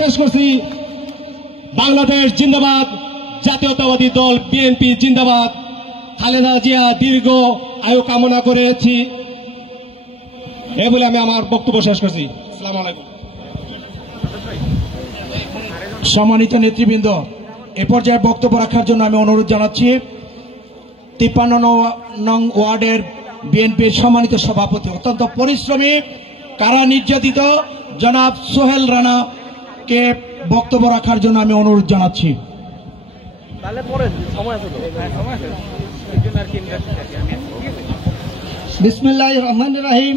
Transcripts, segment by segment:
শেষ করছি। বাংলাদেশ জিন্দাবাদ, জাতীয়তাবাদী দল বিএনপি জিন্দাবাদ। খালেদা জিয়া দীর্ঘ আয়ু কামনা করেছি এ বলে আমি আমার বক্তব্য শেষ করছি। আসসালামু আলাইকুম। সম্মানিত নেতৃবৃন্দ, এ পর্যায়ে বক্তব্য রাখার জন্য আমি অনুরোধ জানাচ্ছি 53 নং ওয়ার্ডের বিএনপির সম্মানিত সভাপতি, অত্যন্ত পরিশ্রমী, কারা নির্যাতিত জনাব সোহেল রানাকে বক্তব্য রাখার জন্য আমি অনুরোধ জানাচ্ছি। বিসমিল্লাহির রহমানির রহিম।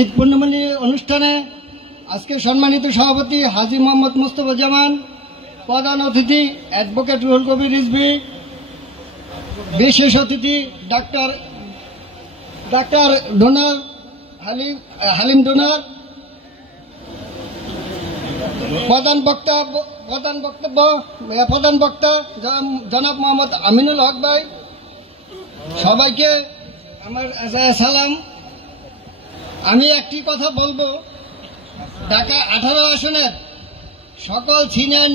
ঈদ পূর্ণিমালী অনুষ্ঠানে আজকে সম্মানিত সভাপতি হাজী মোহাম্মদ মোস্তফা জামান, প্রধান অতিথি অ্যাডভোকেট রুহুল কবির রিজভী, বিশেষ অতিথি ডাক্তার ডোনার হালিম ডোনার, প্রধান বক্তা জনাব মোহাম্মদ আমিনুল হক ভাই, সবাইকে আমার সালাম। আমি একটি কথা বলবো, ঢাকা 18 আসনের সকল সিনিয়র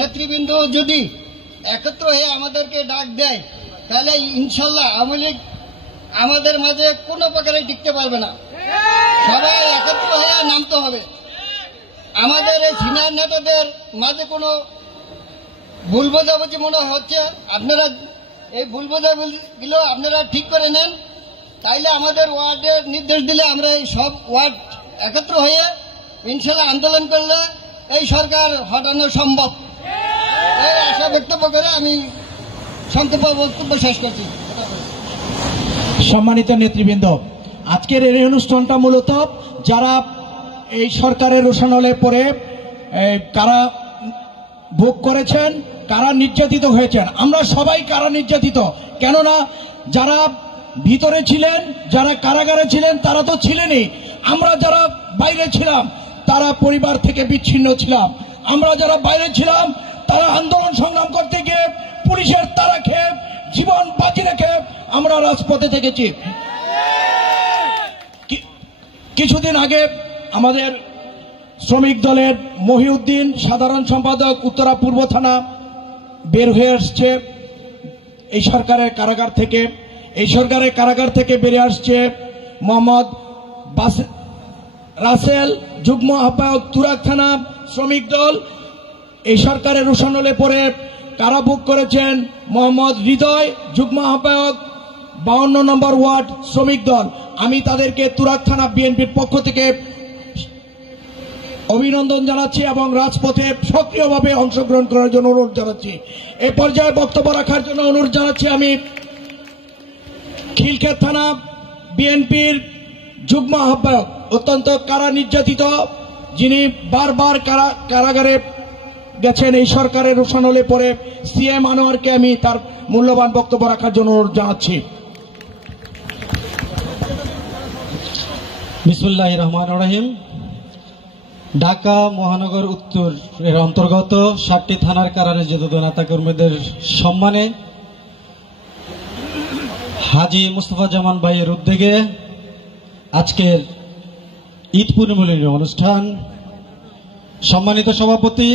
নেতৃবৃন্দ যদি একত্র হয়ে আমাদেরকে ডাক দেয়, তাহলে ইনশাল্লাহ আওয়ামী লীগ আমাদের মাঝে কোনো প্রকারে টিকতে পারবে না। সবাই একত্র হয়ে নামতে হবে। আমাদের এই সিনিয়র নেতাদের মাঝে কোনো ভুল বোঝাবুঝি মনে হচ্ছে, আপনারা এই ভুল বোঝাবুঝিগুলো আপনারা ঠিক করে নেন। তাইলে আমাদের ওয়ার্ডের নির্দেশ দিলে আমরা এই সব ওয়ার্ড একত্র হয়ে ইনশাল্লাহ আন্দোলন করলে এই সরকার হটানো সম্ভব। এই আশা বক্তব্য করে আমি বক্তব্য শেষ করছি। সম্মানিত নেতৃবৃন্দ, আজকের এই অনুষ্ঠানটা মূলত যারা এই সরকারের রোষানলে পরে কারা ভোগ করেছেন, কারা নির্যাতিত হয়েছেন, আমরা সবাই কারা নির্যাতিত। কেননা যারা ভিতরে ছিলেন, যারা কারাগারে ছিলেন তারা তো ছিলেনই, আমরা যারা বাইরে ছিলাম তারা পরিবার থেকে বিচ্ছিন্ন ছিলাম। আমরা যারা বাইরে ছিলাম তারা আন্দোলন সংগ্রাম করতে গিয়ে পুলিশের তাড়া খেয়ে জীবন বাজি রেখে আমরা রাজপথে থেকেছি। কিছুদিন আগে আমাদের শ্রমিক দলের মহিউদ্দিন, সাধারণ সম্পাদক, উত্তরা পূর্ব থানা বের হয়ে আসছে এই সরকারের কারাগার থেকে। এই সরকারের কারাগার থেকে বেরিয়ে আসছে মোহাম্মদ রাসেল, যুগ্ম আহ্বায়ক, তুরাগ থানা শ্রমিক দল। এই সরকারের রোষানলে পরে কারাভোগ করেছেন মোহাম্মদ হৃদয়, যুগ্ম আহ্বায়ক, 52 নম্বর ওয়ার্ড শ্রমিক দল। আমি তাদেরকে তুরাগ থানা বিএনপির পক্ষ থেকে অভিনন্দন জানাচ্ছি এবং রাজপথে সক্রিয়ভাবে অংশগ্রহণ করার জন্য অনুরোধ জানাচ্ছি। এ পর্যায়ে বক্তব্য রাখার জন্য অনুরোধ জানাচ্ছি আমি খিলক্ষেত থানা বিএনপির যুগ্ম আহ্বায়ক, অত্যন্ত কারা নির্যাতিত, যিনি বারবার কারাগারে গেছেন এই সরকারের রোষানলে পরে, সিএম আনোয়ারকে আমি তার মূল্যবান বক্তব্য রাখার জন্য অনুরোধ জানাচ্ছি। বিসমিল্লাহির রহমানির রহিম। ঢাকা মহানগর উত্তর এর অন্তর্গত 7টি থানার কারানির্যাতিত নেতা কর্মীদের সম্মানে হাজী মোস্তফা জামান ভাইয়ের উদ্যোগে আজকের ঈদ পূর্ণিমালী অনুষ্ঠান। সম্মানিত সভাপতি,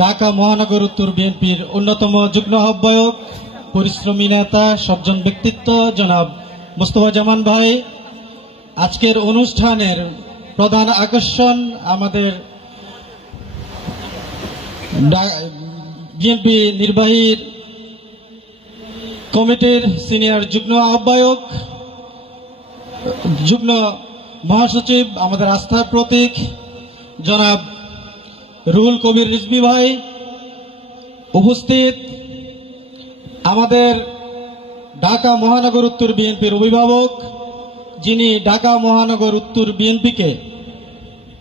ঢাকা মহানগর উত্তর বিএনপির অন্যতম যুগ্ম আহ্বায়ক, পরিশ্রমী নেতা, সজ্জন ব্যক্তিত্ব জনাব মোস্তফা জামান ভাই, আজকের অনুষ্ঠানের প্রধান আকর্ষণ আমাদের বিএনপি নির্বাহী কমিটির সিনিয়র যুগ্ম আহ্বায়ক, যুগ্ম মহাসচিব, আমাদের আস্থার প্রতীক জনাব রুহুল কবির রিজভী ভাই, উপস্থিত আমাদের ঢাকা মহানগর উত্তর বিএনপির অভিভাবক, যিনি ঢাকা মহানগর উত্তর বিএনপিকে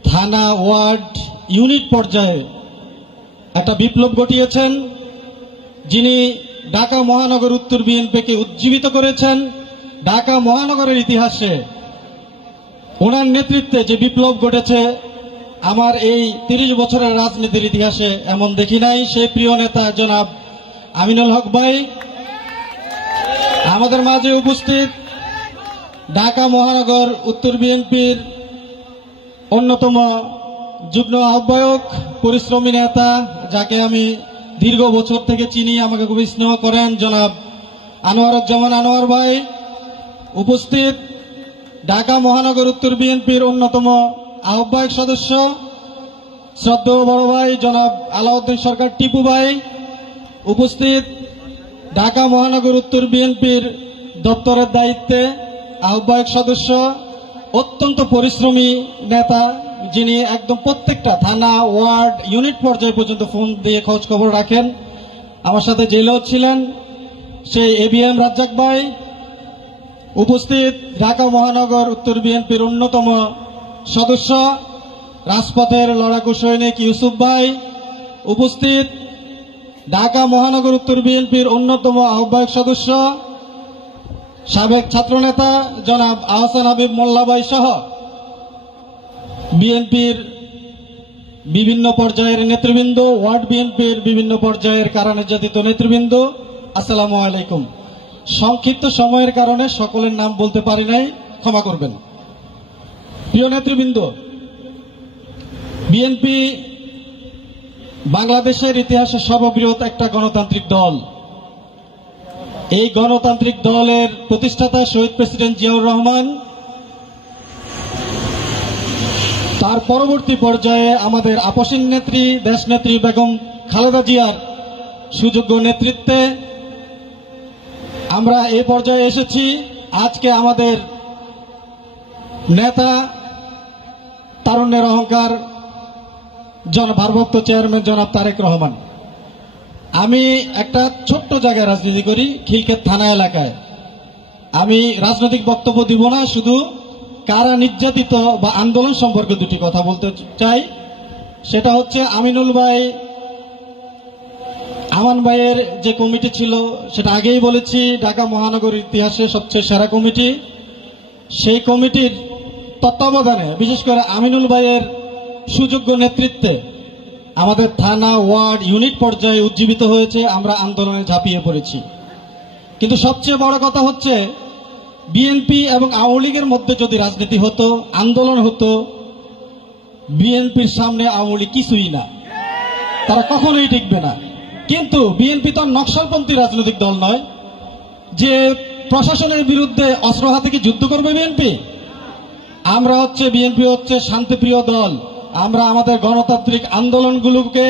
থানা, ওয়ার্ড, ইউনিট পর্যায়ে একটা বিপ্লব ঘটিয়েছেন, যিনি ঢাকা মহানগর উত্তর বিএনপিকে উজ্জীবিত করেছেন। ঢাকা মহানগরের ইতিহাসে ওনার নেতৃত্বে যে বিপ্লব ঘটেছে, আমার এই 30 বছরের রাজনীতির ইতিহাসে এমন দেখি নাই। সেই প্রিয় নেতা জনাব আমিনুল হক ভাই আমাদের মাঝে উপস্থিত। ঢাকা মহানগর উত্তর বিএনপির অন্যতম যুগ্ম আহ্বায়ক, পরিশ্রমী নেতা, যাকে আমি দীর্ঘ বছর থেকে চিনি, আমাকে খুবই স্নেহ করেন, জনাব আনোয়ারুজ্জামান আনোয়ার ভাই। উপস্থিত ঢাকা মহানগর উত্তর বিএনপির অন্যতম আহ্বায়ক সদস্য শ্রদ্ধেয় বড় ভাই জনাব আলাউদ্দিন সরকার টিপু ভাই। উপস্থিত ঢাকা মহানগর উত্তর বিএনপির দপ্তরের দায়িত্বে আহ্বায়ক সদস্য, অত্যন্ত পরিশ্রমী নেতা, যিনি একদম প্রত্যেকটা থানা, ওয়ার্ড, ইউনিট পর্যায়ে পর্যন্ত ফোন দিয়ে খোঁজ খবর রাখেন। আমার সাথে জেলেও ছিলেন সেই এবিএম রাজ্জাক ভাই। উপস্থিত ঢাকা মহানগর উত্তর বিএনপির অন্যতম সদস্য, রাজপথের লড়াকু সৈনিক ইউসুফ ভাই। উপস্থিত ঢাকা মহানগর উত্তর বিএনপির অন্যতম আহ্বায়ক সদস্য, সাবেক ছাত্রনেতা জনাব আহসান হাবিব মোল্লা ভাই সহ বিএনপির বিভিন্ন পর্যায়ের নেতৃবৃন্দ, ওয়ার্ড বিএনপির বিভিন্ন পর্যায়ের কারা নির্যাতিত নেতৃবৃন্দ, আসসালামু আলাইকুম। সংক্ষিপ্ত সময়ের কারণে সকলের নাম বলতে পারি নাই, ক্ষমা করবেন। প্রিয় নেতৃবৃন্দ, বিএনপি বাংলাদেশের ইতিহাসে সর্ববৃহৎ একটা গণতান্ত্রিক দল। এই গণতান্ত্রিক দলের প্রতিষ্ঠাতা শহীদ প্রেসিডেন্ট জিয়াউর রহমান, তার পরবর্তী পর্যায়ে আমাদের আপসীন নেত্রী দেশনেত্রী বেগম খালেদা জিয়ার সুযোগ্য নেতৃত্বে আমরা এই পর্যায়ে এসেছি। আজকে আমাদের নেতা, তারুণ্যের অহংকার, ভারপ্রাপ্ত চেয়ারম্যান জনাব তারেক রহমান। আমি একটা ছোট্ট জায়গায় রাজনীতি করি, খিলক্ষেত থানা এলাকায়। আমি রাজনৈতিক বক্তব্য দিব না, শুধু কারা নির্যাতিত বা আন্দোলন সম্পর্কে দুটি কথা বলতে চাই। সেটা হচ্ছে আমিনুল ভাই, আমান ভাইয়ের যে কমিটি ছিল, সেটা আগেই বলেছি, ঢাকা মহানগর ইতিহাসে সবচেয়ে সেরা কমিটি। সেই কমিটির তত্ত্বাবধানে, বিশেষ করে আমিনুল ভাইয়ের সুযোগ্য নেতৃত্বে আমাদের থানা, ওয়ার্ড, ইউনিট পর্যায়ে উজ্জীবিত হয়েছে, আমরা আন্দোলনে ঝাঁপিয়ে পড়েছি। কিন্তু সবচেয়ে বড় কথা হচ্ছে, বিএনপি এবং আওয়ামী লীগের মধ্যে যদি রাজনীতি হতো, আন্দোলন হতো, বিএনপির সামনে আওয়ামী লীগ কিছুই না, তারা কখনোই টিকবে না। কিন্তু বিএনপি তো নকশালপন্থী রাজনৈতিক দল নয় যে প্রশাসনের বিরুদ্ধে অস্ত্র হাতে কি যুদ্ধ করবে বিএনপি। বিএনপি হচ্ছে শান্তিপ্রিয় দল। আমরা আমাদের গণতান্ত্রিক আন্দোলনগুলোকে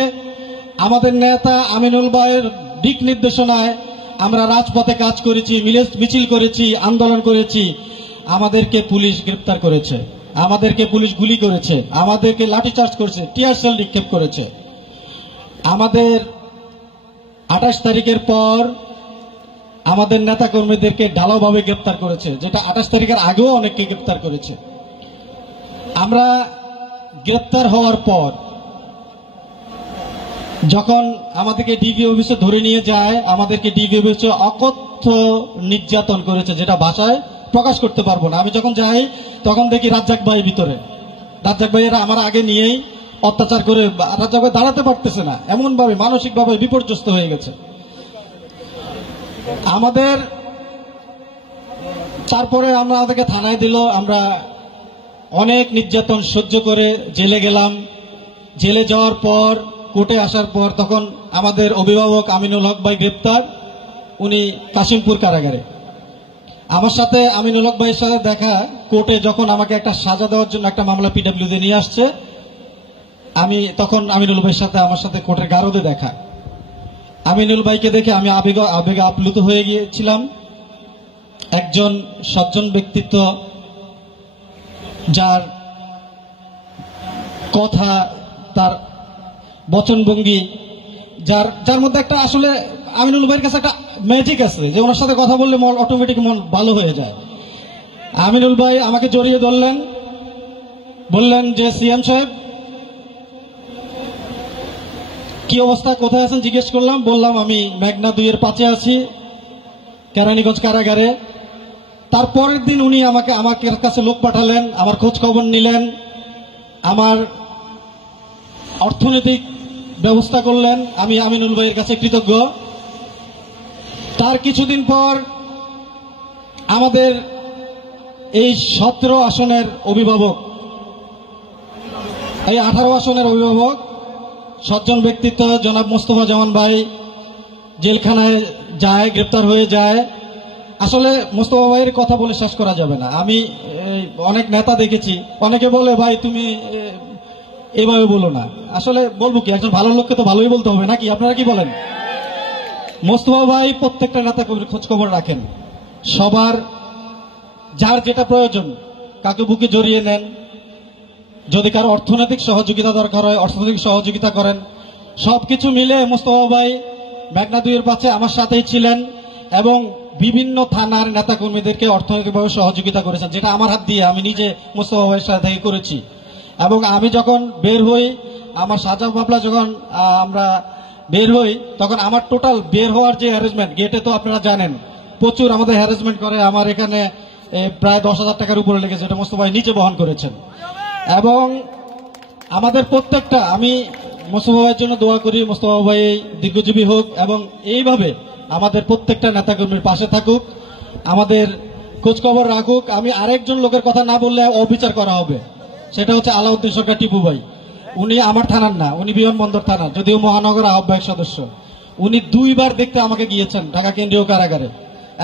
আমাদের নেতা আমিনুল ভাইয়ের দিক নির্দেশনায় আমরা রাজপথে কাজ করেছি, মিছিল করেছি, আন্দোলন করেছি। আমাদেরকে পুলিশ গ্রেপ্তার করেছে, আমাদেরকে পুলিশ গুলি করেছে, আমাদেরকে লাঠিচার্জ করেছে, টিয়ার সেল নিক্ষেপ করেছে। আমাদের 28 তারিখের পর আমাদের নেতা কর্মীদেরকে ঢালাওভাবে গ্রেপ্তার করেছে, যেটা 28 তারিখের আগেও অনেককে গ্রেপ্তার করেছে। আমরা গ্রেপ্তার হওয়ার পর যখন আমাদেরকে ডিবি অফিসে ধরে নিয়ে যায়, আমাদেরকে ডিবি অফিসে অকথ্য নির্যাতন করেছে, যেটা ভাষায় প্রকাশ করতে পারবো না। আমি যখন যাই তখন দেখি রাজ্জাক ভাই ভিতরে, রাজ্জাক ভাইয়েরা আমার আগে নিয়েই অত্যাচার করে, রাজ্জাক ভাই দাঁড়াতে পারতেছে না, এমন ভাবে মানসিকভাবে বিপর্যস্ত হয়ে গেছে। তারপরে আমাদেরকে থানায় দিল, আমরা অনেক নির্যাতন সহ্য করে জেলে গেলাম। জেলে যাওয়ার পর, কোর্টে আসার পর, তখন আমাদের অভিভাবক আমিনুল হক ভাই গ্রেপ্তার, উনি কাশিমপুর কারাগারে। আমার সাথে আমিনুল হক ভাইয়ের সাথে দেখা, কোর্টে যখন আমাকে একটা সাজা দেওয়ার জন্য একটা মামলা পিডব্লিউতে নিয়ে আসছে, আমি তখন আমিনুল ভাইয়ের সাথে আমার সাথে কোর্টের গারদে দেখা। আমিনুল ভাইকে দেখে আমি আবেগে আপ্লুত হয়ে গিয়েছিলাম। একজন সজ্জন ব্যক্তিত্ব, যার কথা, তার বচনভঙ্গি, যার মধ্যে একটা আসলে আমিনুল ভাইয়ের কাছে একটা ম্যাজিক আছে, যে ওনার সাথে কথা বললে অটোমেটিক মন ভালো হয়ে যায়। আমিনুল ভাই আমাকে জড়িয়ে ধরলেন, বললেন যে সিএম সাহেব কি অবস্থা, কোথায় আছেন জিজ্ঞেস করলাম। বললাম আমি মেঘনা 2-এর 5-এ আছি, কেরানীগঞ্জ কারাগারে। তারপরের দিন উনি আমার কাছে লোক পাঠালেন, আমার খোঁজ খবর নিলেন, আমার অর্থনৈতিক ব্যবস্থা করলেন। আমি আমিনুল ভাইয়ের কাছে কৃতজ্ঞ। তার কিছুদিন পর আমাদের এই 17 আসনের অভিভাবক এই 18 আসনের অভিভাবক সজ্জন ব্যক্তিত্ব জনাব মোস্তফা জামান ভাই জেলখানায় যায়, গ্রেপ্তার হয়ে যায়। আসলে মোস্তফা ভাইয়ের কথা বলে শেষ করা যাবে না। আমি অনেক নেতা দেখেছি, অনেকে বলে ভাই তুমি এভাবে বলো না। আসলে বলবো কি, একজন ভালো লোককে তো ভালোই বলতে হবে নাকি, আপনারা কি বলেন? মোস্তফা ভাই প্রত্যেকটা নেতা কর্মীর খোঁজ খবর রাখেন, সবার যার যেটা প্রয়োজন কাকে বুকে জড়িয়ে নেন। যদি কারো অর্থনৈতিক সহযোগিতা দরকার হয় অর্থনৈতিক সহযোগিতা করেন। সবকিছু মিলে মোস্তফা ভাই মেঘনা 2-এর পাশে আমার সাথেই ছিলেন এবং বিভিন্ন থানার নেতাকর্মীদেরকে অর্থনৈতিকভাবে সহযোগিতা করেছেন, যেটা আমার হাত দিয়ে আমি নিজে মোস্তফা ভাইয়ের সাথে থেকে করেছি। এবং আমি যখন বের হই, আমার সাজা মামলা যখন আমরা বের হই, তখন আমার টোটাল বের হওয়ার যে হ্যারাসমেন্ট, গেটে তো আপনারা জানেন প্রচুর আমাদের হ্যারাসমেন্ট করে। আমার এখানে প্রায় 10,000 টাকার উপরে লেগেছে, এটা মোস্তফা ভাই নিচে বহন করেছেন। এবং আমাদের প্রত্যেকটা, আমি মোস্তফা ভাইয়ের জন্য দোয়া করি মোস্তফা ভাই দীর্ঘজীবী হোক এবং এইভাবে আমাদের প্রত্যেকটা নেতাকর্মীর পাশে থাকুক, আমাদের খোঁজখবর রাখুক। আমি আরেকজন লোকের কথা না বললে অবিচার করা হবে, সেটা হচ্ছে আলাউদ্দিন সরকার টিপু ভাই। উনি আমার থানার না, উনি বিমানবন্দর থানার, যদিও মহানগর আহ্বায়ক সদস্য। উনি 2 বার দেখতে আমাকে গিয়েছেন ঢাকা কেন্দ্রীয় কারাগারে।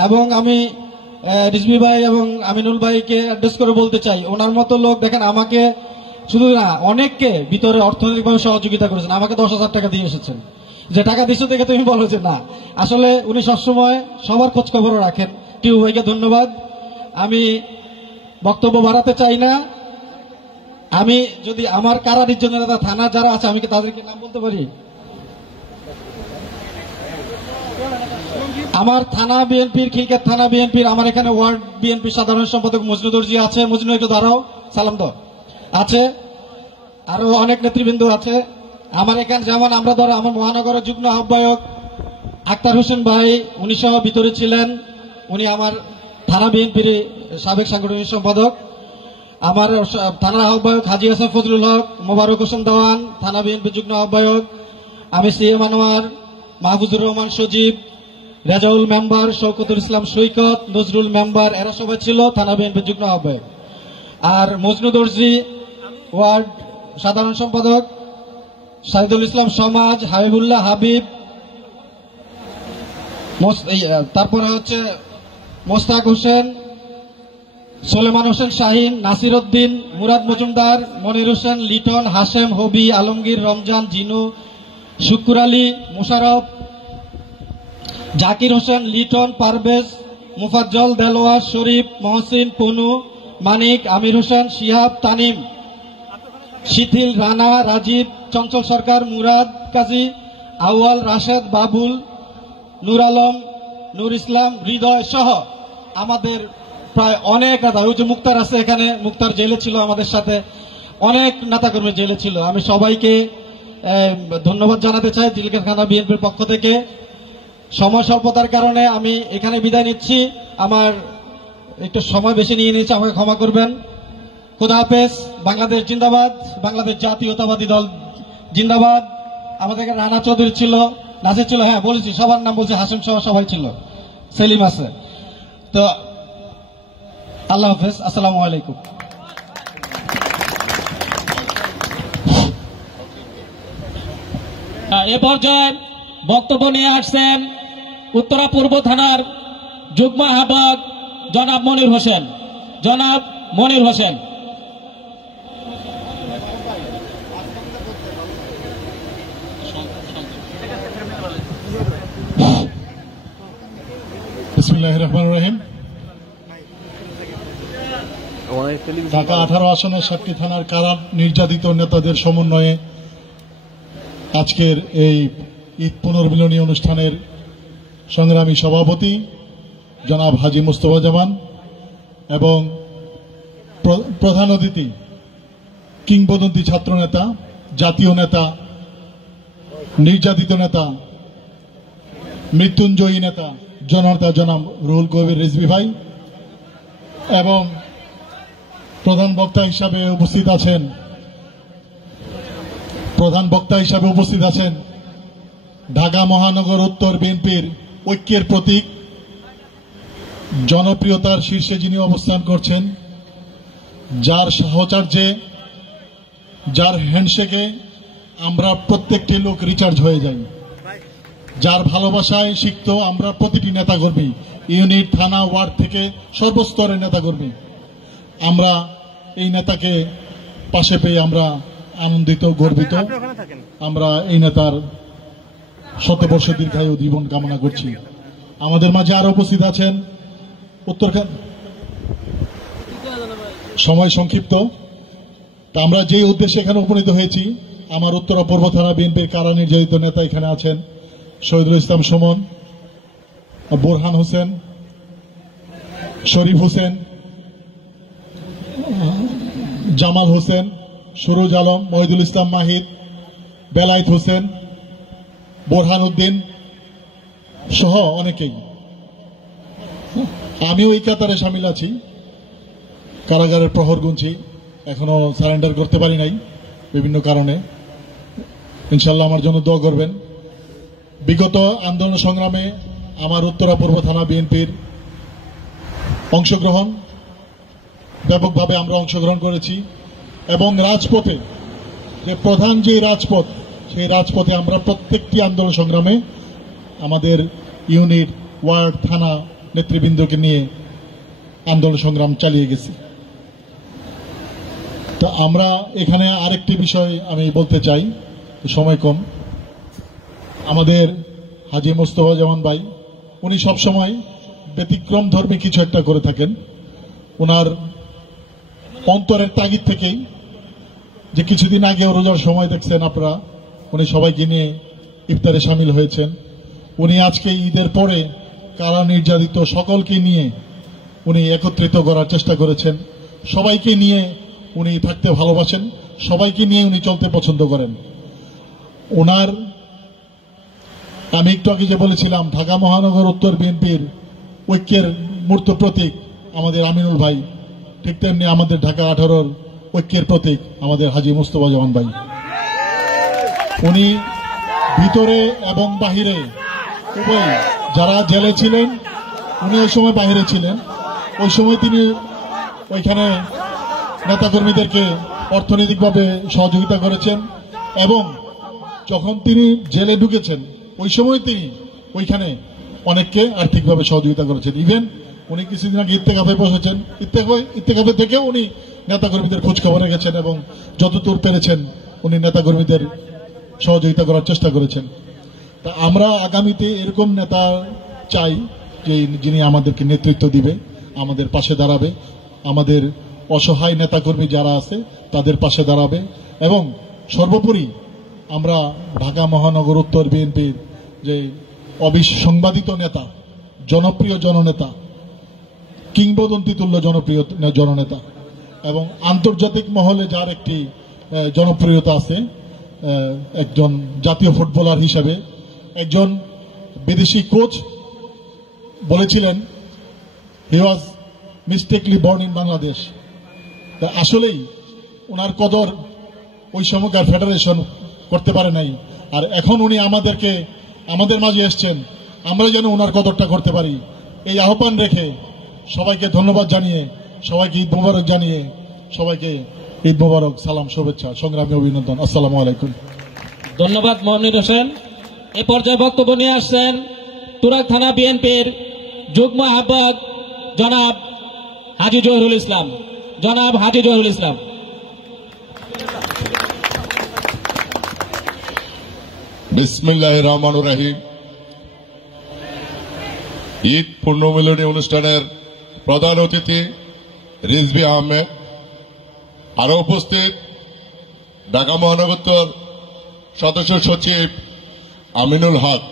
এবং আমি রিজভী ভাই এবং আমিনুল ভাইকে অ্যাড্রেস করে বলতে চাই, ওনার মতো লোক দেখেন আমাকে শুধু না অনেককে ভিতরে অর্থনৈতিকভাবে সহযোগিতা করেছেন। আমাকে 10,000 টাকা দিয়ে এসেছেন, যে টাকা দিচ্ছ দেখে তুমি বলো যে না। আসলে উনি সবসময় সবার খোঁজ খবরও রাখেন। টিপু ভাইকে ধন্যবাদ। আমি বক্তব্য বাড়াতে চাই না। আমি যদি আমার কারা নির্যাতন নেতা থানা যারা আছে, আমি কি তাদেরকে নাম বলতে পারি? আমার থানা বিএনপির, খিলক্ষেত থানা বিএনপির, আমার এখানে ওয়ার্ড বিএনপি সাধারণ সম্পাদক মজনু দর্জি আছে। মজনু একটু দাঁড়াও, সালাম দাও। আছে আরো অনেক নেতৃবৃন্দ আছে আমার এখানে। যেমন আমরা ধরো আমার মহানগরের যুগ্ম আহ্বায়ক আক্তার হোসেন ভাই, উনি সহ ভিতরে ছিলেন। উনি আমার থানা বিএনপির সাবেক সাংগঠনিক সম্পাদক। আমার থানার আহ্বায়ক হাজী হাসান ফজলুল হক, মোবারক হোসেন দেওয়ান, থানা বিএনপি যুগ্ম আহ্বায়ক। আমি সিএম আনোয়ার, মাহফুজুর রহমান সজীব, রেজাউল মেম্বার, শওকতুল ইসলাম সৈকত, নজরুল মেম্বার, এরা সবাই ছিল থানা বিএনপি যুগ্ম আহ্বায়ক। আর মজনু দর্জি ওয়ার্ড সাধারণ সম্পাদক, সাইদুল ইসলাম সমাজ, হাবিবুল্লাহ হাবিব, তারপরে হচ্ছে মোস্তাক হোসেন, সোলেমান হোসেন শাহিন, নাসির উদ্দিন, মুরাদ মজুমদার, মনির হোসেন, লিটন, হাশেম, হবি, আলমগীর, রমজান, জিনু, শুকুর আলী, মুশারফ, জাকির হোসেন, লিটন, পারভেজ, মুফাজ্জল, দেলোয়ার, শরীফ, মহসিন, পনু, মানিক, আমির হোসেন, শিহাব, তানিম, শিথিল, রানা, রাজীব, চঞ্চল সরকার, মুরাদ কাজী, আউয়াল, রাশেদ, বাবুল, নূর আলম, নূর ইসলাম, হৃদয় সহ আমাদের প্রায় অনেক নেতা। ওই যে মুক্তার আছে এখানে, মুক্তার জেলে ছিল আমাদের সাথে, অনেক নেতাকর্মী জেলে ছিল। আমি সবাইকে ধন্যবাদ জানাতে চাই জেলখানা বিএনপির পক্ষ থেকে। সময় স্বল্পতার কারণে আমি এখানে বিদায় নিচ্ছি। আমার একটু সময় বেশি নিয়ে নিয়েছি, আমাকে ক্ষমা করবেন। খোদা হাফেজ। বাংলাদেশ জিন্দাবাদ, বাংলাদেশ জাতীয়তাবাদী দল জিন্দাবাদ। আমাদের এখানে রানা চৌধুরী ছিল, নাসির ছিল, হ্যাঁ বলেছি সবার নাম বলছি, হাসিম সহ সবাই ছিল, সেলিম আছে। তো আল্লাহ হাফেজ, আসসালামু আলাইকুম। এ পর্যায়ে বক্তব্য নিয়ে আসছেন উত্তরা পূর্ব থানার যুগ্ম আহ্বায়ক জনাব মনির হোসেন। জনাব মনির হোসেন। বিসমিল্লাহির রহমানির রহিম। ঢাকা 18 আসনের 7টি থানার কারা নির্যাতিত নেতাদের সমন্বয়ে আজকের এই ঈদ পুনর্মিলনী অনুষ্ঠানের সংগ্রামী সভাপতি জনাব হাজী মোস্তফা জামান এবং প্রধান অতিথি কিংবদন্তি ছাত্র নেতা, জাতীয় নেতা, নির্যাতিত নেতা, মৃত্যুঞ্জয়ী নেতা জনতা জনাব রুহুল কবির রিজভী ভাই এবং প্রধান বক্তা হিসাবে উপস্থিত আছেন ঢাকা মহানগর উত্তর বিএনপির ঐক্যের প্রতীক, জনপ্রিয়তার শীর্ষে যিনি অবস্থান করছেন, যার সাহচর্যে যার হ্যান্ডশেকে আমরা প্রত্যেকটি লোক রিচার্জ হয়ে যাই, যার ভালোবাসায় শিখতো আমরা প্রতিটি নেতাকর্মী, ইউনিট, থানা, ওয়ার্ড থেকে সর্বস্তরের নেতাকর্মী, আমরা এই নেতাকে পাশে পেয়ে আমরা আনন্দিত, গর্বিত। আমরা এই নেতার শতবর্ষ দীর্ঘায়ু জীবন কামনা করছি। আমাদের মাঝে আরো উপস্থিত আছেন সময় সংক্ষিপ্ত, তা আমরা যে উদ্দেশ্যে এখানে উপনীত হয়েছি, আমার উত্তরা পূর্ব থানা বিএনপির কারা নির্যাতিত নেতা এখানে আছেন শহীদুল ইসলাম সুমন, বোরহান হোসেন, শরীফ হোসেন, জামাল হোসেন, সুরুজ আলম, মহিদুল ইসলাম মাহিদ, বেলায়েত হোসেন, বোরহান উদ্দিন সহ অনেকেই। আমিও এই কাতারে সামিল আছি। কারাগারের প্রহর গুনছি, এখনো সারেন্ডার করতে পারি নাই বিভিন্ন কারণে। ইনশাল্লাহ আমার জন্য দোয়া করবেন। বিগত আন্দোলন সংগ্রামে আমার উত্তরা পূর্ব থানা বিএনপির অংশগ্রহণ, ব্যাপকভাবে আমরা অংশগ্রহণ করেছি এবং রাজপথে যে প্রধান যে রাজপথ, সেই রাজপথে আমরা প্রত্যেকটি আন্দোলন সংগ্রামে আমাদের ইউনিট, ওয়ার্ড, থানা নেতৃবৃন্দকে নিয়ে আন্দোলন সংগ্রাম চালিয়ে গেছি। তো আমরা এখানে আরেকটি বিষয় আমি বলতে চাই, সময় কম। আমাদের হাজী মোস্তফা জামান ভাই, উনি সবসময় ব্যতিক্রম ধর্মী কিছু একটা করে থাকেন। ওনার অন্তরের তাগিদ থেকেই, যে কিছুদিন আগে রোজার সময় দেখছেন আপনারা, উনি সবাইকে নিয়ে ইফতারে সামিল হয়েছেন। উনি আজকে ঈদের পরে কারা নির্যাতিত সকলকে নিয়ে উনি একত্রিত করার চেষ্টা করেছেন। সবাইকে নিয়ে উনি থাকতে ভালোবাসেন, সবাইকে নিয়ে উনি চলতে পছন্দ করেন। ওনার, আমি একটু আগে যে বলেছিলাম ঢাকা মহানগর উত্তর বিএনপির ঐক্যের মূর্ত প্রতীক আমাদের আমিনুল ভাই, ঠিক তেমনি আমাদের ঢাকা 18-র ঐক্যের প্রতীক আমাদের হাজী মোস্তফা জামান ভাই। উনি ভিতরে এবং বাহিরে উভয়, যারা জেলে ছিলেন উনি ওই সময় বাহিরে ছিলেন, ওই সময় তিনি ওইখানে নেতাকর্মীদেরকে অর্থনৈতিকভাবে সহযোগিতা করেছেন এবং যখন তিনি জেলে ঢুকেছেন ওই সময় তিনি ওইখানে অনেককে আর্থিকভাবে সহযোগিতা করেছেন। ইভেন উনি কিছুদিন আগে ইত্তেকাফে বসেছেন, ইত্তেকাফে থেকেও উনি নেতাকর্মীদের খোঁজখবর রেখেছেন এবং যতদূর পেরেছেন উনি নেতাকর্মীদের সহযোগিতা করার চেষ্টা করেছেন। তা আমরা আগামীতে এরকম নেতা চাই, যে যিনি আমাদেরকে নেতৃত্ব দিবে, আমাদের পাশে দাঁড়াবে, আমাদের অসহায় নেতাকর্মী যারা আছে তাদের পাশে দাঁড়াবে এবং সর্বোপরি আমরা ঢাকা মহানগর উত্তর বিএনপির যে অবিসংবাদিত নেতা, জনপ্রিয় জননেতা, কিংবদন্তি তুল্য জনপ্রিয় জননেতা এবং আন্তর্জাতিক মহলে যার একটি জনপ্রিয়তা আছে, একজন জাতীয় ফুটবলার হিসেবে, একজন বিদেশি কোচ বলেছিলেন হি ওয়াজ মিস্টেকলি বর্ন ইন বাংলাদেশ। আসলেই ওনার কদর ওই সময়কার ফেডারেশন করতে পারে নাই, আর এখন উনি আমাদের মাঝে এসছেন, আমরা যেন ওনার কদরটা করতে পারি। এই আহ্বান রেখে সবাইকে ধন্যবাদ জানিয়ে, সবাইকে ঈদ মোবারক জানিয়ে, সবাইকে ঈদ মোবারক, সালাম, শুভেচ্ছা, সংগ্রামী অভিনন্দন। আসসালামু আলাইকুম। ধন্যবাদ মনির হোসেন। এ পর্যায়ে বক্তব্য নিয়ে আসছেন তুরাগ থানা বিএনপির যুগ্ম আহ্বায়ক জনাব হাজী জহিরুল ইসলাম। জনাব হাজী জহিরুল ইসলাম। বিসমিল্লাহির রহমানির রহিম। ঈদ পূর্ণমিলনী অনুষ্ঠানের প্রধান অতিথি রিজভী আহমেদ, আরো উপস্থিত ঢাকা মহানগর সদস্য সচিব আমিনুল হক,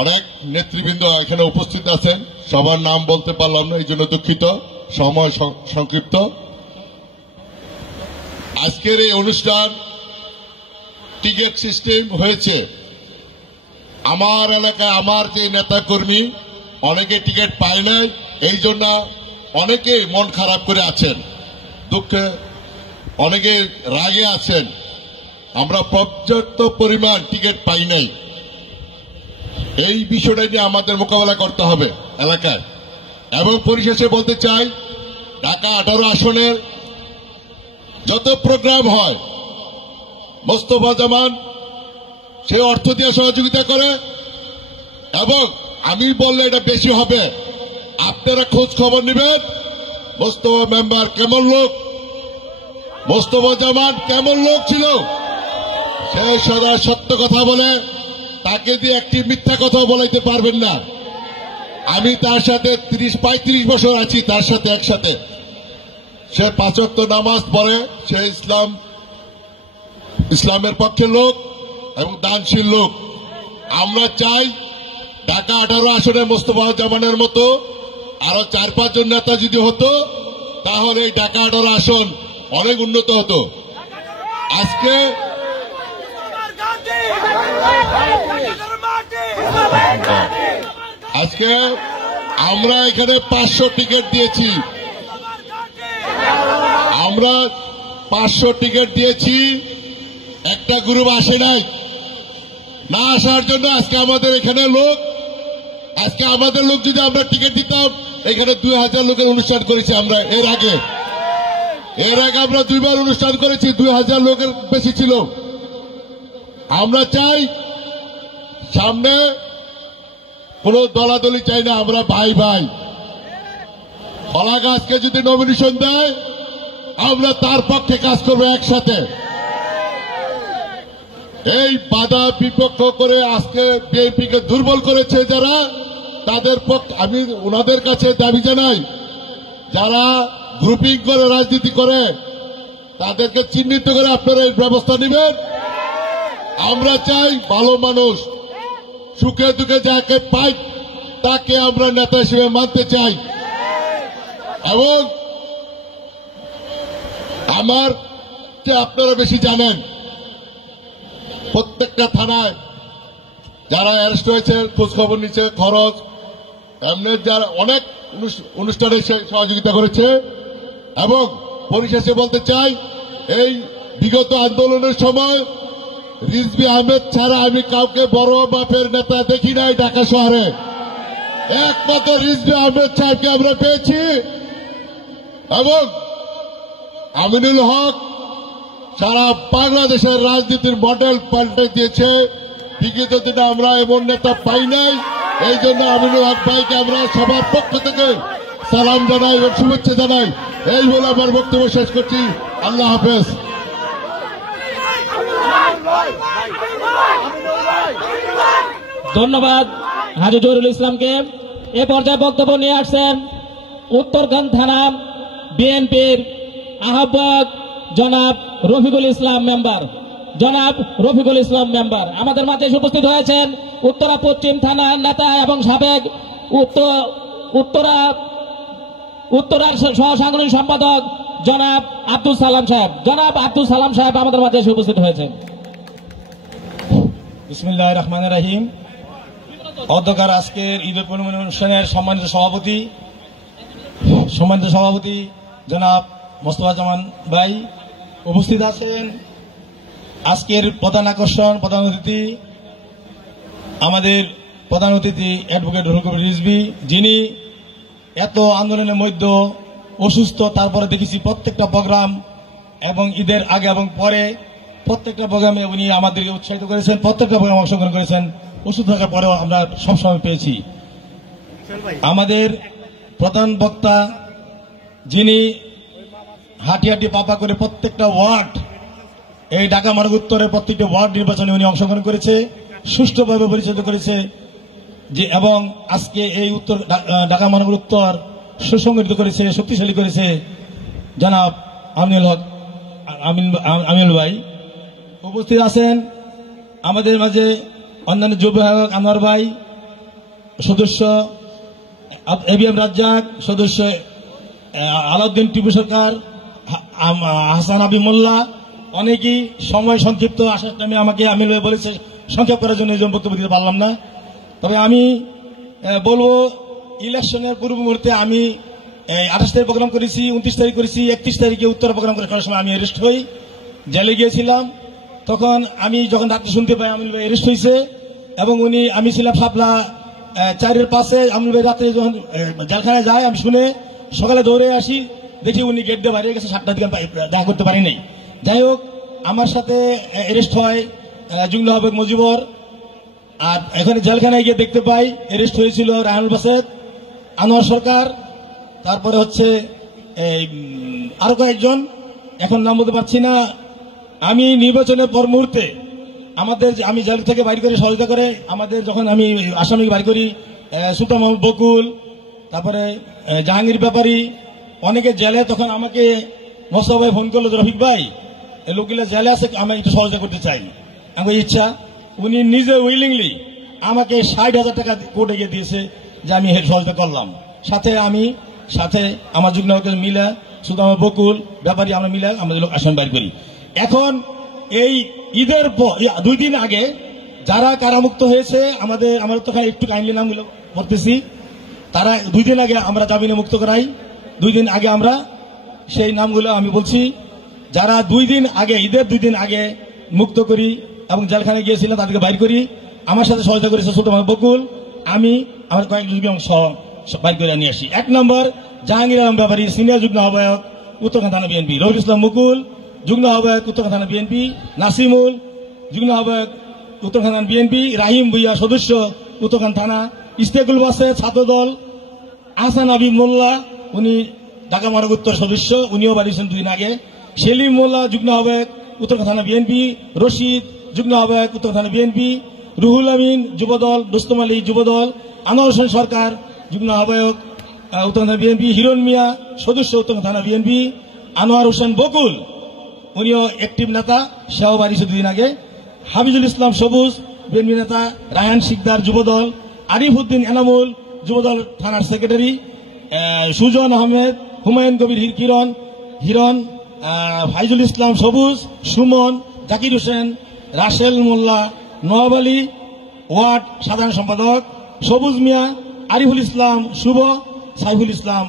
অনেক নেতৃবৃন্দ এখানে উপস্থিত আছেন, সবার নাম বলতে পারলাম না, এই জন্য দুঃখিত, সময় সংক্ষিপ্ত। আজকের এই অনুষ্ঠান টিকিট সিস্টেম হয়েছে। আমার এলাকায় আমার যে নেতাকর্মী অনেকে টিকিট পায় নাই, এই জন্য অনেকেই মন খারাপ করে আছেন, দুঃখে অনেকে রাগে আছেন। আমরা পর্যাপ্ত পরিমাণ টিকিট পাই নাই, এই বিষয়টা নিয়ে আমাদের মোকাবেলা করতে হবে এলাকায়। এবং পরিশেষে বলতে চাই, ঢাকা 18 আসনের যত প্রোগ্রাম হয় মোস্তফা জামান সে অর্থ দিয়ে সহযোগিতা করে, এবং আমি বললে এটা বেশি হবে। আপনারা খোঁজ খবর নেবেন মোস্তফা মেম্বার কেমন লোক, মোস্তফা জামান কেমন লোক ছিল। সে সদা সত্য কথা বলে, তাকে দিয়ে একটি মিথ্যা কথা বলাইতে পারবেন না। আমি তার সাথে 30-35 বছর আছি, তার সাথে একসাথে। সে 5 ওয়াক্ত নামাজ পড়ে, সে ইসলামের পক্ষের লোক এবং দানশীল লোক। আমরা চাই ঢাকা 18 আসনে মোস্তফা জামানের মতো আরো 4-5 জন নেতা যদি হতো, তাহলে এই ঢাকা 18 আসন অনেক উন্নত হতো। আজকে আমরা এখানে 500 টিকিট দিয়েছি, আমরা 500 টিকিট দিয়েছি, একটা গ্রুপ আসে নাই। না আসার জন্য আজকে আমাদের এখানে লোক, আজকে আমাদের লোক যদি আমরা টিকিট দিতাম, এখানে 2000 লোকের অনুষ্ঠান করেছি আমরা। এর আগে আমরা 2 বার অনুষ্ঠান করেছি, 2000 লোকের বেশি ছিল। আমরা চাই সামনে কোন দলাদলি চাই না, আমরা ভাই ভাই। কলা গাছকে যদি নমিনেশন দেয়, আমরা তার পক্ষে কাজ করবো একসাথে। এই বাধা বিপক্ষ করে আজকে বিএনপিকে দুর্বল করেছে যারা, তাদের পক্ষে আমি ওনাদের কাছে দাবি জানাই, যারা গ্রুপিং করে রাজনীতি করে তাদেরকে চিহ্নিত করে আপনারা এই ব্যবস্থা নেবেন। আমরা চাই ভালো মানুষ, সুখে দুঃখে যাকে পাই তাকে আমরা নেতা হিসেবে মানতে চাই। এবং আমার যে আপনারা বেশি জানেন, প্রত্যেকটা থানায় যারা অ্যারেস্ট হয়েছে খোঁজ খবর নিচ্ছে, খরচ এমনি যারা অনেক অনুষ্ঠানে সহযোগিতা করেছে। এবং পরিশেষে বলতে চাই, এই বিগত আন্দোলনের সময় রিজভী আহমেদ ছাড়া আমি কাউকে বড় বাপের নেতা দেখি নাই ঢাকা শহরে। একমাত্র রিজভী আহমেদ সাহেবকে আমরা পেয়েছি, এবং আমিনুল হক সারা বাংলাদেশের রাজনীতির মডেল পাল্টে দিয়েছে। বিগত দিনে আমরা এমন নেতা পাই নাই। এই জন্য আমিনুল হক ভাইকে আমরা সবার পক্ষ থেকে সালাম জানাই এবং শুভেচ্ছা জানাই। এই বলে আমার বক্তব্য শেষ করছি। আল্লাহ হাফেজ। ধন্যবাদ হাজী জহুরুল ইসলামকে। এ পর্যায়ে বক্তব্য নিয়ে আসছেন উত্তরখান থানা বিএনপির আহ্বায়ক জনাব রফিকুল ইসলাম মেম্বার। আমাদের মাঝে উপস্থিত হয়েছেন উত্তরা পশ্চিম থানার নেতা এবং সাবেক উত্তরার সহ সাংগঠনিক সম্পাদক জনাব আব্দুল সালাম সাহেব আমাদের মাঝে উপস্থিত হয়েছেন। বিসমিল্লাহির রহমানির রহিম। অধ্যক্ষার আজকের ঈদের পূর্ণিমা অনুষ্ঠানের সম্মানিত সভাপতি জনাব মোস্তফা জামান ভাই উপস্থিত আছেন। আজকের প্রধান আকর্ষণ, প্রধান অতিথি আমাদের প্রধান অতিথি অ্যাডভোকেট রুহুল কবির রিজভী, যিনি এত আন্দোলনের মধ্যে অসুস্থ, তারপরে দেখেছি প্রত্যেকটা প্রোগ্রাম এবং ঈদের আগে এবং পরে প্রত্যেকটা প্রোগ্রামে উনি আমাদেরকে উৎসাহিত করেছেন, প্রত্যেকটা প্রোগ্রামে অংশগ্রহণ করেছেন। ওষুধ থাকার পরেও আমরা সবসময় পেয়েছি। আমাদের প্রধান বক্তা, যিনি হাঁটি হাঁটি পাপা করে প্রত্যেকটা ওয়ার্ড, এই ঢাকা মহানগর উত্তরের প্রত্যেকটা ওয়ার্ড নির্বাচনে উনি অংশগ্রহণ করেছে, সুষ্ঠুভাবে পরিচালিত করেছে যে, এবং আজকে এই উত্তর ঢাকা মহানগর উত্তর সুসংগঠিত করেছে, শক্তিশালী করেছে জনাব আমিনুল ভাই। উপস্থিত আছেন আমাদের মাঝে অন্যান্য যুব আহ্বায়ক আনোয়ার ভাই, সদস্য এবিএম রাজ্জাক, সদস্য আলাউদ্দিন টিপু সরকার, হাসান আবি মোল্লা। অনেকেই সময় সংক্ষিপ্ত আসার টাইমে আমাকে আমিনুল ভাই বলেছে সংক্ষেপ করার জন্য এই জন্য বক্তব্য দিতে পারলাম না। তবে আমি বলবো, ইলেকশনের পূর্ব মুহূর্তে আমি 28 তারিখ প্রোগ্রাম করেছি, 29 তারিখ করেছি, 31 তারিখে উত্তরা প্রোগ্রাম করার সময় আমি অ্যারেস্ট হই, জেলে গিয়েছিলাম। তখন আমি যখন রাত্রে শুনতে পাই আমিনুল ভাই অ্যারেস্ট হয়েছে, এবং আমি ছিলাম শাপলা 4-এর পাশে। আমিনুল ভাই রাত্রে যখন জেলখানায় যায়, আমি শুনে সকালে দৌড়ে আসি, দেখি উনি গেট দিয়ে বাইরে গেছে, 7টার দিকে দেখা করতে পারি নাই। যাই হোক, আমার সাথে অ্যারেস্ট হয় যুগ্ম আহ্বায়ক মজিবর, আর এখানে জেলখানায় গিয়ে দেখতে পাই অ্যারেস্ট হয়েছিল রায়হানুল বাসেদ, আনোয়ার সরকার, তারপরে হচ্ছে আরো কয়েকজন, এখন নাম বলতে পারছি না। আমি নির্বাচনের পর মুহূর্তে আমি জেল থেকে বাইর করে সহযোগিতা করে আমাদের যখন আমি আসামি বাইর করি, সুলতান মোহাম্মদ বকুল, তারপরে জাহাঙ্গীর ব্যাপারী, অনেকে জেলে, তখন আমাকে মোস্তফা ভাই ফোন করলো, রফিক ভাই লোকগুলা জেলে আছে, আমি একটু সহযোগিতা করতে চাই। আমার ইচ্ছা, উনি নিজে উইলিংলি আমাকে 60,000 টাকা কোর্টে গিয়ে দিয়েছে যে আমি সহযোগিতা করলাম। সাথে আমার যুগ্ম মিলা সুলতান মোহাম্মদ বকুল ব্যাপারী আমরা মিলে আমাদের লোক আসামি বাইর করি। এখন এই ঈদের 2 দিন আগে যারা কারামুক্ত হয়েছে, আমাদের তো একটু কাইন্ডলি নামগুলো বলতেছি, তারা 2 দিন আগে আমরা জামিনে মুক্ত করাই। 2 দিন আগে আমরা সেই নামগুলো আমি বলছি, যারা 2 দিন আগে, ঈদের 2 দিন আগে মুক্ত করি এবং জেলখানায় গিয়েছিলাম তাদেরকে বাইর করি। আমার সাথে সহযোগিতা করেছে সুলতান মোহাম্মদ বকুল, আমার কয়েকজন বাইর করে নিয়ে আসি। 1 নম্বর জাহাঙ্গীর আলম ব্যাপারী, সিনিয়র যুগ্ম আহ্বায়ক উত্তরখান থানা বিএনপি, রবিউল ইসলাম মুকুল যুগ্ম আহ্বায়ক উত্তরখান থানা বিএনপি, নাসিমুল যুগ্ম আহ্বায়ক উত্তরখান থানা বিএনপি, রাহিম ভুইয়া সদস্য উত্তরখান থানা, ইস্তেকুল বাসে ছাত্রদল, আহসান আবিদ মোল্লা উনি ঢাকা মহানগর উত্তর সদস্য, উনিও বাড়িয়েছেন 2 দিন আগে, সেলিম মোল্লা যুগ্ম আহ্বায়ক উত্তরখান থানা বিএনপি, রশিদ যুগ্ম আহ্বায়ক উত্তরখান থানা বিএনপি, রুহুল আমিন যুবদল, দোস্তম আলী যুবদল, আনোয়ার হোসেন সরকার যুগ্ম আহ্বায়ক উত্তরখান থানা বিএনপি, হিরণ মিয়া সদস্য উত্তরখান থানা বিএনপি, আনোয়ার হোসেন বকুল উনিও অ্যাক্টিভ নেতা, সেও বাড়িয়েছে 2 দিন আগে, হাবিজুল ইসলাম সবুজ বিএনপি নেতা, রায়হান শিকদার যুবদল, আরিফ উদ্দিন এনামুল যুবদল থানার সেক্রেটারি, সুজন আহমেদ, হুমায়ুন কবির হিরণ, ফাইজুল ইসলাম সবুজ, সুমন, জাকির হোসেন, রাসেল মোল্লা, নওয়াব আলী ওয়ার্ড সাধারণ সম্পাদক, সবুজ মিয়া, আরিফুল ইসলাম শুভ, সাইফুল ইসলাম,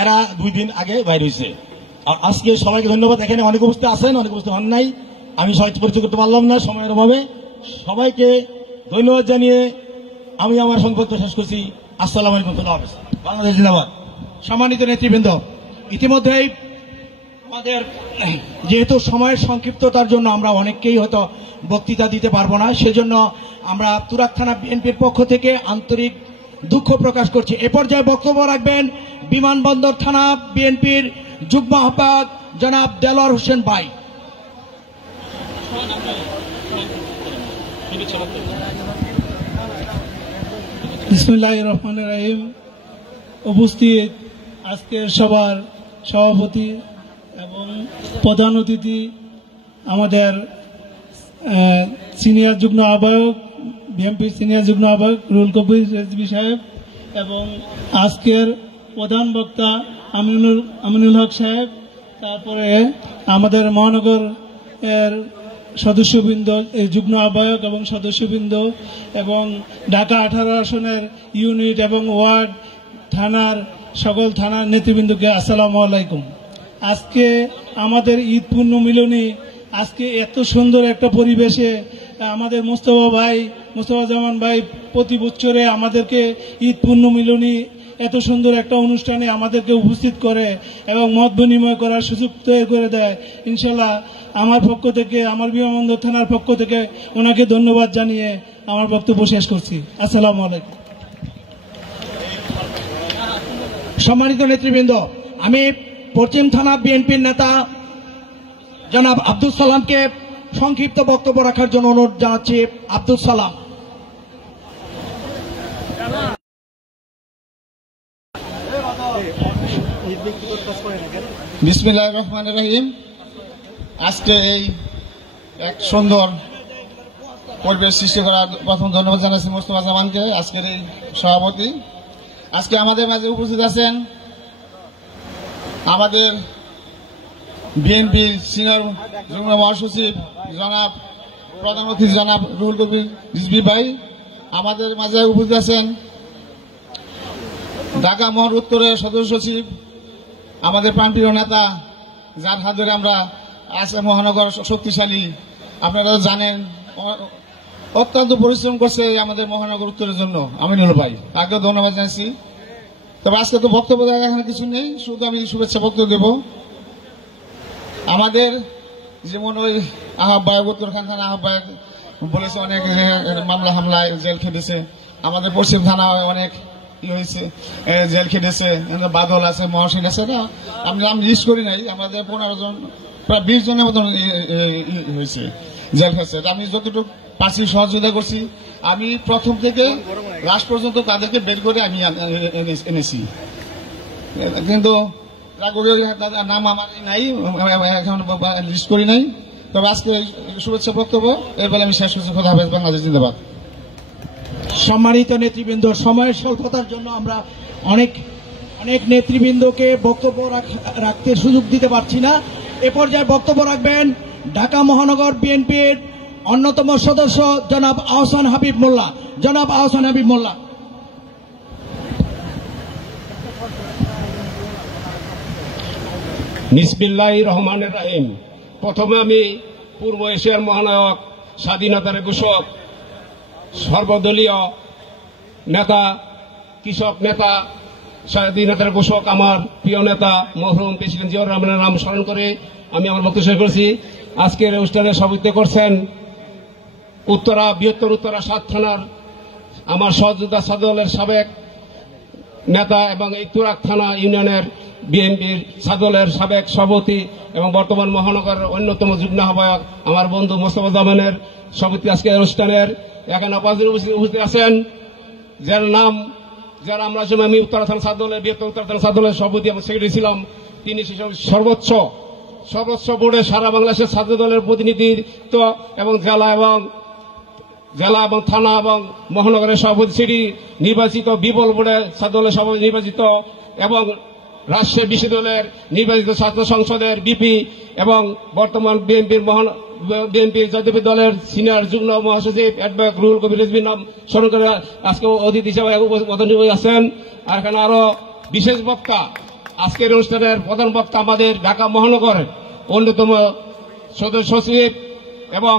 এরা 2 দিন আগে বাইর হয়েছে। আজকে সবাইকে ধন্যবাদ। এখানে অনেক উপস্থিত আছেন, অনেক উপস্থিত হন নাই, আমি সবাই পরিচয় করতে পারলাম না সময়ের অভাবে। সবাইকে ধন্যবাদ জানিয়ে আমি আমার সংবাদ শেষ করছি। আসসালামু আলাইকুম, বাংলাদেশ জিন্দাবাদ। সম্মানিত নেতৃবৃন্দ, ইতিমধ্যেই আমাদের যেহেতু সময়ের সংক্ষিপ্ততার জন্য আমরা অনেককেই হয়তো বক্তৃতা দিতে পারবো না, সেজন্য আমরা তুরাগ থানা বিএনপির পক্ষ থেকে আন্তরিক দুঃখ প্রকাশ করছি। এ পর্যায়ে বক্তব্য রাখবেন বিমানবন্দর থানা বিএনপির যুগ্ম আহ্বায়ক জনাব দেলোয়ার হোসেন ভাই। বিসমিল্লাহির রহমানির রহিম। উপস্থিত আজকের সভার সভাপতি এবং প্রধান অতিথি আমাদের সিনিয়র যুগ্ম আহ্বায়ক, বিএনপির সিনিয়র যুগ্ম আহ্বায়ক রুহুল কবির রেজভী সাহেব, এবং আজকের প্রধান বক্তা আমিনুল হক সাহেব, তারপরে আমাদের মহানগর এর সদস্যবৃন্দ, যুগ্ম আহ্বায়ক এবং সদস্যবৃন্দ, এবং ঢাকা 18 আসনের ইউনিট এবং ওয়ার্ড থানার সকল থানার নেতৃবৃন্দকে আসসালামু আলাইকুম। আজকে আমাদের ঈদ পূর্ণ মিলনী, আজকে এত সুন্দর একটা পরিবেশে আমাদের মোস্তফা জামান ভাই প্রতি বছরে আমাদেরকে ঈদ পূর্ণ মিলনী এত সুন্দর একটা অনুষ্ঠানে আমাদেরকে উপস্থিত করে এবং মত বিনিময় করার সুযোগ তৈরি করে দেয়। ইনশাল্লাহ আমার পক্ষ থেকে, আমার বিমানবন্দর থানার পক্ষ থেকে ওনাকে ধন্যবাদ জানিয়ে আমার বক্তব্য শেষ করছি। আসসালামু আলাইকুম। সম্মানিত নেতৃবৃন্দ, আমি পশ্চিম থানা বিএনপির নেতা জনাব আব্দুল সালামকে সংক্ষিপ্ত বক্তব্য রাখার জন্য অনুরোধ জানাচ্ছি। আব্দুল সালাম। বিসমিল্লাহির রহমানির রহিম। আজকে এই এক সুন্দর পরিবেশ সৃষ্টি করার প্রথম ধন্যবাদ জানাচ্ছি মোস্তফা জামানকে, আজকের এই সভাপতি। আজকে আমাদের মাঝে উপস্থিত আছেন আমাদের বিএনপির সিনিয়র যুগ্ম মহাসচিব জনাব, প্রধান অতিথি জনাব রুহুল কবির রিজভী ভাই। আমাদের মাঝে উপস্থিত আছেন ঢাকা মহানগর উত্তরের সদস্য সচিব, আমাদের প্রাণপ্রিয় নেতা, যার হাত ধরে আমরা আজ মহানগর শক্তিশালী। আপনারা জানেন অত্যন্ত পরিশ্রম করছে আমাদের মহানগর উত্তরের জন্য আমিনুল ভাই, তাকেও ধন্যবাদ জানাচ্ছি। তবে আজকে তো বক্তব্য দেওয়ার এখানে কিছু নেই, শুধু আমি শুভেচ্ছা বক্তব্য দেব। আমাদের যেমন ওই আহ্বায়ক, উত্তরখান থানা আহ্বায়ক বলেছে অনেক মামলা হামলায় জেল খেটেছে, আমাদের পশ্চিম থানায় অনেক হয়েছে, জেল খেটেছে, বাদল আছে, মহসিন আছে, না আমি নাম লিস্ট করি নাই, আমাদের 15 জন প্রায় 20 জনের মতন হয়েছে, জেল খেটেছে। আমি যতটুকু পার্সি সহযোগিতা করছি, আমি প্রথম থেকে লাস্ট পর্যন্ত তাদেরকে বের করে আমি এনেছি, কিন্তু নাম আমার নাই, এখন লিস্ট করি নাই। তবে আজকে শুভেচ্ছা বক্তব্য এই বলে আমি শেষ করছি। খোদা হাফেজ, বাংলাদেশ জিন্দাবাদ। সম্মানিত নেতৃবৃন্দ, সময়ের স্বল্পতার জন্য আমরা অনেক নেতৃবৃন্দকে বক্তব্য রাখতে সুযোগ দিতে পারছি না। এ পর্যায়ে বক্তব্য রাখবেন ঢাকা মহানগর বিএনপির অন্যতম সদস্য জনাব আহসান হাবিব মোল্লা। জনাব আহসান হাবিব মোল্লা। বিসমিল্লাহির রহমানির রহিম। প্রথমে আমি পূর্ব এশিয়ার মহানায়ক, স্বাধীনতার ঘোষক, সর্বদলীয় নেতা, কৃষক নেতা, স্বাধীনতার ঘোষক, আমার প্রিয় নেতা মরহুম প্রেসিডেন্ট জিয়াউর রহমানের নাম স্মরণ করে আমি আমার বক্তব্য শেষ করছি। আজকের অনুষ্ঠানে সভাপতিত্ব করছেন বৃহত্তর উত্তরা 7 থানার আমার সহযোদ্ধা ছাত্রদলের সাবেক নেতা এবং এই তুরাগ থানা ইউনিয়নের বিএনপির ছাত্রদলের সাবেক সভাপতি এবং বর্তমান মহানগরের অন্যতম যুগ্ম আহ্বায়ক আমার বন্ধু মোস্তফা জামানের সভাপতি আজকের অনুষ্ঠানের এখানে উপস্থিত আছেন, যার নাম যারা আমরা সময় আমি উত্তরা থানা ছাত্রদলের বৃহত্তর উত্তরা থানা ছাত্রদলের সভাপতি এবং সেক্রেটারি ছিলাম, তিনি সর্বোচ্চ বোর্ডে সারা বাংলাদেশের ছাত্রদলের প্রতিনিধিত্ব এবং জেলা এবং থানা এবং মহানগরের সভাপতি সিটি নির্বাচিত, বিপুল বোর্ডে ছাত্রদলের সভাপতি নির্বাচিত এবং রাজশাহী বিশ্ববিদ্যালয়ের নির্বাচিত ছাত্র সংসদের বিপি এবং বর্তমান বিএনপির জাতীয় দলের সিনিয়র যুগ্ম মহাসচিব অ্যাডভোকেট রুহুল কবির রিজভীর নাম স্মরণ করে আজকে অতিথি হিসেবে উপস্থিত আছেন। আর এখানে আরো বিশেষ বক্তা, আজকের অনুষ্ঠানের প্রধান বক্তা আমাদের ঢাকা মহানগরের অন্যতম সদস্য সচিব এবং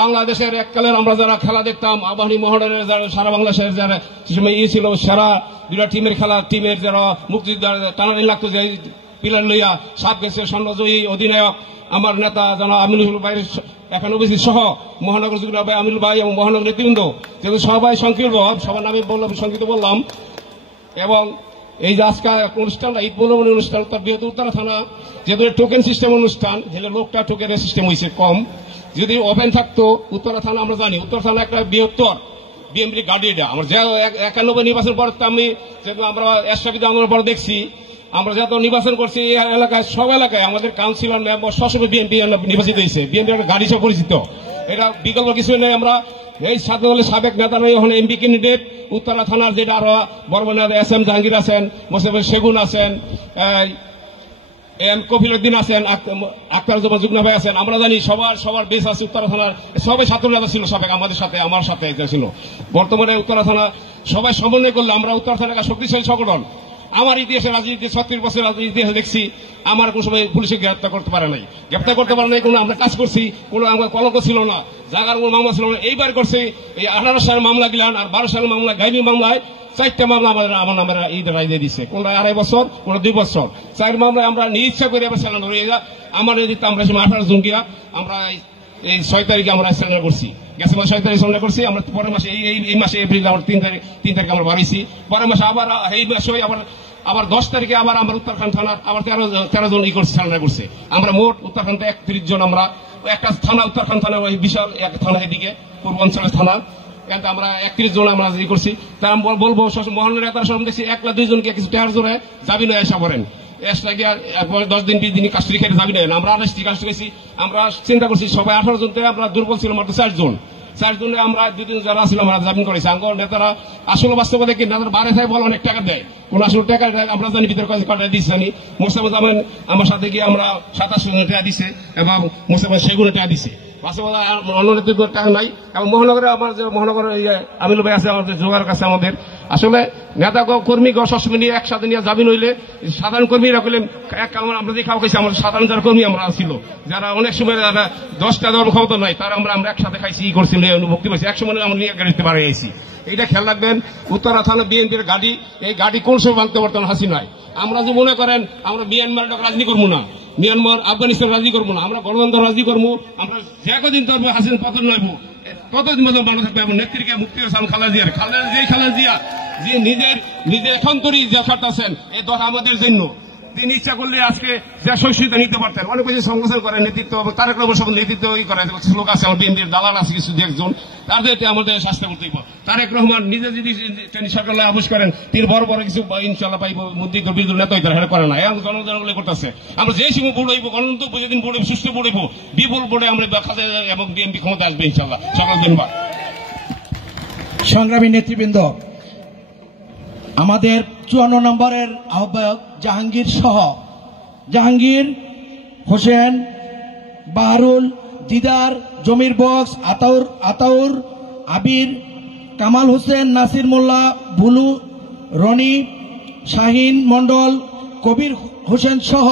বাংলাদেশের এককালের আমরা যারা খেলা দেখতাম, আবাহনী মহড়ের যারা সারা বাংলাদেশের যারা সময় ছিল সেরা বিরাট টিমের যারা মুক্তিযোদ্ধার টানাটানি লাগতো, যে পিলার লইয়া সাপ গেছে স্বর্ণজয়ী অধিনায়ক আমার নেতা জানা আমিনুল ভাই এখন উপস্থিত সহ মহানগর যুগ্ম ভাই আমিনুল ভাই এবং মহানগর নেতৃবৃন্দ, যেহেতু সবাই সংক্ষিপ্ত সবার নামে সংক্ষিপ্ত বললাম। এবং এই যে আজকাল অনুষ্ঠানটা ঈদ বলবনী অনুষ্ঠান, উত্তর বৃহত্তর উত্তরা থানা যেহেতু টোকেন সিস্টেম অনুষ্ঠান, যেহেতু লোকটা টোকেনের সিস্টেম হয়েছে কম, যদি ওপেন থাকতো উত্তরা থানা আমরা জানি উত্তর থানা একটা বৃহত্তর বিএনপি গার্ডিয়ান। আমরা যে 91 নির্বাচন পর আমি যেহেতু আমরা এরশাদ আন্দোলনের পর দেখছি, আমরা যত নির্বাচন করছি এলাকায় সব এলাকায় আমাদের কাউন্সিলর মেম্বার সবসময় বিএনপি নির্বাচিত হয়েছে, বিএনপি একটা গাড়ি সব পরিচিত, এটা বিকল্প কিছু নেই। আমরা এই ছাত্রদলের সাবেক নেতারা এখন এমপি ক্যান্ডিডেট, উত্তরা থানার যেটা আরো বড় নেতা এস এম জাহাঙ্গীর আছেন, মোস্তাফিজ সেগুন আছেন, এম কফিলউদ্দিন আছেন, আক্তারুজ্জামান যুগ্ম ভাই আছেন। আমরা জানি সবার বেশ আছে উত্তরা থানার, সবাই ছাত্র নেতা ছিল সাবেক আমাদের সাথে, আমার সাথে ছিল। বর্তমানে উত্তরা থানা সবাই সমন্বয় করলে আমরা উত্তরা থানা একটা শক্তিশালী সংগঠন। আমার ইতিহাসে রাজনীতি 36 বছর ইতিহাসে দেখছি আমার কোন সময় পুলিশে গ্রেপ্তার করতে পারে নাই, কোনো আমরা কাজ করছি, কোনো আমার কলঙ্ক ছিল না, জাগার কোনো মামলা ছিল না। এইবার করছে এই 18 সালের মামলা গিলান আর 12 সালের মামলা, গাইবি মামলায় 4টা মামলা আমার নামে ঈদ রায় দিয়ে দিচ্ছে, কোনটা 2.5 বছর, কোনটা 2 বছর। 4 মামলায় আমরা নিচ্ছা করে আবার চালানো আমার আমরা 18 জুন গিয়া আমরা এই 6 তারিখে আমরা চালনা করছি, গেছে মাসে 6 তারিখ চালনা করছি। আমরা পরের মাসে এই মাসে এপ্রিল আমরা 3 তারিখে আমরা বাড়িছি, পরের মাসে আবার এই মাসে আবার 10 তারিখে আবার আমরা উত্তরাখণ্ড থানার আবার 13 জন চালনা করছে। আমরা মোট উত্তরাখণ্ড 31 জন, আমরা একটা থানা উত্তরাখণ্ড থানা ওই বিশাল এক থানা এদিকে পূর্বাঞ্চলের থানা, কিন্তু আমরা 31 জন আমরা করছি। তা আমি বলবো মহানগর নেতার সব দেখছি 1 লাখ 2 জনকে কিছু টাকার জোরে যাবি না এসা করেন, এসটা গিয়ে 10 দিন 20 দিন কাস্টডি খেতে যাবি না। আমরা 28টি কাস্টডি গেছি, আমরা চিন্তা করছি সবাই 18 জন থেকে আমরা দুর্বল ছিল মাত্র 4 জন আমরা 2 দিন যারা ছিল আমরা জামিন করেছি। আমার নেতারা আসলে বাস্তবে দেখি নেতারা বাইরে থাকে বলে অনেক টাকা দেয়, কোন আসলে টাকা আমরা জানি ভিতরে কাটা দিচ্ছে জানি। মোস্তফা জামান আমার সাথে গিয়ে আমরা 27 টাকা দিছে এবং মোস্তফা সেগুলো টাকা দিছে, অন্য নেতৃত্ব টাকা নাই। এবং মহানগরে আমার যে মহানগরের আমিনুল ভাই আছে আমাদের জোগাড় কাছে, আমাদের আসলে নেতা কর্মী সবসময় নিয়ে একসাথে নিয়ে জামিন হইলে সাধারণ কর্মীরা করলে আমরা যে খাওয়া খাইছি, আমাদের সাধারণ যারা কর্মী আমরা ছিল, যারা অনেক সময় 10টা ধর্ম ক্ষমতা নাই, তারা আমরা একসাথে খাইছি ই করছি মুক্তি পাইছি, 100 মনে আমরা নিয়ে গাড়িতে বাড়ি আইছি। এটা খেয়াল রাখবেন। উত্তরা থানা বিএনপির গাড়ি, এই গাড়ি কোন সময় ভাঙতে পারতেন হাসিনায়। আমরা যে মনে করেন আমরা মিয়ানমার রাজনীতি করবো না, মিয়ানমার আফগানিস্তান রাজি করবো না, আমরা গণতন্ত্র রাজি করবো। আমরা যে কদিন তরফ হাসিনা পতন নইব ততদিন মতো মানুষ থাকবে। এবং নেত্রীকে মুক্তি হয়েছেন খালেদা জিয়ার, খালেদা জিয়া যে নিজের একান্তরই যে ছাড়তেছেন এই দল আমাদের জন্য। তিনি ইচ্ছা করলে আজকে যে সহিষ্ণুতা নিতে পারতেন। অনেক কিছু সংগঠন করে নেতৃত্ব, তারেক রহমান সব নেতৃত্ব করে লোক আছে, আমার বিএনপির দালাল আছে কিছু একজন, তাদেরকে আমাদের শাস্তি করতে হবে। তারেক রহমান নিজে যদি তিনি সরকার আবুশ করেন, তিনি বড় বড় কিছু ইনশাল্লাহ পাইব, মুদ্রিক বিরোধী নেতা হইতে হেরে করে না। এখন জনগণগুলো করতেছে। আমরা যে সময় ভোট হইব, গণতন্ত্র যেদিন ভোট হইব, সুস্থ ভোট হইব, বিপুল ভোটে আমরা খালেদা এবং বিএনপি ক্ষমতা আসবে ইনশাল্লাহ। সকাল দিনবার সংগ্রামী নেতৃবৃন্দ, আমাদের 54 নম্বরের আহ্বায়ক জাহাঙ্গীর হোসেন, বাহারুল, দিদার, জমির বক্স, আতাউর, আবির, কামাল হোসেন, নাসির মোল্লা, বুলু, রনি, শাহিন মন্ডল, কবির হোসেন সহ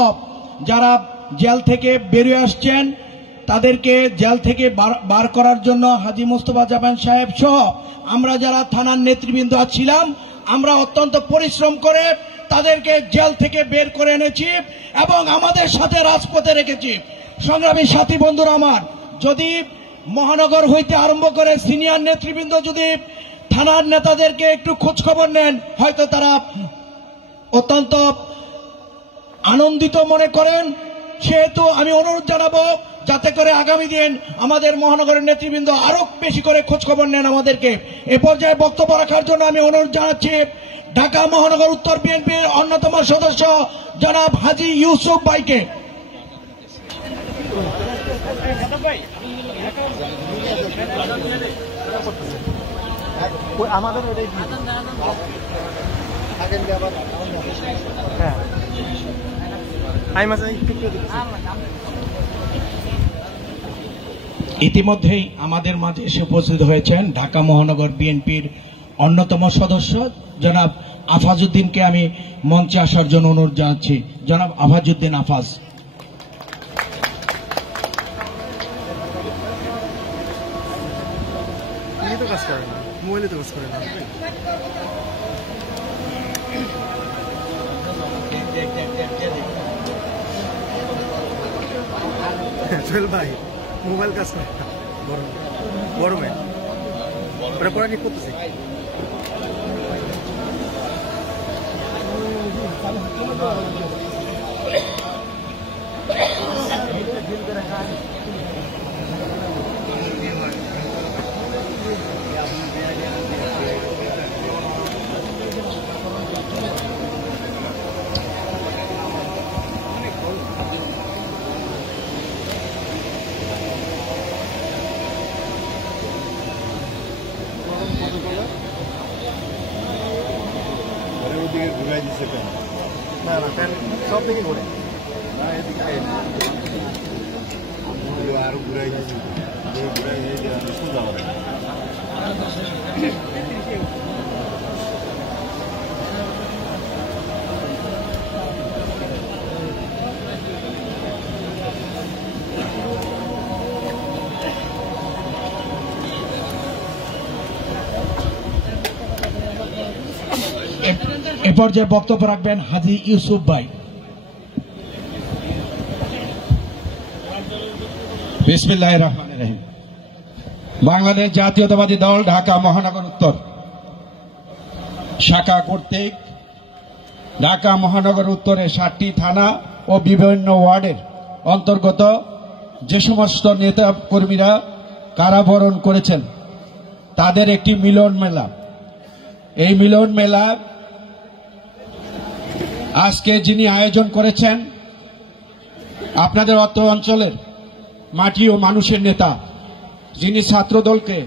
যারা জেল থেকে বেরিয়ে আসছেন, তাদেরকে জেল থেকে বার করার জন্য হাজী মোস্তফা জামান সাহেব সহ আমরা যারা থানার নেতৃবৃন্দ ছিলাম, আমরা অত্যন্ত পরিশ্রম করে তাদেরকে জেল থেকে বের করে এনেছি এবং আমাদের সাথে রাজপথে রেখেছি। সংগ্রামী সাথী বন্ধুরা আমার, যদি মহানগর হইতে আরম্ভ করে সিনিয়র নেতৃবৃন্দ যদি থানার নেতাদেরকে একটু খোঁজ খবর নেন, হয়তো তারা অত্যন্ত আনন্দিত মনে করেন। সেহেতু আমি অনুরোধ জানাবো যাতে করে আগামী দিন আমাদের মহানগরের নেতৃবৃন্দ আরো বেশি করে খোঁজ খবর নেন আমাদেরকে। এ পর্যায়ে বক্তব্য রাখার জন্য আমি অনুরোধ জানাচ্ছি ঢাকা মহানগর উত্তর বিএনপির অন্যতম সদস্য জনাব হাজী ইউসুফ ভাইকে। ইতিমধ্যেই আমাদের মাঝে এসে উপস্থিত হয়েছেন ঢাকা মহানগর বিএনপির অন্যতম সদস্য জনাব আফাজউদ্দিনকে আমি মঞ্চে আসার জন্য অনুরোধ জানাচ্ছি। জনাব আফাজউদ্দিন আফাজ। চল ভাই মোবাইল কাজ করে গরমে ওরা পড়ানি করতেছে। না না ফ্যান সব দিকে ঘুরে না, এদিকে আরো ঘুরাই দিয়েছি, ঘুরাই সোজা হবে। এ পর্যায়ে বক্তব্য রাখবেন হাজী ইউসুফ ভাই। বিসমিল্লাহির রহমানির রহিম। বাংলাদেশ জাতীয়তাবাদী দল ঢাকা মহানগর উত্তর শাখা কর্তৃক ঢাকা মহানগর উত্তরে 7টি থানা ও বিভিন্ন ওয়ার্ডের অন্তর্গত যে সমস্ত নেতা কর্মীরা কারাবরণ করেছেন তাদের একটি মিলন মেলা। এই মিলন মেলা আজকে যিনি আয়োজন করেছেন আপনাদের অত্র অঞ্চলের মাটি ও মানুষের নেতা, যিনি ছাত্রদলকে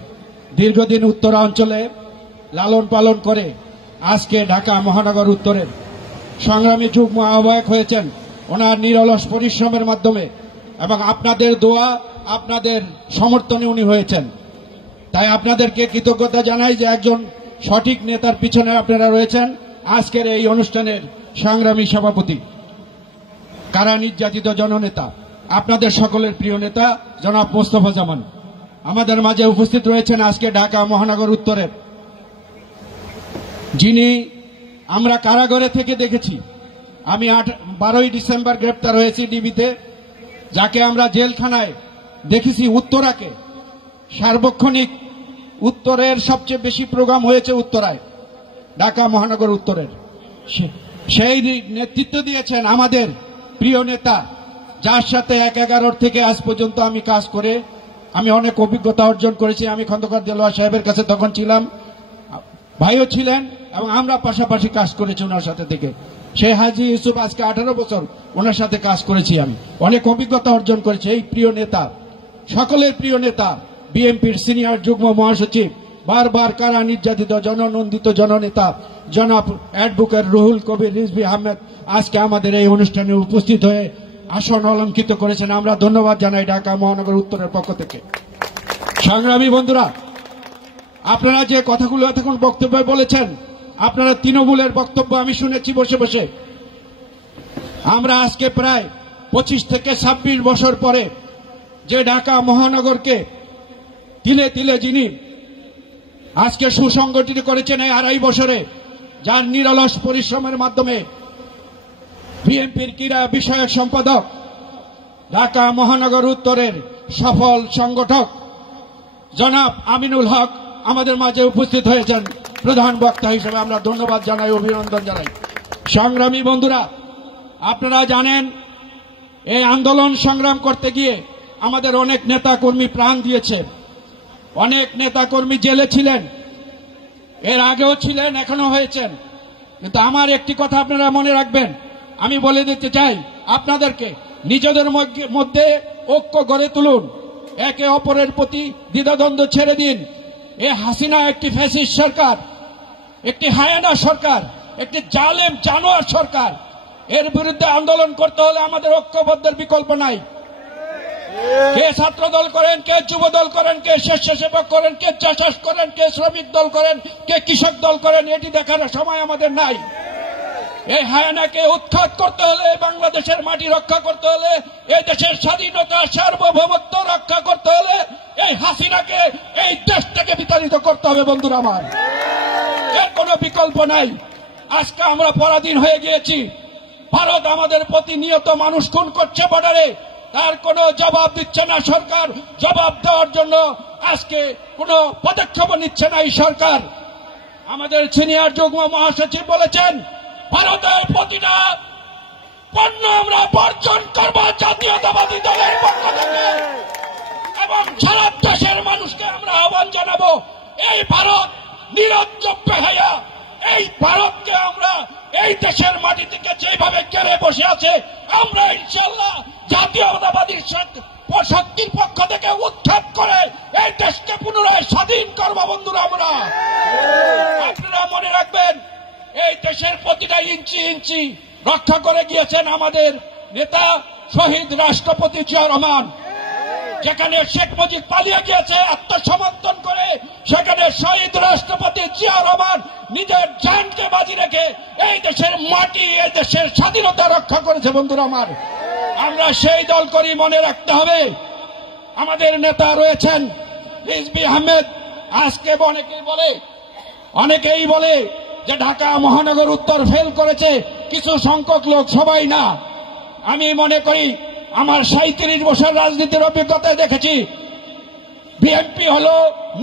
দীর্ঘদিন উত্তরা অঞ্চলে লালন পালন করে আজকে ঢাকা মহানগর উত্তরের সংগ্রামী যুগ্ম আহ্বায়ক হয়েছেন ওনার নিরলস পরিশ্রমের মাধ্যমে এবং আপনাদের দোয়া আপনাদের সমর্থনে উনি হয়েছেন। তাই আপনাদেরকে কৃতজ্ঞতা জানাই যে একজন সঠিক নেতার পিছনে আপনারা রয়েছেন। আজকের এই অনুষ্ঠানের সংগ্রামী সভাপতি, কারা নির্যাতিত জননেতা, আপনাদের সকলের প্রিয় নেতা জনাব মোস্তফা জামান আমাদের মাঝে উপস্থিত রয়েছেন। আজকে ঢাকা মহানগর উত্তরের যিনি আমরা কারাগারে থেকে দেখেছি। আমি 12ই ডিসেম্বর গ্রেপ্তার হয়েছি ডিবিতে, যাকে আমরা জেলখানায় দেখেছি। উত্তরাকে সার্বক্ষণিক উত্তরের সবচেয়ে বেশি প্রোগ্রাম হয়েছে উত্তরায়, ঢাকা মহানগর উত্তরের। সেই নেতৃত্ব দিয়েছেন আমাদের প্রিয় নেতা, যার সাথে 1/11 থেকে আজ পর্যন্ত আমি কাজ করে আমি অনেক অভিজ্ঞতা অর্জন করেছি। আমি খন্দকার দেলোয়ার সাহেবের কাছে তখন ছিলাম, ভাইও ছিলেন, এবং আমরা পাশাপাশি কাজ করেছি ওনার সাথে থেকে। সেই হাজী ইউসুফ আজকে 18 বছর ওনার সাথে কাজ করেছি, আমি অনেক অভিজ্ঞতা অর্জন করেছি। এই প্রিয় নেতা, সকলের প্রিয় নেতা, বিএনপির সিনিয়র যুগ্ম মহাসচিব, বারবার কারা নির্যাতিত জননন্দিত জননেতা জনাব অ্যাডভোকেট রুহুল কবির রিজভী আহমেদ আজকে আমাদের এই অনুষ্ঠানে উপস্থিত হয়ে আসন অলঙ্কিত করেছেন। আমরা ধন্যবাদ জানাই ঢাকা মহানগর উত্তরের পক্ষ থেকে। সংগ্রামী বন্ধুরা, আপনারা যে কথাগুলো এতক্ষণ বক্তব্যে বলেছেন, আপনারা তৃণমূলের বক্তব্য আমি শুনেছি বসে বসে। আমরা আজকে প্রায় 25 থেকে 26 বছর পরে যে ঢাকা মহানগরকে তিলে তিলে যিনি আজকে সুসংগঠিত করেছেন এই 2.5 বছরে, যার নিরলস পরিশ্রমের মাধ্যমে বিএনপির ক্রীড়া বিষয়ক সম্পাদক, ঢাকা মহানগর উত্তরের সফল সংগঠক জনাব আমিনুল হক আমাদের মাঝে উপস্থিত হয়েছেন প্রধান বক্তা হিসেবে। আমরা ধন্যবাদ জানাই, অভিনন্দন জানাই। সংগ্রামী বন্ধুরা, আপনারা জানেন এই আন্দোলন সংগ্রাম করতে গিয়ে আমাদের অনেক নেতা কর্মী প্রাণ দিয়েছে, অনেক নেতা কর্মী জেলে ছিলেন, এর আগেও ছিলেন, এখনো হয়েছেন। কিন্তু আমার একটি কথা আপনারা মনে রাখবেন, আমি বলে দিতে চাই আপনাদেরকে, নিজেদের মধ্যে ঐক্য গড়ে তুলুন, একে অপরের প্রতি দ্বিধাদ্বন্দ্ব ছেড়ে দিন। এ হাসিনা একটি ফ্যাসিস্ট সরকার, একটি হায়ানা সরকার, একটি জালেম জানোয়ার সরকার। এর বিরুদ্ধে আন্দোলন করতে হলে আমাদের ঐক্যবদ্ধের বিকল্প নাই। কে ছাত্র দল করেন, কে যুব দল করেন, কে স্বেচ্ছাসেবক করেন, কে চাষাস করেন, কে শ্রমিক দল করেন, কে কৃষক দল করেন, এটি দেখার সময় আমাদের নাই। এই হায়ানাকে উৎখাত করতে হলে, বাংলাদেশের মাটি রক্ষা করতে হলে, এই দেশের স্বাধীনতা সার্বভৌমত্ব রক্ষা করতে হলে এই হাসিনাকে এই দেশ থেকে বিতাড়িত করতে হবে। বন্ধুরা আমার, এর কোনো বিকল্প নাই। আজকে আমরা পরাধীন হয়ে গিয়েছি। ভারত আমাদের প্রতিনিয়ত মানুষ খুন করছে বর্ডারে, তার কোনো জবাব দিচ্ছে না সরকার। জবাব দেওয়ার জন্য আজকে কোনো পদক্ষেপ নিচ্ছে না এই সরকার। আমাদের সিনিয়র যুগ্ম মহাসচিব বলেছেন, ভারতের প্রতিটা পণ্য আমরা বর্জন করব জাতীয়তাবাদী দলের পক্ষ থেকে, এবং সারা দেশের মানুষকে আমরা আহ্বান জানাবো, এই ভারত নিরজ্জ বেহায়া, এই ভারতকে আমরা এই দেশের মাটি থেকে যেভাবে কেড়ে বসে আছে, আমরা ইনশাল্লাহ জাতীয়তাবাদী শক্তির পক্ষ থেকে উৎখাত করে এই দেশকে পুনরায় স্বাধীন করব। বন্ধুরা আমরা, আপনারা মনে রাখবেন, এই দেশের প্রতিটা ইঞ্চি ইঞ্চি রক্ষা করে গিয়েছেন আমাদের নেতা শহীদ রাষ্ট্রপতি জিয়া রহমান। যেখানে শেখ মুজিব পালিয়ে গিয়েছে আত্মসমর্পণ করে, সেখানে শহীদ রাষ্ট্রপতি জিয়া রহমান নিজের জানকে বাজি রেখে এই দেশের মাটি, এই দেশের স্বাধীনতা রক্ষা করেছে। বন্ধুরা আমার, আমরা সেই দল করি, মনে রাখতে হবে। আমাদের নেতা রয়েছেন রিজভী আহমেদ। আজকে অনেকেই বলে যে ঢাকা মহানগর উত্তর ফেল করেছে কিছু সংখ্যক লোক, সবাই না। আমি মনে করি, আমার 37 বছর রাজনীতির অভিজ্ঞতায় দেখেছি, বিএনপি হলো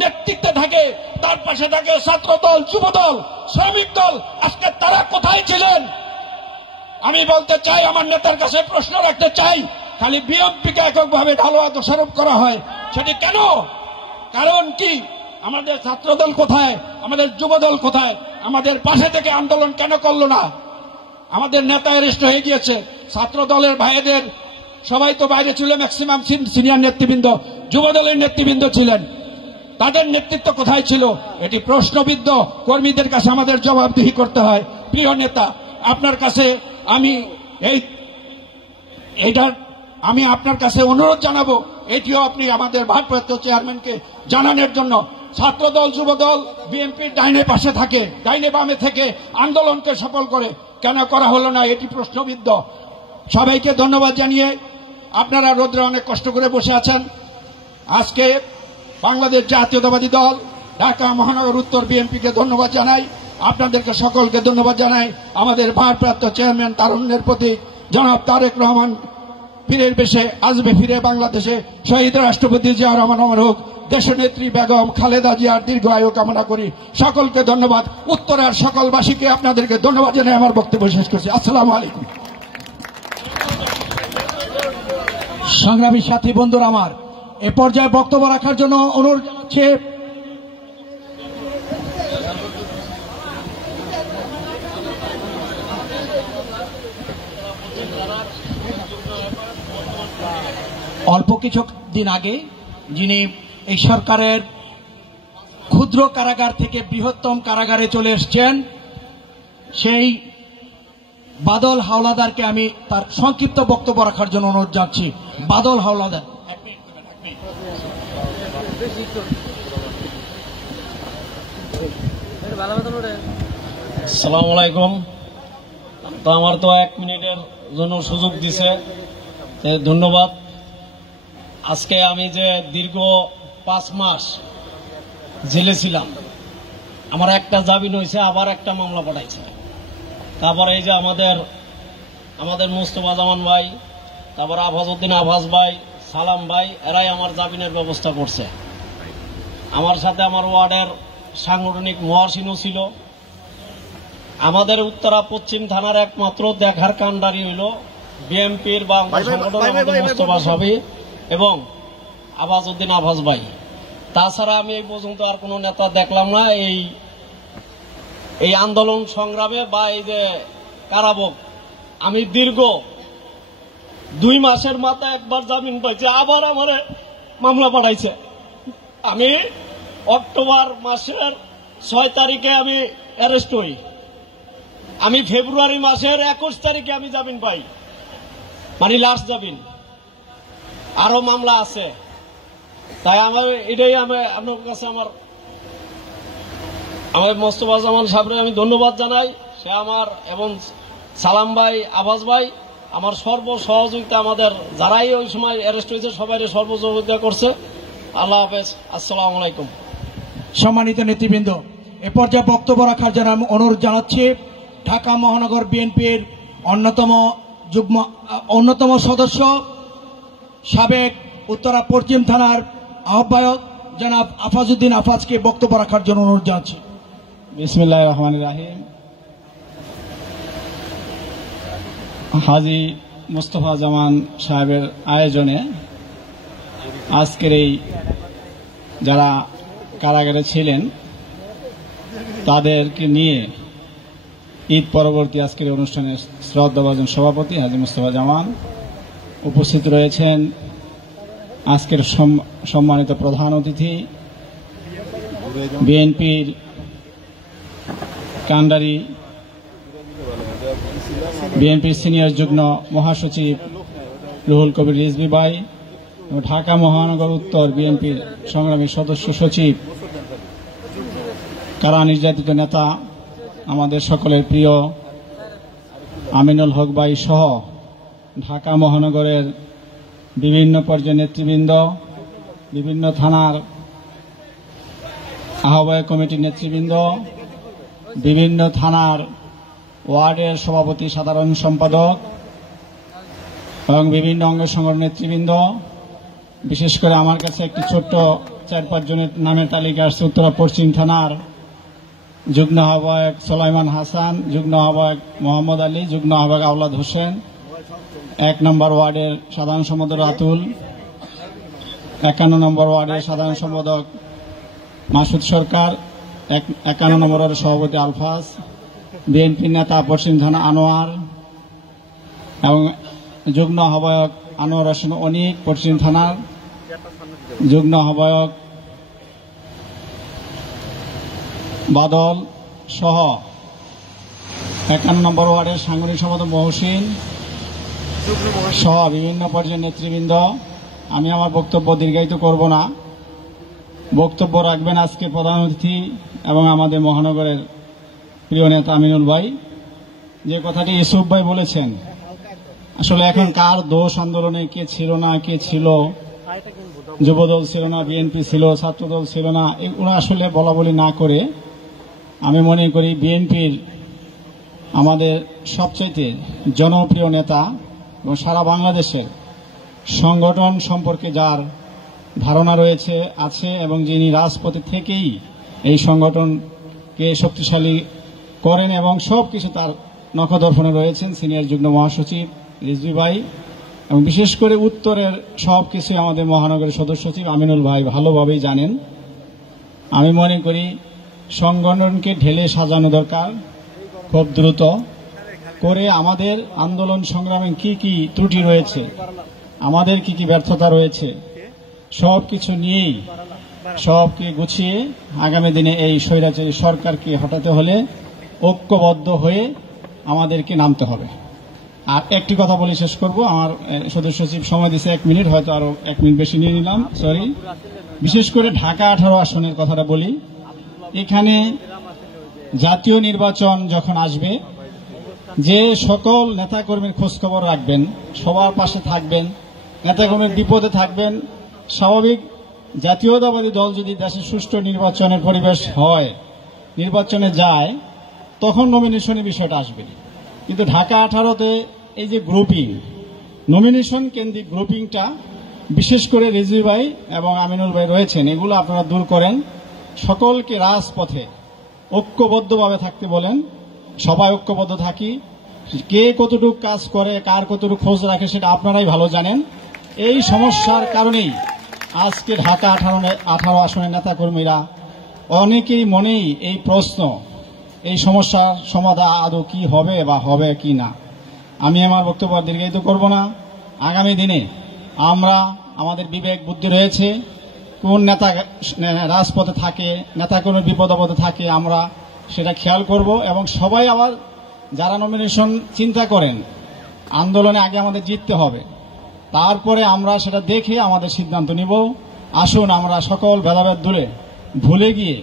নেতৃত্বে থাকে, তার পাশে থাকে ছাত্র দল, যুব দল, শ্রমিক দল। আজকে তারা কোথায় ছিলেন? আমি বলতে চাই, আমার নেতার কাছে প্রশ্ন রাখতে চাই, খালি বিএনপিকে এককভাবে ঢালোয়া দোষারোপ করা হয়, সেটি কেন? কারণ কি? আমাদের ছাত্র দল কোথায়? আমাদের যুব দল কোথায়? আমাদের পাশে থেকে আন্দোলন কেন করলো না? আমাদের নেতা অ্যারেস্ট হয়ে গিয়েছে, ছাত্র দলের ভাইদের সবাই তো বাইরে ছিল, ম্যাক্সিমাম সিনিয়র নেতৃবৃন্দ, যুব দলের নেতৃবৃন্দ ছিলেন, তাদের নেতৃত্ব কোথায় ছিল? এটি প্রশ্নবিদ্ধ কর্মীদের কাছে আমাদের জবাবদিহি করতে হয়। প্রিয় নেতা, আপনার কাছে আমি আপনার কাছে অনুরোধ জানাবো, এটিও আপনি আমাদের ভারপ্রাপ্ত চেয়ারম্যানকে জানানোর জন্য। ছাত্র দল, যুব দল বিএনপির ডাইনে পাশে থাকে, ডাইনে বামে থেকে আন্দোলনকে সফল করে, কেন করা হলো না? এটি প্রশ্নবিদ্ধ। সবাইকে ধন্যবাদ জানিয়ে, আপনারা রোদ্রে অনেক কষ্ট করে বসে আছেন। আজকে বাংলাদেশ জাতীয়তাবাদী দল ঢাকা মহানগর উত্তর বিএনপিকে ধন্যবাদ জানাই। আপনাদেরকে সকলকে ধন্যবাদ জানাই। আমাদের ভারপ্রাপ্ত চেয়ারম্যান তারুণ্যের প্রতি জনাব তারেক রহমান ফিরে বেশে আসবে, ফিরে বাংলাদেশে শহীদ রাষ্ট্রপতি জিয়া রহমান অমর হোক, দেশনেত্রী বেগম খালেদা জিয়ার দীর্ঘ আয়ু কামনা করি। সকলকে ধন্যবাদ। উত্তরার সকলবাসীকে আপনাদেরকে ধন্যবাদ জানিয়ে আমার বক্তব্য শেষ করছি। আসসালামু আলাইকুম। সংগ্রামী সাথী বন্ধুরা আমার, এ পর্যায়ে বক্তব্য রাখার জন্য অনুরোধ জানাচ্ছে অল্প কিছু দিন আগে যিনি এই সরকারের ক্ষুদ্র কারাগার থেকে বৃহত্তম কারাগারে চলে এসেছেন, সেই বাদল হাওলাদারকে আমি তার সংক্ষিপ্ত বক্তব্য রাখার জন্য অনুরোধ জানাচ্ছি। বাদল হাওলাদার। আসসালামু আলাইকুম। তো আমার তো 1 মিনিটের জন্য সুযোগ দিছে, ধন্যবাদ। আজকে আমি যে দীর্ঘ 5 মাস জেলে ছিলাম, আমার একটা জামিন হয়েছে, আবার একটা মামলা পাঠাইছে। তারপরে এই যে আমাদের মুস্তফা জামান ভাই, তারপর আফাজউদ্দিন আফাজ ভাই, সালাম ভাই, এরাই আমার জামিনের ব্যবস্থা করছে। আমার সাথে আমার ওয়ার্ডের সাংগঠনিক মহাসিনও ছিল। আমাদের উত্তরা পশ্চিম থানার একমাত্র দেখার কাণ্ডারি হইল বিএনপির বা সংগঠন মুস্তফা সাহেব এবং আফাজউদ্দিন আফাজ ভাই। তাছাড়া আমি এই পর্যন্ত আর কোন নেতা দেখলাম না এই আন্দোলন সংগ্রামে বা এই যে কারাভোগ। আমি দীর্ঘ 2 মাসের মাথায় একবার জামিন পাইছি, আবার আমারে মামলা পাঠাইছে। আমি অক্টোবর মাসের 6 তারিখে আমি অ্যারেস্ট হই। আমি ফেব্রুয়ারি মাসের 21 তারিখে আমি জামিন পাই, মানে লাস্ট জামিন। আরো মামলা আছে। তাই আমার এটাই আপনার কাছে আমার মোস্তফা জামান সাহেবের আমি ধন্যবাদ জানাই। সে আমার এবং সালাম ভাই, আবাস ভাই আমার সহযোগিতা, আমাদের যারাই ওই সময় অ্যারেস্ট হয়েছে সবাই সহযোগিতা করছে। আল্লাহ হাফেজ। আসসালামু আলাইকুম। সম্মানিত নেতৃবৃন্দ, এ পর্যায়ে বক্তব্য রাখার জন্য আমি অনুরোধ জানাচ্ছি ঢাকা মহানগর বিএনপির অন্যতম সদস্য, সাবেক উত্তরা পশ্চিম থানার আহ্বায়ক জনাব আফাজউদ্দিন আফাজকে বক্তব্য রাখার জন্য অনুরোধ জানাচ্ছি। বিসমিল্লাহির রহমানির রহিম। হাজী মুস্তফা জামান সাহেবের আয়োজনে আজকের এই যারা কারাগারে ছিলেন তাদেরকে নিয়ে ঈদ পরবর্তী আজকের অনুষ্ঠানে শ্রদ্ধাভাজন সভাপতি হাজী মুস্তফা জামান উপস্থিত রয়েছেন। আজকের সম্মানিত প্রধান অতিথি বিএনপির কান্ডারি, বিএনপির সিনিয়র যুগ্ম মহাসচিব রুহুল কবির রিজভী ভাই, ঢাকা মহানগর উত্তর বিএনপির সংগ্রামী সদস্য সচিব, কারা নির্যাতিত নেতা আমাদের সকলের প্রিয় আমিনুল হক ভাই সহ ঢাকা মহানগরের বিভিন্ন পর্যায়ের নেতৃবৃন্দ, বিভিন্ন থানার আহ্বায়ক কমিটির নেতৃবৃন্দ, বিভিন্ন থানার ওয়ার্ডের সভাপতি, সাধারণ সম্পাদক এবং বিভিন্ন অঙ্গ সংগঠনের নেতৃবৃন্দ, বিশেষ করে আমার কাছে একটি ছোট্ট 4-5 জনের নামের তালিকা আসছে। উত্তরা পশ্চিম থানার যুগ্ম আহ্বায়ক সোলাইমান হাসান, যুগ্ম আহ্বায়ক মোহাম্মদ আলী, যুগ্ম আহ্বায়ক আওলাদ হোসেন, 1 নম্বর ওয়ার্ডের সাধারণ সম্পাদক রাতুল, 51 নম্বর ওয়ার্ডের সাধারণ সম্পাদক মাসুদ সরকার, 51 নম্বর ওয়ার্ডের সভাপতি আলফাজ, বিএনপি নেতা পশ্চিম থানা আনোয়ার এবং যুগ্ম আহ্বায়ক আনোয়ার হোসেন অনিক পশ্চিম থানার, যুগ্ম আহ্বায়ক বাদল সহ 51 নম্বর ওয়ার্ডের সাংগঠনিক সম্পাদক মহসিন সহ বিভিন্ন পর্যায়ের নেতৃবৃন্দ। আমি আমার বক্তব্য দীর্ঘায়িত করব না। বক্তব্য রাখবেন আজকে প্রধান অতিথি এবং আমাদের মহানগরের প্রিয় নেতা আমিনুল ভাই। যে কথাটি ইউসুফ ভাই বলেছেন, আসলে এখন কার দোষ আন্দোলনে, কে ছিল না, কে ছিল, যুবদল ছিল না, বিএনপি ছিল, ছাত্রদল ছিল না, এগুলো আসলে বলা বলি না করে আমি মনে করি বিএনপির আমাদের সবচেয়ে জনপ্রিয় নেতা এবং সারা বাংলাদেশের সংগঠন সম্পর্কে যার ধারণা রয়েছে আছে এবং যিনি রাজপথে থেকেই এই সংগঠনকে শক্তিশালী করেন এবং সবকিছু তার নখদর্পণে রয়েছেন সিনিয়র যুগ্ম মহাসচিব রিজভী ভাই এবং বিশেষ করে উত্তরের সবকিছু আমাদের মহানগরের সদস্য সচিব আমিনুল ভাই ভালোভাবেই জানেন। আমি মনে করি সংগঠনকে ঢেলে সাজানো দরকার খুব দ্রুত করে। আমাদের আন্দোলন সংগ্রামে কি কি ত্রুটি রয়েছে, আমাদের কি কি ব্যর্থতা রয়েছে, সবকিছু নিয়েই সবকে গুছিয়ে আগামী দিনে এই স্বৈরাচারী সরকারকে হটাতে হলে ঐক্যবদ্ধ হয়ে আমাদেরকে নামতে হবে। আর একটি কথা বলে শেষ করব, আমার সদস্য সচিব সময় দিয়েছে 1 মিনিট, হয়তো আরো 1 মিনিট বেশি নিয়ে নিলাম, সরি। বিশেষ করে ঢাকা 18 আসনের কথাটা বলি। এখানে জাতীয় নির্বাচন যখন আসবে, যে সকল নেতাকর্মীর খোঁজখবর রাখবেন, সবার পাশে থাকবেন, নেতাকর্মীর বিপদে থাকবেন। স্বাভাবিক জাতীয়তাবাদী দল যদি দেশে সুষ্ঠু নির্বাচনের পরিবেশ হয়, নির্বাচনে যায়, তখন নমিনেশনের বিষয়টা আসবে। কিন্তু ঢাকা 18তে এই যে গ্রুপিং, নমিনেশন কেন্দ্রিক গ্রুপিংটা বিশেষ করে রিজভী ভাই এবং আমিনুল ভাই রয়েছেন, এগুলো আপনারা দূর করেন। সকলকে রাজপথে ঐক্যবদ্ধভাবে থাকতে বলেন, সবাই ঐক্যবদ্ধ থাকি। কে কতটুকু কাজ করে, কার কতটুকু খোঁজ রাখে সেটা আপনারাই ভালো জানেন। এই সমস্যার কারণেই আজকে ঢাকা 18 আসনের নেতাকর্মীরা অনেকেই মনেই এই প্রশ্ন, এই সমস্যার সমাধান আদৌ কি হবে বা হবে কি না। আমি আমার বক্তব্য দীর্ঘায়িত করব না। আগামী দিনে আমরা, আমাদের বিবেক বুদ্ধি রয়েছে, কোন নেতা রাজপথে থাকে, নেতাকর্মীর বিপদ আপদে থাকে, আমরা সেটা খেয়াল করব। এবং সবাই আবার যারা নমিনেশন চিন্তা করেন, আন্দোলনে আগে আমাদের জিততে হবে, তারপরে আমরা সেটা দেখে আমাদের সিদ্ধান্ত নিব। আসুন আমরা সকল ভেদাভেদ দূরে ভুলে গিয়ে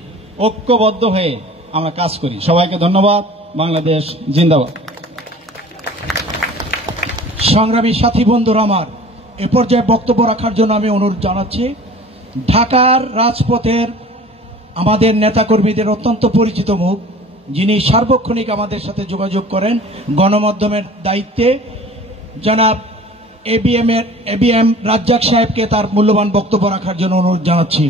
ঐক্যবদ্ধ হয়ে আমরা কাজ করি। সবাইকে ধন্যবাদ। বাংলাদেশ জিন্দাবাদ। সংগ্রামী সাথী বন্ধুরা আমার, এ পর্যায়ে বক্তব্য রাখার জন্য আমি অনুরোধ জানাচ্ছি ঢাকার রাজপথের আমাদের নেতাকর্মীদের অত্যন্ত পরিচিত মুখ, যিনি সার্বক্ষণিক আমাদের সাথে যোগাযোগ করেন গণমাধ্যমের দায়িত্বে, জনাব এবিএম রাজ্জাক সাহেবকে তার মূল্যবান বক্তব্য রাখার জন্য অনুরোধ জানাচ্ছি।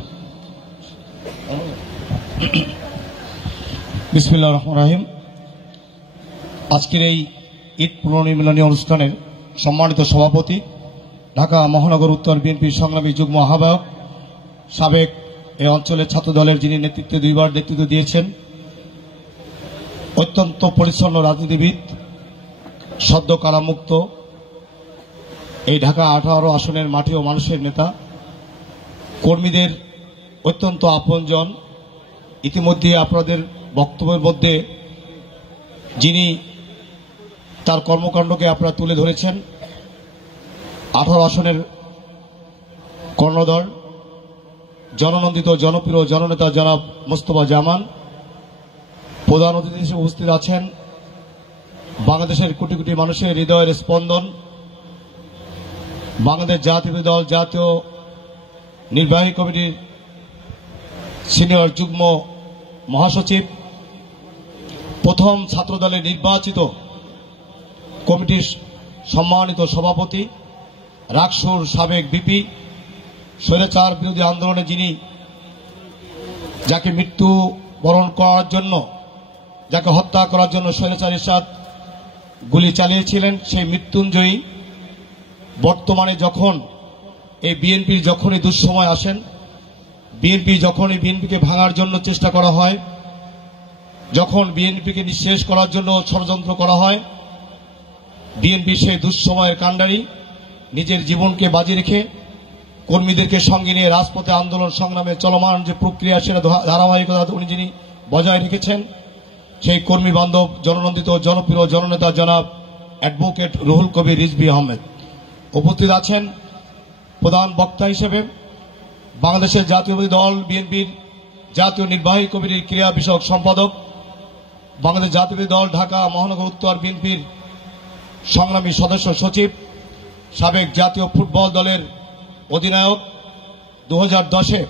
বিসমিল্লাহির রহমানির রহিম। আজকের এই ঈদ পুনর্মিলনী অনুষ্ঠানের সম্মানিত সভাপতি, ঢাকা মহানগর উত্তর বিএনপির সংগ্রামী যুগ্ম আহ্বায়ক, সাবেক এই অঞ্চলের ছাত্র দলের যিনি নেতৃত্বে 2 বার নেতৃত্ব দিয়েছেন, অত্যন্ত পরিচ্ছন্ন রাজনীতিবিদ, সদ্য কারামুক্ত, এই ঢাকা 18 আসনের মাটি ও মানুষের নেতা, কর্মীদের অত্যন্ত আপনজন, ইতিমধ্যে আপনাদের বক্তব্যের মধ্যে যিনি তার কর্মকাণ্ডকে আপনারা তুলে ধরেছেন, 18 আসনের কর্ণধর, জননন্দিত জনপ্রিয় জননেতা জনাব মোস্তফা জামান, প্রধান অতিথি হিসেবে উপস্থিত আছেন বাংলাদেশের কোটি কোটি মানুষের হৃদয়ের স্পন্দন, বাংলাদেশ জাতীয় দল জাতীয় নির্বাহী কমিটির সিনিয়র যুগ্ম মহাসচিব, প্রথম ছাত্রদলের নির্বাচিত কমিটির সম্মানিত সভাপতি, রাকসুর সাবেক বিপি, স্বৈরাচার বিরোধী আন্দোলনে যিনি যাকে মৃত্যু বরণ করার জন্য, যাকে হত্যা করার জন্য স্বৈরাচার এরশাদ গুলি চালিয়েছিলেন, সেই মৃত্যুঞ্জয়ী, বর্তমানে যখন এই বিএনপি যখনই দুঃসময় আসেন, যখনই বিএনপিকে ভাঙার জন্য চেষ্টা করা হয়, যখন বিএনপিকে নিঃশেষ করার জন্য ষড়যন্ত্র করা হয়, বিএনপি সেই দুঃসময়ের কাণ্ডারি নিজের জীবনকে বাজি রেখে কর্মীদেরকে সঙ্গে নিয়ে রাজপথে আন্দোলন সংগ্রামে চলমান যে প্রক্রিয়া, সেটা ধারাবাহিকতা উনি যিনি বজায় রেখেছেন, সেই কর্মী বান্ধব জননন্দিত জনপ্রিয় জননেতা জনাব অ্যাডভোকেট রুহুল কবির রিজভী আহমেদ। উপস্থিত আছেন প্রধান বক্তা হিসেবে বাংলাদেশের জাতীয়তাবাদী দল বিএনপির জাতীয় নির্বাহী কমিটির ক্রীড়া বিষয়ক সম্পাদক, বাংলাদেশ জাতীয়তাবাদী দল ঢাকা মহানগর উত্তর বিএনপির সংগ্রামী সদস্য সচিব, সাবেক জাতীয় ফুটবল দলের অধিনায়ক, 2010-এ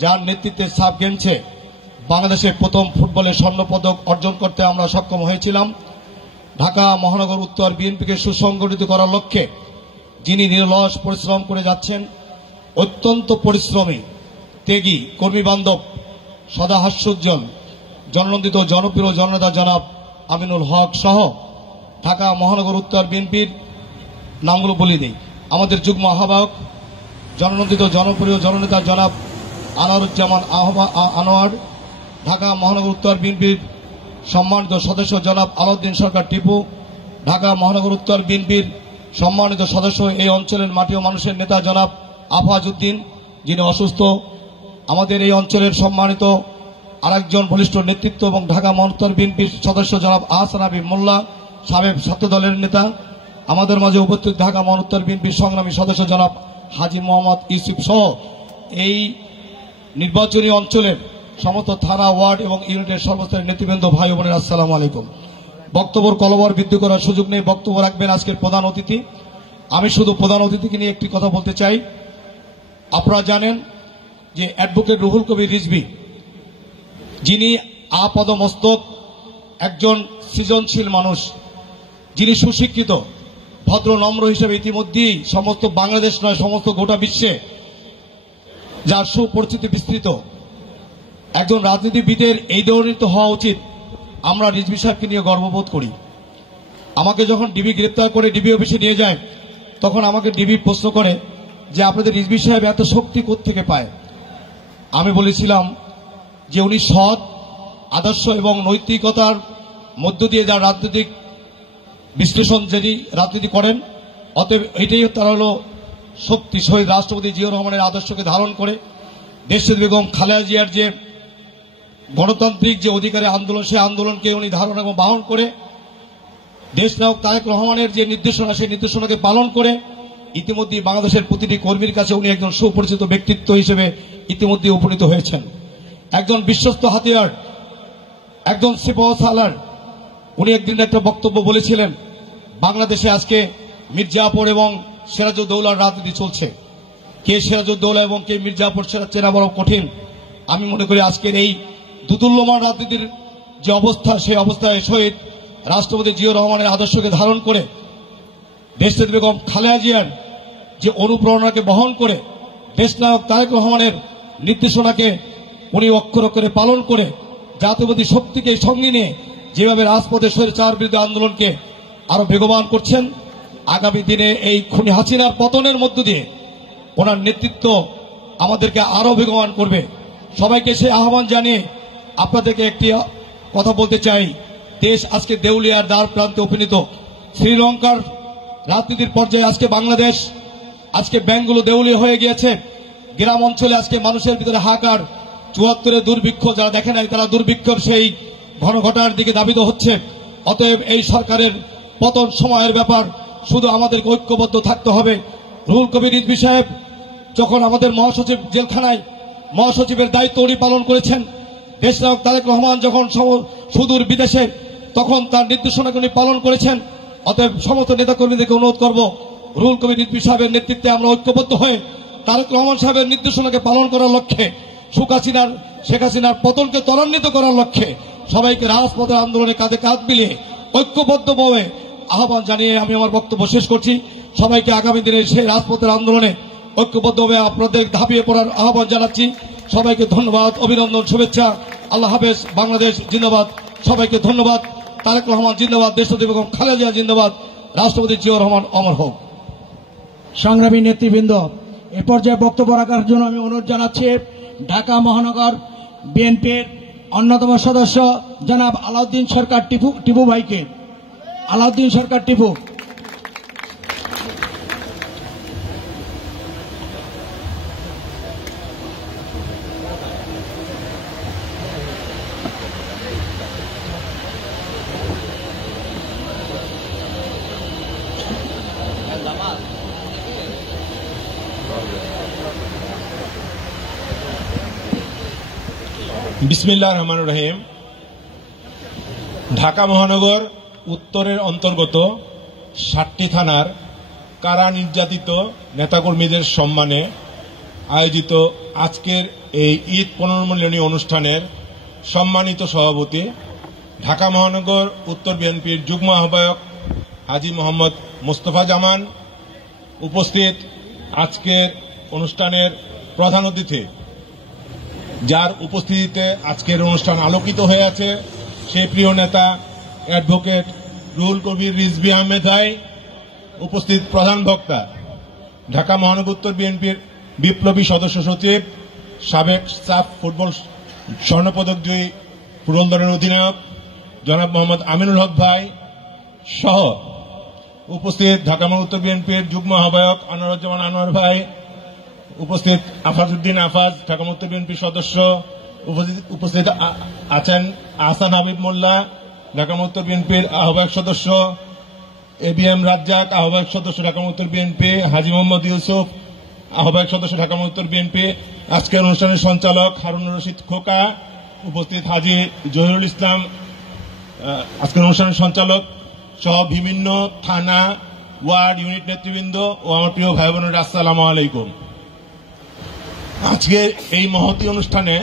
যার নেতৃত্বে সাব গেমসে বাংলাদেশের প্রথম ফুটবলের স্বর্ণপদক অর্জন করতে আমরা সক্ষম হয়েছিলাম। ঢাকা মহানগর উত্তর বিএনপিকে সুসংগঠিত করার লক্ষ্যে যিনি নিরলস পরিশ্রম করে যাচ্ছেন, অত্যন্ত পরিশ্রমী, ত্যাগী, কর্মীবান্ধব, সদা হাস্যোজ্জ্বল, জননন্দিত জনপ্রিয় জননেতা জনাব আমিনুল হক সহ ঢাকা মহানগর উত্তর বিএনপির নামগুলো বলি দেই। আমাদের যুগ্ম আহ্বায়ক জননন্দিত জনপ্রিয় জননেতা জনাব আনোয়ারুজ্জামান আনোয়ার, ঢাকা মহানগর উত্তর বিএনপির সম্মানিত সদস্য জনাব আলাউদ্দিন সরকার টিপু, ঢাকা মহানগর উত্তর বিএনপির সম্মানিত সদস্য এই অঞ্চলের মাটি ও মানুষের নেতা জনাব আফাজ উদ্দিন, যিনি অসুস্থ, আমাদের এই অঞ্চলের সম্মানিত আরেকজন বলিষ্ঠ নেতৃত্ব এবং ঢাকা মহানগর বিএনপির সদস্য জনাব আহসান হাবিব মোল্লা, সাবেক ছাত্র দলের নেতা, আমাদের মাঝে উপস্থিত ঢাকা মহানগর বিএনপির সংগ্রামী সদস্য জনাব হাজী মোহাম্মদ ইউসুফ সহ এই নির্বাচনী অঞ্চলের সমস্ত থানা, ওয়ার্ড এবং ইউনিটের সর্বস্তরের নেতৃবৃন্দ, ভাই বোনের, আসসালামু আলাইকুম। বক্তব্যের কলবর বৃদ্ধি করার সুযোগ নেই, বক্তব্য রাখবেন আজকের প্রধান অতিথি। আমি শুধু প্রধান অতিথিকে নিয়ে একটি কথা বলতে চাই। আপনারা জানেন যে অ্যাডভোকেট রুহুল কবির রিজভী, যিনি আপদমস্তক একজন সৃজনশীল মানুষ, যিনি সুশিক্ষিত, ভদ্র, নম্র হিসেবে ইতিমধ্যেই সমস্ত বাংলাদেশ নয় সমস্ত গোটা বিশ্বে যার সুপরিচিতি বিস্তৃত, একজন রাজনীতিবিদের এই ধরনের তো হওয়া উচিত। আমরা রিজভী সাহেবকে নিয়ে গর্ববোধ করি। আমাকে যখন ডিবি গ্রেপ্তার করে ডিবি অফিসে নিয়ে যায়, তখন আমাকে ডিবি প্রশ্ন করে যে আপনাদের রিজভী সাহেব এত শক্তি কোত্থেকে পায়। আমি বলেছিলাম যে উনি সৎ, আদর্শ এবং নৈতিকতার মধ্য দিয়ে যার রাজনৈতিক বিশ্লেষণ যিনি রাজনীতি করেন, অতএব এটাই তার হল শক্তি। শহীদ রাষ্ট্রপতি জিয়াউর রহমানের আদর্শকে ধারণ করে দেশনেত্রী বেগম খালেদা জিয়ার যে গণতান্ত্রিক যে অধিকারে আন্দোলন, সেই আন্দোলনকে উনি ধারণ এবং বাহন করে দেশনায়ক তারেক রহমানের যে নির্দেশনা, সেই নির্দেশনাকে পালন করে ইতিমধ্যে বাংলাদেশের প্রতিটি কর্মীর কাছে উনি একজন সুপরিচিত ব্যক্তিত্ব হিসেবে ইতিমধ্যে উপনীত হয়েছেন। একজন বিশ্বস্ত হাতিয়ার, একজন সিপাহ সালার। উনি একদিন একটা বক্তব্য বলেছিলেন, বাংলাদেশে আজকে মির্জাপুর এবং সিরাজউদ্দৌলার রাজনীতি চলছে। কে সিরাজউদ্দৌলা এবং কে মির্জাপুর সেটা চেনা বড় কঠিন। আমি মনে করি আজকের এই দুতুল্যমান রাজনীতির যে অবস্থা, সেই অবস্থায় শহীদ রাষ্ট্রপতি জিয়াউর রহমানের আদর্শকে ধারণ করে দেশনেত্রী বেগম খালেদা জিয়ার যে অনুপ্রেরণাকে বহন করে দেশনায়ক তারেক রহমানের নির্দেশনাকে উনি অক্ষর অক্ষরে পালন করে জাতীয়বাদী শক্তিকে সঙ্গে নিয়ে যেভাবে রাজপথে স্বৈরাচার বিরোধী আন্দোলনকে আরো বেগবান করছেন, আগামী দিনে এই খুনি হাসিনার পতনের মধ্য দিয়ে ওনার নেতৃত্ব আমাদেরকে আরো বেগবান করবে। সবাইকে সে আহ্বান জানিয়ে আপনাদেরকে একটি কথা বলতে চাই। দেশ আজকে দেউলিয়ার দ্বার প্রান্তে উপনীত। শ্রীলঙ্কার রাজনীতির পর্যায়ে আজকে বাংলাদেশ, আজকে ব্যাংকগুলো দেউলিয়া হয়ে গিয়েছে। গ্রাম অঞ্চলে আজকে মানুষের ভিতরে হাহাকার। ৭৪ দুর্ভিক্ষ, যারা দেখে নাই তারা দুর্ভিক্ষর সেই ঘন ঘটার দিকে ধাবিত হচ্ছে। অতএব এই সরকারের পতন সময়ের ব্যাপার, শুধু আমাদেরকে ঐক্যবদ্ধ থাকতে হবে। রুহুল কবির রিজভী সাহেব যখন আমাদের মহাসচিব জেলখানায় মহাসচিবের দায়িত্ব উনি পালন করেছেন, দেশনায়ক তারেক রহমান যখন সুদূর বিদেশে, তখন তার নির্দেশনাকে উনি পালন করেছেন। অতএব সমস্ত নেতাকর্মীদেরকে অনুরোধ করব, রুহুল কবির রিজভী সাহেবের নেতৃত্বে আমরা ঐক্যবদ্ধ হয়ে তারেক রহমান সাহেবের নির্দেশনাকে পালন করার লক্ষ্যে, শেখ হাসিনার পতনকে ত্বরান্বিত করার লক্ষ্যে সবাইকে রাজপথের আন্দোলনে কাঁধে কাঁধ মিলিয়ে ঐক্যবদ্ধভাবে আহ্বান জানিয়ে আমি আমার বক্তব্য শেষ করছি। সবাইকে আগামী দিনে সেই রাজপথের আন্দোলনে ঐক্যবদ্ধভাবে আপনাদের ধাবিয়ে পড়ার আহ্বান জানাচ্ছি। সবাইকে ধন্যবাদ, অভিনন্দন, শুভেচ্ছা। আল্লাহ হাফেজ। বাংলাদেশ জিন্দাবাদ। সবাইকে ধন্যবাদ। তারেক রহমান জিন্দাবাদ। দেশনেত্রী বেগম খালেদা জিয়া জিন্দাবাদ। রাষ্ট্রপতি জিয়াউর রহমান অমর হোক। সংগ্রামী নেতৃবৃন্দ, এ পর্যায়ে বক্তব্য রাখার জন্য আমি অনুরোধ জানাচ্ছি ঢাকা মহানগর বিএনপির অন্যতম সদস্য জনাব আলাউদ্দিন সরকার টিপু ভাইকে। আলাউদ্দিন সরকার টিপু। বিসমিল্লাহির রহমানির রহিম। ঢাকা মহানগর উত্তরের অন্তর্গত ৭টি থানার কারা নির্যাতিত নেতাকর্মীদের সম্মানে আয়োজিত আজকের এই ঈদ পুনর্মিলনী অনুষ্ঠানের সম্মানিত সভাপতি, ঢাকা মহানগর উত্তর বিএনপির যুগ্ম আহ্বায়ক হাজী মোহাম্মদ মোস্তফা জামান, উপস্থিত আজকের অনুষ্ঠানের প্রধান অতিথি, যার উপস্থিতিতে আজকের অনুষ্ঠান আলোকিত হয়ে আছে, সেই প্রিয় নেতা অ্যাডভোকেট রুহুল কবির রিজভী আহমেদ ভাই, উপস্থিত প্রধান বক্তা ঢাকা মহানগর উত্তর বিএনপির বিপ্লবী সদস্য সচিব, সাবেক সাফ ফুটবল স্বর্ণপদক জয়ী ফুটবল দলের অধিনায়ক জনাব মোহাম্মদ আমিনুল হক ভাই সহ উপস্থিত ঢাকা মহানগর উত্তর বিএনপির যুগ্ম আহ্বায়ক আনোয়ারুজ্জামান আনোয়ার ভাই, উপস্থিত আফাজউদ্দিন আফাজ ঢাকা মহানগর উত্তর বিএনপির সদস্য, উপস্থিত আছেন আহসান হাবিব মোল্লা ঢাকা মহানগর উত্তর বিএনপির আহ্বায়ক সদস্য, এবিএম রাজ্জাক আহ্বায়ক সদস্য ঢাকা মহানগর উত্তর বিএনপি, হাজী মোহাম্মদ ইউসুফ আহ্বায়ক সদস্য ঢাকা মহানগর উত্তর বিএনপি, আজকের অনুষ্ঠানের সঞ্চালক হারুনুর রশিদ খোকা, উপস্থিত হাজী জহিরুল ইসলাম আজকের অনুষ্ঠানের সঞ্চালক সহ বিভিন্ন থানা, ওয়ার্ড, ইউনিট নেতৃবৃন্দ ও আমার প্রিয় ভাই বোনেরা, আসসালামু আলাইকুম। আজকে এই মহতী অনুষ্ঠানে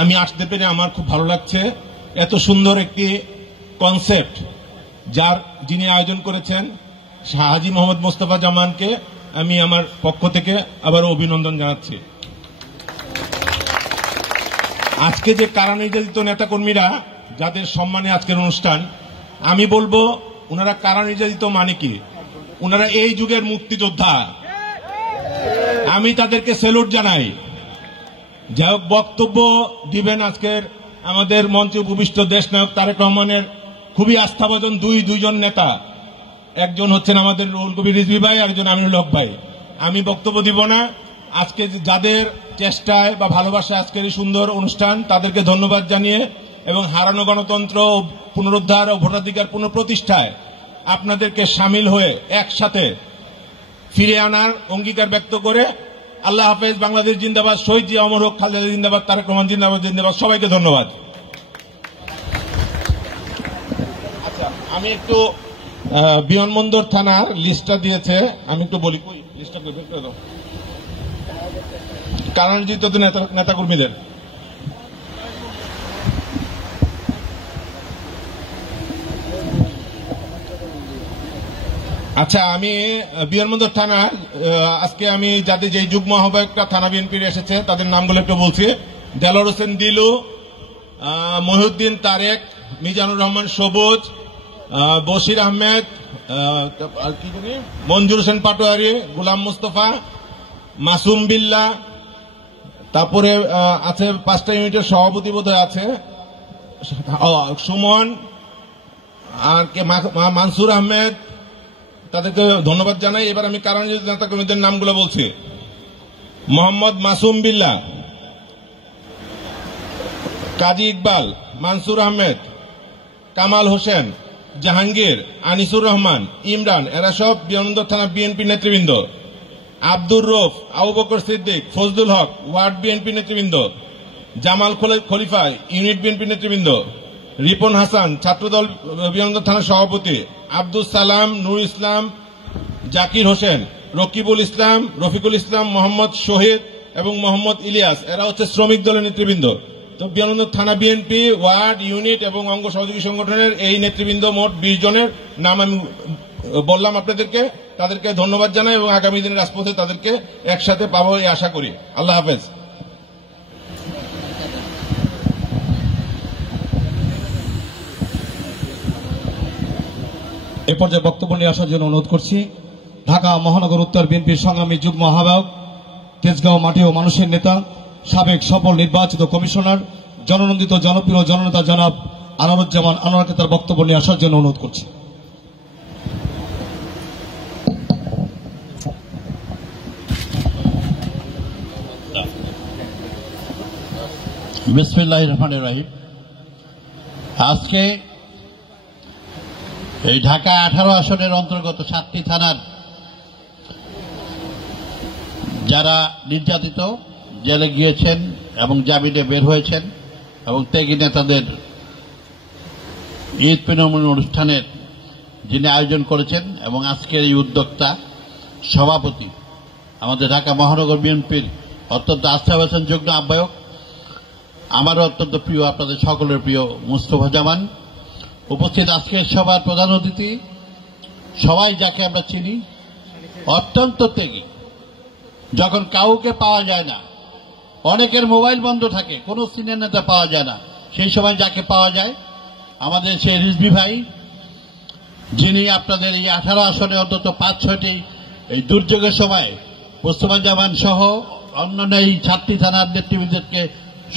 আমি আসতে পেরে আমার খুব ভালো লাগছে। এত সুন্দর একটি কনসেপ্ট যিনি আয়োজন করেছেন হাজী মোহাম্মদ মোস্তফা জামানকে আমি আমার পক্ষ থেকে আবারও অভিনন্দন জানাচ্ছি। আজকে যে কারা নির্যাতিত নেতাকর্মীরা যাদের সম্মানে আজকের অনুষ্ঠান, আমি বলবো ওনারা কারা নির্যাতিত মানে কি, ওনারা এই যুগের মুক্তিযোদ্ধা। আমি তাদেরকে স্যালুট জানাই। যাই হোক, বক্তব্য দিবেন আজকের আমাদের মঞ্চে উপবিষ্ট দেশনায়ক তারেক রহমানের খুবই আস্থাভাজন দুইজন নেতা, একজন হচ্ছেন আমাদের রুহুল কবির রিজভী ভাই, আরেকজন আমিনুল হক ভাই। আমি বক্তব্য দিব না। আজকে যাদের চেষ্টায় বা ভালোবাসা আজকের এই সুন্দর অনুষ্ঠান, তাদেরকে ধন্যবাদ জানিয়ে এবং হারানো গণতন্ত্র পুনরুদ্ধার ও ভোটাধিকার পুনঃপ্রতিষ্ঠায় আপনাদেরকে সামিল হয়ে একসাথে ফিরে আনার অঙ্গীকার ব্যক্ত করে আল্লাহ হাফেজ, বাংলাদেশ জিন্দাবাদ, শহীদ জিয়া অমর হোক, খালেদা জিন্দাবাদ, তারেক রহমান জিন্দাবাদ, জিন্দাবাদ। সবাইকে ধন্যবাদ। আচ্ছা, আমি একটু বিমানবন্দর থানার লিস্টটা দিয়েছে, আমি একটু বলি লিস্টটা বের করে দাও। কারা নির্যাতিত নেতাকর্মীদের আচ্ছা, আমি বিমানবন্দর থানা আজকে আমি যাদের যে যুগ্ম আহ্বায়করা থানা বিএনপির এসেছে তাদের নামগুলো একটু বলছি। দেলোয়ার হোসেন দিলু, মহিউদ্দিন তারেক, মিজানুর রহমান সবুজ, বশির আহমেদ, মঞ্জুর হোসেন পাটোয়ারি, গোলাম মুস্তফা, মাসুম বিল্লাহ, তারপরে আছে 5টা ইউনিটের সভাপতি বোধহয় আছে, সুমন, আর মানসুর আহমেদ, তাদেরকে ধন্যবাদ জানাই। এবার আমি কারা নির্যাতিত নেতাকর্মীদের নামগুলো বলছি। মোহাম্মদ মাসুম বিল্লাহ, কাজী ইকবাল, মানসুর আহমেদ, কামাল হোসেন, জাহাঙ্গীর, আনিসুর রহমান, ইমরান, এরা সব বিমানবন্দর থানা বিএনপি নেতৃবৃন্দ। আব্দুর রৌফ, আবু বকর সিদ্দিক, ফজলুল হক, ওয়ার্ড বিএনপি নেতৃবৃন্দ। জামাল খলিফা, ইউনিট বিএনপি নেতৃবৃন্দ। রিপন হাসান, ছাত্রদল বিমানবন্দর থানার সভাপতি। আব্দুল সালাম, নুর ইসলাম, জাকির হোসেন, রকিবুল ইসলাম, রফিকুল ইসলাম, মোহাম্মদ শহীদ এবং মোহাম্মদ ইলিয়াস, এরা হচ্ছে শ্রমিক দলের নেতৃবৃন্দ। তো বিমানবন্দর থানা বিএনপি, ওয়ার্ড, ইউনিট এবং অঙ্গ সহযোগী সংগঠনের এই নেতৃবৃন্দ মোট 20 জনের নাম আমি বললাম আপনাদেরকে। তাদেরকে ধন্যবাদ জানাই এবং আগামী দিনের রাজপথে তাদেরকে একসাথে পাবো এই আশা করি। আল্লাহ হাফেজ। এ পর্যায়ে বক্তব্য নিয়ে আসার জন্য অনুরোধ করছি ঢাকা মহানগর উত্তর বিএনপির সংগ্রামী যুগ্ম আহ্বায়ক, তেজগাঁও মাটি ও মানুষের নেতা, সাবেক সফল নির্বাচিত কমিশনার, জননন্দিত জনপ্রিয় জননেতা জনাব আনোয়ারুজ্জামান আনোয়ারকে তার বক্তব্য নিয়ে আসার জন্য অনুরোধ করছি। বিসমিল্লাহির রহমানির রহিম। আজকে এই ঢাকা 18 আসনের অন্তর্গত 7টি থানার যারা নির্যাতিত, জেলে গিয়েছেন এবং জামিনে বের হয়েছেন এবং ত্যাগী নেতাদের ঈদ মিলন অনুষ্ঠানের যিনি আয়োজন করেছেন এবং আজকের এই উদ্যোক্তা সভাপতি আমাদের ঢাকা মহানগর বিএনপির অত্যন্ত আস্থাভাজন যুগ্ম আহ্বায়ক আমারও অত্যন্ত প্রিয়, আপনাদের সকলের প্রিয় মুস্তফা জামান। উপস্থিত আজকের সভার প্রধান অতিথি, সবাই যাকে আমরা চিনি, অত্যন্ত ত্যাগী। যখন কাউকে পাওয়া যায় না, অনেকের মোবাইল বন্ধ থাকে, কোনো সিনিয়র নেতা পাওয়া যায় না, সেই সময় যাকে পাওয়া যায় আমাদের সেই রিজভী ভাই, যিনি আপনাদের এই 18 আসনে অন্তত 5-6টি এই দুর্যোগের সময় মুস্তফা জামান সহ অন্যান্য এই 7টি থানার নেতৃবৃন্দকে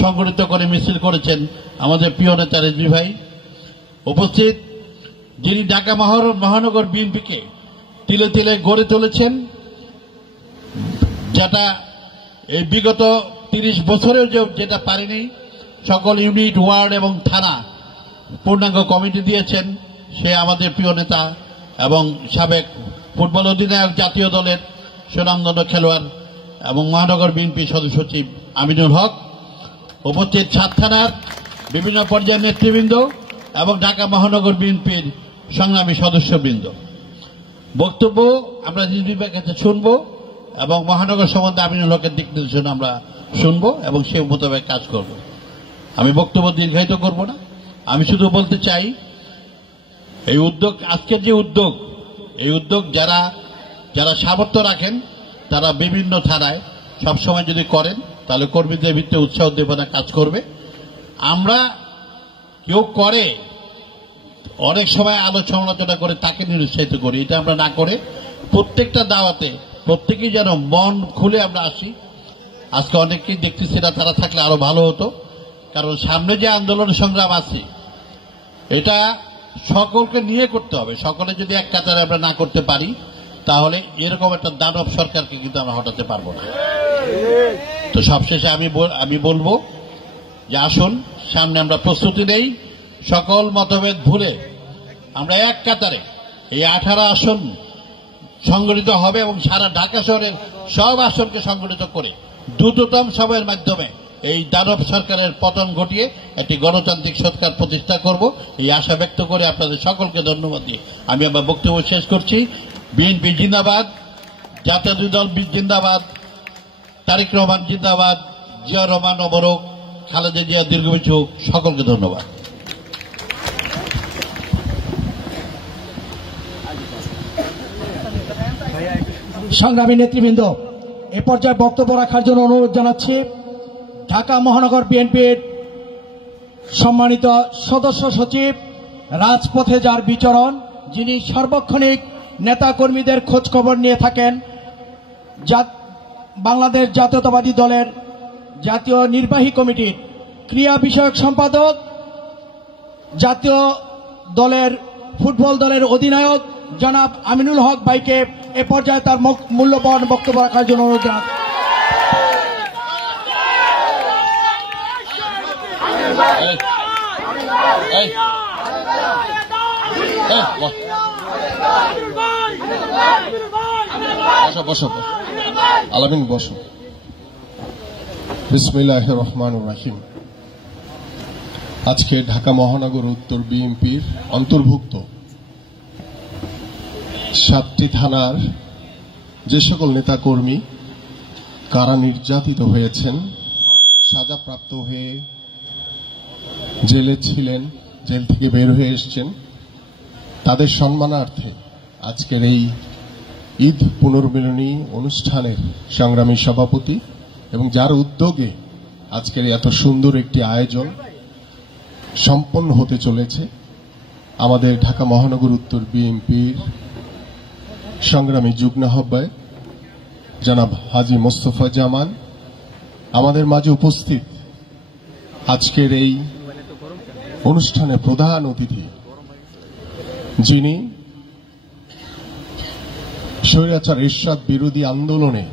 সংগঠিত করে মিছিল করেছেন আমাদের প্রিয় নেতা রিজভী ভাই। উপস্থিত যিনি ঢাকা মহানগর বিএনপিকে তিলে তিলে গড়ে তুলেছেন, যেটা এই বিগত 30 বছরেও যেটা পারেনি, সকল ইউনিট, ওয়ার্ড এবং থানা পূর্ণাঙ্গ কমিটি দিয়েছেন, সে আমাদের প্রিয় নেতা এবং সাবেক ফুটবল অধিনায়ক, জাতীয় দলের সুনামধন্য খেলোয়াড় এবং মহানগর বিএনপি সদস্য সচিব আমিনুল হক। উপস্থিত 7 থানার বিভিন্ন পর্যায়ের নেতৃবৃন্দ এবং ঢাকা মহানগর বিএনপির সংগ্রামী সদস্যবৃন্দ। বক্তব্য আমরা রিজভীর কাছে শুনব এবং মহানগর সম্বন্ধে আমিনুল হকের দিক নির্দেশনা আমরা শুনব এবং সেই মোতাবেক কাজ করব। আমি বক্তব্য দীর্ঘায়িত করব না, আমি শুধু বলতে চাই এই উদ্যোগ, আজকের যে উদ্যোগ, এই উদ্যোগ যারা সামর্থ্য রাখেন তারা বিভিন্ন থানায় সবসময় যদি করেন তাহলে কর্মীদের ভিত্তিতে উৎসাহ উদ্দীপনা কাজ করবে। আমরা কেউ করে অনেক সময় আলোচনা করে তাকে নিরুৎসাহিত করি, এটা আমরা না করে প্রত্যেকটা দাওয়াতে প্রত্যেকেই যেন মন খুলে আমরা আসি। আজকে অনেককেই দেখতেছি না, তারা থাকলে আরো ভালো হতো, কারণ সামনে যে আন্দোলন সংগ্রাম আছে এটা সকলকে নিয়ে করতে হবে। সকলে যদি এক কাতারে আমরা না করতে পারি তাহলে এরকম একটা দানব সরকারকে কিন্তু আমরা হটাতে পারবো না। তো সবশেষে আমি বলবো যে আসুন সামনে আমরা প্রস্তুতি নেই, সকল মতভেদ ভুলে আমরা এক কাতারে এই 18 আসন সংগঠিত হবে এবং সারা ঢাকা শহরের সব আসনকে সংগঠিত করে দ্রুততম সময়ের মাধ্যমে এই দানব সরকারের পতন ঘটিয়ে একটি গণতান্ত্রিক সরকার প্রতিষ্ঠা করব, এই আশা ব্যক্ত করে আপনাদের সকলকে ধন্যবাদ দিয়ে আমি আমার বক্তব্য শেষ করছি। বিএনপি জিন্দাবাদ, জাতীয় দল জিন্দাবাদ, তারেক রহমান জিন্দাবাদ, জিয়া রহমান অমরক, খালেদা জিয়া দীর্ঘজীবী হোক। সকলকে ধন্যবাদ। সংগ্রামী নেতৃবৃন্দ, এ পর্যায়ে বক্তব্য রাখার জন্য অনুরোধ জানাচ্ছি ঢাকা মহানগর বিএনপির সম্মানিত সদস্য সচিব, রাজপথে যার বিচরণ, যিনি সার্বক্ষণিক নেতাকর্মীদের খোঁজ খবর নিয়ে থাকেন, বাংলাদেশ জাতীয়তাবাদী দলের জাতীয় নির্বাহী কমিটির ক্রীড়া বিষয়ক সম্পাদক, জাতীয় দলের ফুটবল দলের অধিনায়ক জনাব আমিনুল হক ভাইকে এ পর্যায়ে তার মূল্যবান বক্তব্য রাখার জন্য অনুরোধ জানাচ্ছি। আলামিন বসো। বিসমিল্লাহির রহমানির রহিম। আজকে ঢাকা মহানগর উত্তর বিএনপির অন্তর্ভুক্ত 7টি থানার যে সকল নেতাকর্মী কারা নির্যাতিত হয়েছেন, সাজাপ্রাপ্ত হয়ে জেলে ছিলেন, জেল থেকে বের হয়ে এসছেন, তাদের সম্মানার্থে আজকের এই ঈদ পুনর্মিলনী অনুষ্ঠানের সংগ্রামী সভাপতি এবং যার উদ্যোগে আজকের এত সুন্দর একটি আয়োজন সম্পন্ন হতে চলেছে, আমাদের ঢাকা মহানগর উত্তর বিএনপির সংগ্রামী যুগ্ম আহ্বায়ক জনাব হাজী মোস্তফা জামান, আমাদের মাঝে উপস্থিত আজকের এই অনুষ্ঠানে প্রধান অতিথি, যিনি স্বৈরাচার এরশাদ বিরোধী আন্দোলনে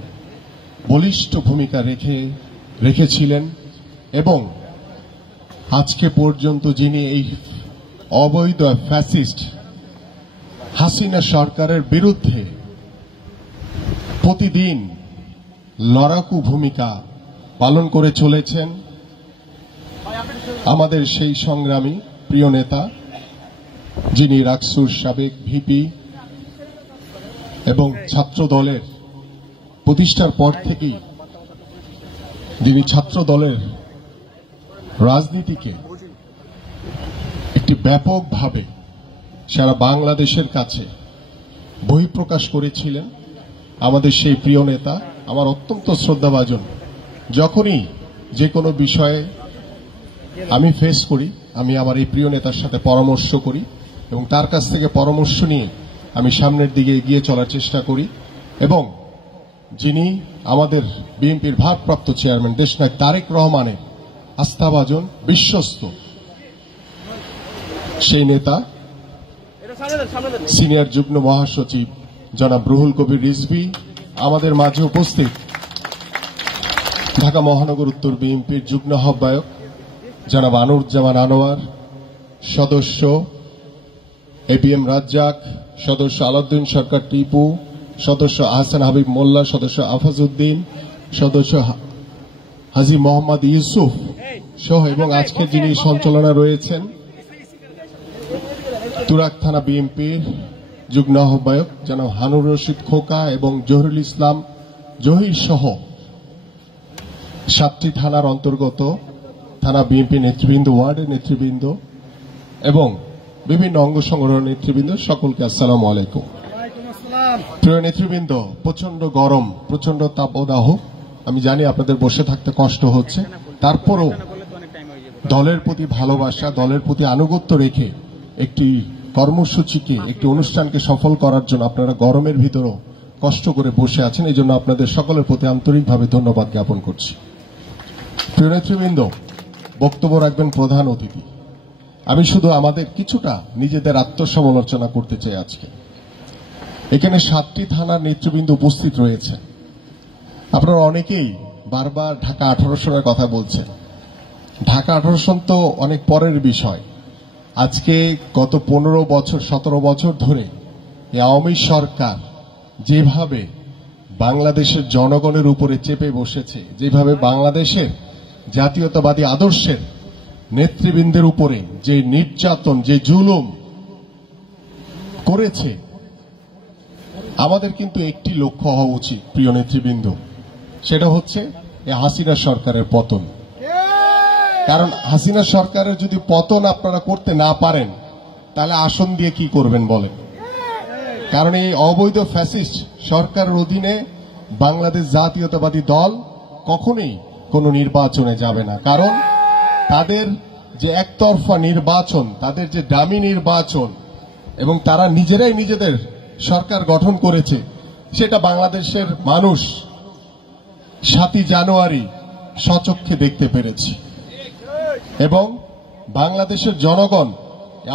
বলিষ্ঠ ভূমিকা রেখেছিলেন এবং আজকে পর্যন্ত যিনি এই অবৈধ ফ্যাসিস্ট হাসিনা সরকারের বিরুদ্ধে প্রতিদিন লড়াকু ভূমিকা পালন করে চলেছেন, আমাদের সেই সংগ্রামী প্রিয় নেতা, যিনি রাকসুর সাবেক ভিপি এবং ছাত্র দলের প্রতিষ্ঠার পর থেকেই যিনি ছাত্র দলের রাজনীতিকে একটি ব্যাপকভাবে সারা বাংলাদেশের কাছে বহিঃপ্রকাশ করেছিলেন আমাদের সেই প্রিয় নেতা, আমার অত্যন্ত শ্রদ্ধাভাজন। যখনই যে কোনো বিষয়ে আমি ফেস করি, আমি আমার এই প্রিয় নেতার সাথে পরামর্শ করি এবং তার কাছ থেকে পরামর্শ নিয়ে আমি সামনের দিকে এগিয়ে চলার চেষ্টা করি। এবং যিনি আমাদের বিএনপির ভারপ্রাপ্ত চেয়ারম্যান দেশনায়ক তারেক রহমানের আস্থাভাজন, বিশ্বস্ত সেই নেতা সিনিয়র যুগ্ম মহাসচিব জনাব রুহুল কবির রিজভী, আমাদের মাঝে উপস্থিত ঢাকা মহানগর উত্তর বিএনপির যুগ্ম আহ্বায়ক জনাব আনুরুজ্জামান আনোয়ার, সদস্য এবিএম রাজ্জাক, সদস্য আলাউদ্দিন সরকার টিপু, সদস্য আহসান হাবিব মোল্লা, সদস্য আফাজউদ্দিন, সদস্য হাজী মোহাম্মদ ইউসুফ সহ এবং আজকে যিনি সঞ্চালনা রয়েছেন তুরাগ থানা বিএনপির যুগ্ম আহ্বায়ক জনাব হানুর রশিদ খোকা এবং জহিরুল ইসলাম জহির সহ 7টি থানার অন্তর্গত থানা বিএনপি নেতৃবৃন্দ, ওয়ার্ডের নেতৃবৃন্দ এবং বিভিন্ন অঙ্গ সংগঠনের নেতৃবৃন্দ, সকলকে আসসালামু আলাইকুম। প্রিয় নেতৃবৃন্দ, প্রচন্ড গরম, প্রচন্ড তাপদাহ, আমি জানি আপনাদের বসে থাকতে কষ্ট হচ্ছে, তারপরও দলের প্রতি ভালোবাসা, দলের প্রতি আনুগত্য রেখে একটি কর্মসূচিকে, একটি অনুষ্ঠানকে সফল করার জন্য আপনারা গরমের ভিতরও কষ্ট করে বসে আছেন, এই জন্য আপনাদের সকলের প্রতি আন্তরিকভাবে ধন্যবাদ জ্ঞাপন করছি। প্রিয় নেতৃবৃন্দ, বক্তব্য রাখবেন প্রধান অতিথি। আমি শুধু আমাদের কিছুটা নিজেদের আত্মসমালোচনা করতে চাই। আজকে এখানে 7টি থানার নেতৃবৃন্দ উপস্থিত রয়েছে। আপনারা অনেকেই বারবার ঢাকা 18 সনের কথা বলছেন। ঢাকা 18 সন তো অনেক পরের বিষয়। আজকে গত 15 বছর 17 বছর ধরে এই আওয়ামী সরকার যেভাবে বাংলাদেশের জনগণের উপরে চেপে বসেছে, যেভাবে বাংলাদেশের জাতীয়তাবাদী আদর্শের নেতৃবৃন্দের উপরে যে নির্যাতন, যে জুলুম করেছে, আমাদের কিন্তু একটি লক্ষ্য হওয়া উচিত প্রিয় নেতৃবৃন্দ, সেটা হচ্ছে এই হাসিনা সরকারের পতন। কারণ হাসিনা সরকারের যদি পতন আপনারা করতে না পারেন, তাহলে আসন দিয়ে কি করবেন বলেন? কারণ এই অবৈধ ফ্যাসিস্ট সরকারের অধীনে বাংলাদেশ জাতীয়তাবাদী দল কখনোই কোনো নির্বাচনে যাবে না। কারণ তাদের যে একতরফা নির্বাচন, তাদের যে ডামি নির্বাচন এবং তারা নিজেরাই নিজেদের সরকার গঠন করেছে, সেটা বাংলাদেশের মানুষ 7ই জানুয়ারি স্বচক্ষে দেখতে পেরেছে। এবং বাংলাদেশের জনগণ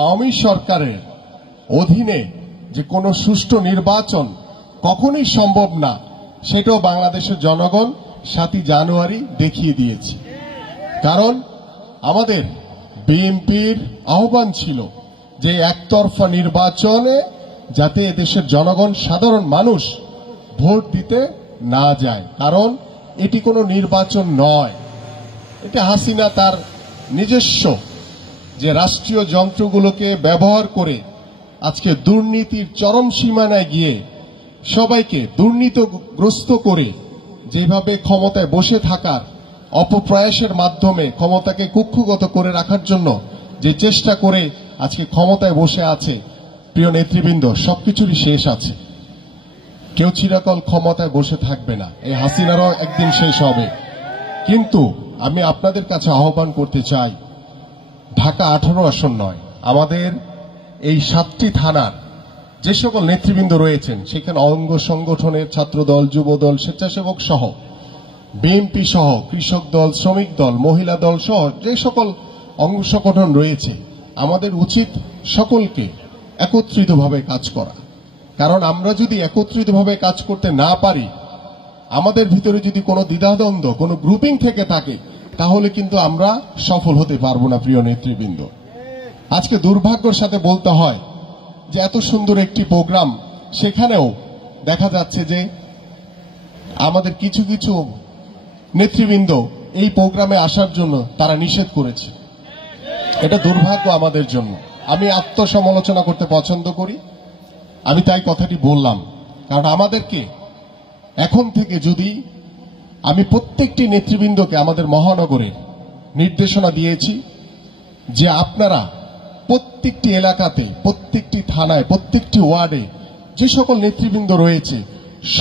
আওয়ামী সরকারের অধীনে যে কোনো সুষ্ঠু নির্বাচন কখনোই সম্ভব না, সেটাও বাংলাদেশের জনগণ 7ই জানুয়ারি দেখিয়ে দিয়েছে। কারণ আমাদের বিএনপির আহ্বান ছিল যে একতরফা নির্বাচনে যাতে এদেশের জনগণ, সাধারণ মানুষ ভোট দিতে না যায়। কারণ এটি কোনো নির্বাচন নয়, এটি হাসিনা তার নিজস্ব যে রাষ্ট্রীয় যন্ত্রগুলোকে ব্যবহার করে আজকে দুর্নীতির চরম সীমানায় গিয়ে সবাইকে দুর্নীতিগ্রস্ত করে যেভাবে ক্ষমতায় বসে থাকার অপপ্রয়াসের মাধ্যমে ক্ষমতাকে কুক্ষুগত করে রাখার জন্য যে চেষ্টা করে আজকে ক্ষমতায় বসে আছে, প্রিয় নেতৃবৃন্দ, সবকিছুরই শেষ আছে। কেউ চিরকাল ক্ষমতায় বসে থাকবে না, এই হাসিনারও একদিন শেষ হবে। কিন্তু আমি আপনাদের কাছে আহ্বান করতে চাই, ঢাকা 18 আসন নয়, আমাদের এই 7টি থানার যে সকল নেতৃবৃন্দ রয়েছেন, সেখানে অঙ্গ সংগঠনের ছাত্রদল, যুবদল, স্বেচ্ছাসেবক সহ, বিএনপি সহ, কৃষক দল, শ্রমিক দল, মহিলা দল সহ যে সকল অঙ্গ সংগঠন রয়েছে, আমাদের উচিত সকলকে একত্রিতভাবে কাজ করা। কারণ আমরা যদি একত্রিতভাবে কাজ করতে না পারি, আমাদের ভিতরে যদি কোনো দ্বিধাদ্বন্দ্ব, কোনো গ্রুপিং থেকে থাকে, তাহলে কিন্তু আমরা সফল হতে পারবো না প্রিয় নেতৃবৃন্দ। আজকে দুর্ভাগ্যের সাথে বলতে হয় যে এত সুন্দর একটি প্রোগ্রাম, সেখানেও দেখা যাচ্ছে যে আমাদের কিছু কিছু নেতৃবৃন্দ এই প্রোগ্রামে আসার জন্য তারা নিষেধ করেছে। এটা দুর্ভাগ্য আমাদের জন্য। আমি আত্মসমালোচনা করতে পছন্দ করি, আমি তাই কথাটি বললাম। কারণ আমাদেরকে এখন থেকে যদি আমি প্রত্যেকটি নেতৃবৃন্দকে আমাদের মহানগরের নির্দেশনা দিয়েছি যে আপনারা প্রত্যেকটি এলাকাতে, প্রত্যেকটি থানায়, প্রত্যেকটি ওয়ার্ডে যে সকল নেতৃবৃন্দ রয়েছে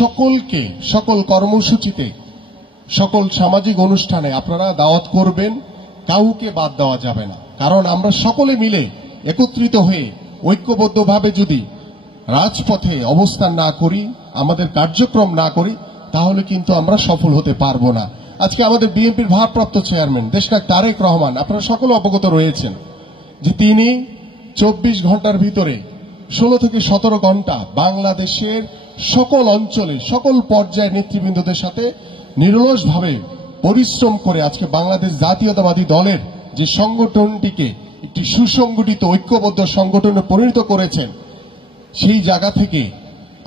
সকলকে, সকল কর্মসূচিতে, সকল সামাজিক অনুষ্ঠানে আপনারা দাওয়াত করবেন, কাউকে বাদ দেওয়া যাবে না। কারণ আমরা সকলে মিলে একত্রিত হয়ে ঐক্যবদ্ধভাবে যদি রাজপথে অবস্থান না করি, আমাদের কার্যক্রম না করি, তাহলে কিন্তু আমরা সফল হতে পারবো না। আজকে আমাদের বিএনপির ভারপ্রাপ্ত চেয়ারম্যান দেশনায়ক তারেক রহমান, আপনারা সকলে অবগত রয়েছেন যে তিনি 24 ঘন্টার ভিতরে 16 থেকে 17 ঘন্টা বাংলাদেশের সকল অঞ্চলে, সকল পর্যায়ের নেতৃবৃন্দদের সাথে নিরলসভাবে পরিশ্রম করে আজকে বাংলাদেশ জাতীয়তাবাদী দলের যে সংগঠনটিকে একটি সুসংগঠিত ঐক্যবদ্ধ সংগঠনে পরিণত করেছেন, সেই জায়গা থেকে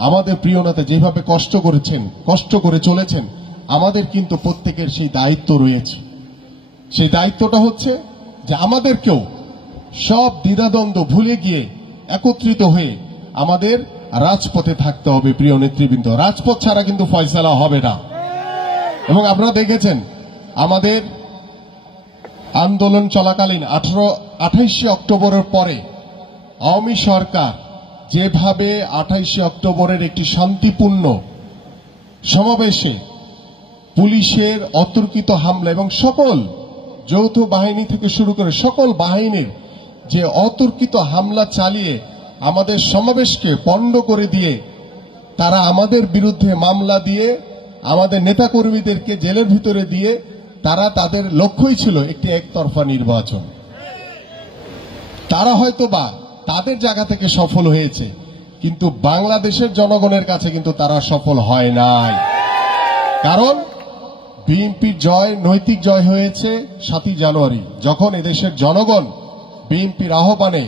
আমাদের প্রিয় নেতা যেভাবে কষ্ট করেছেন, কষ্ট করে চলেছেন, আমাদের কিন্তু প্রত্যেকের সেই দায়িত্ব রয়েছে। সেই দায়িত্বটা হচ্ছে যে আমাদেরকেও সব দ্বিধাদ্বন্দ্ব ভুলে গিয়ে একত্রিত হয়ে আমাদের রাজপথে থাকতে হবে। প্রিয় নেতৃবৃন্দ, রাজপথ ছাড়া কিন্তু ফয়সালা হবে না। এবং আপনারা দেখেছেন আমাদের আন্দোলন চলাকালীন 28 অক্টোবরের পরে আওয়ামী সরকার যেভাবে 28 অক্টোবরের একটি শান্তিপূর্ণ সমাবেশে পুলিশের অতর্কিত হামলা এবং সকল যৌথ বাহিনী থেকে শুরু করে সকল বাহিনীর যে অতর্কিত হামলা চালিয়ে আমাদের সমাবেশকে পণ্ড করে দিয়ে তারা আমাদের বিরুদ্ধে মামলা দিয়ে আমাদের নেতাকর্মীদেরকে জেলের ভিতরে দিয়ে তারা তাদের লক্ষ্যই ছিল একটি একতরফা নির্বাচন। তারা হয়তোবা তাদের জায়গা থেকে সফল হয়েছে, কিন্তু বাংলাদেশের জনগণের কাছে কিন্তু তারা সফল হয় নাই। কারণ বিএনপির জয়, নৈতিক জয় হয়েছে 7ই জানুয়ারি, যখন এদেশের জনগণ বিএনপির আহ্বানে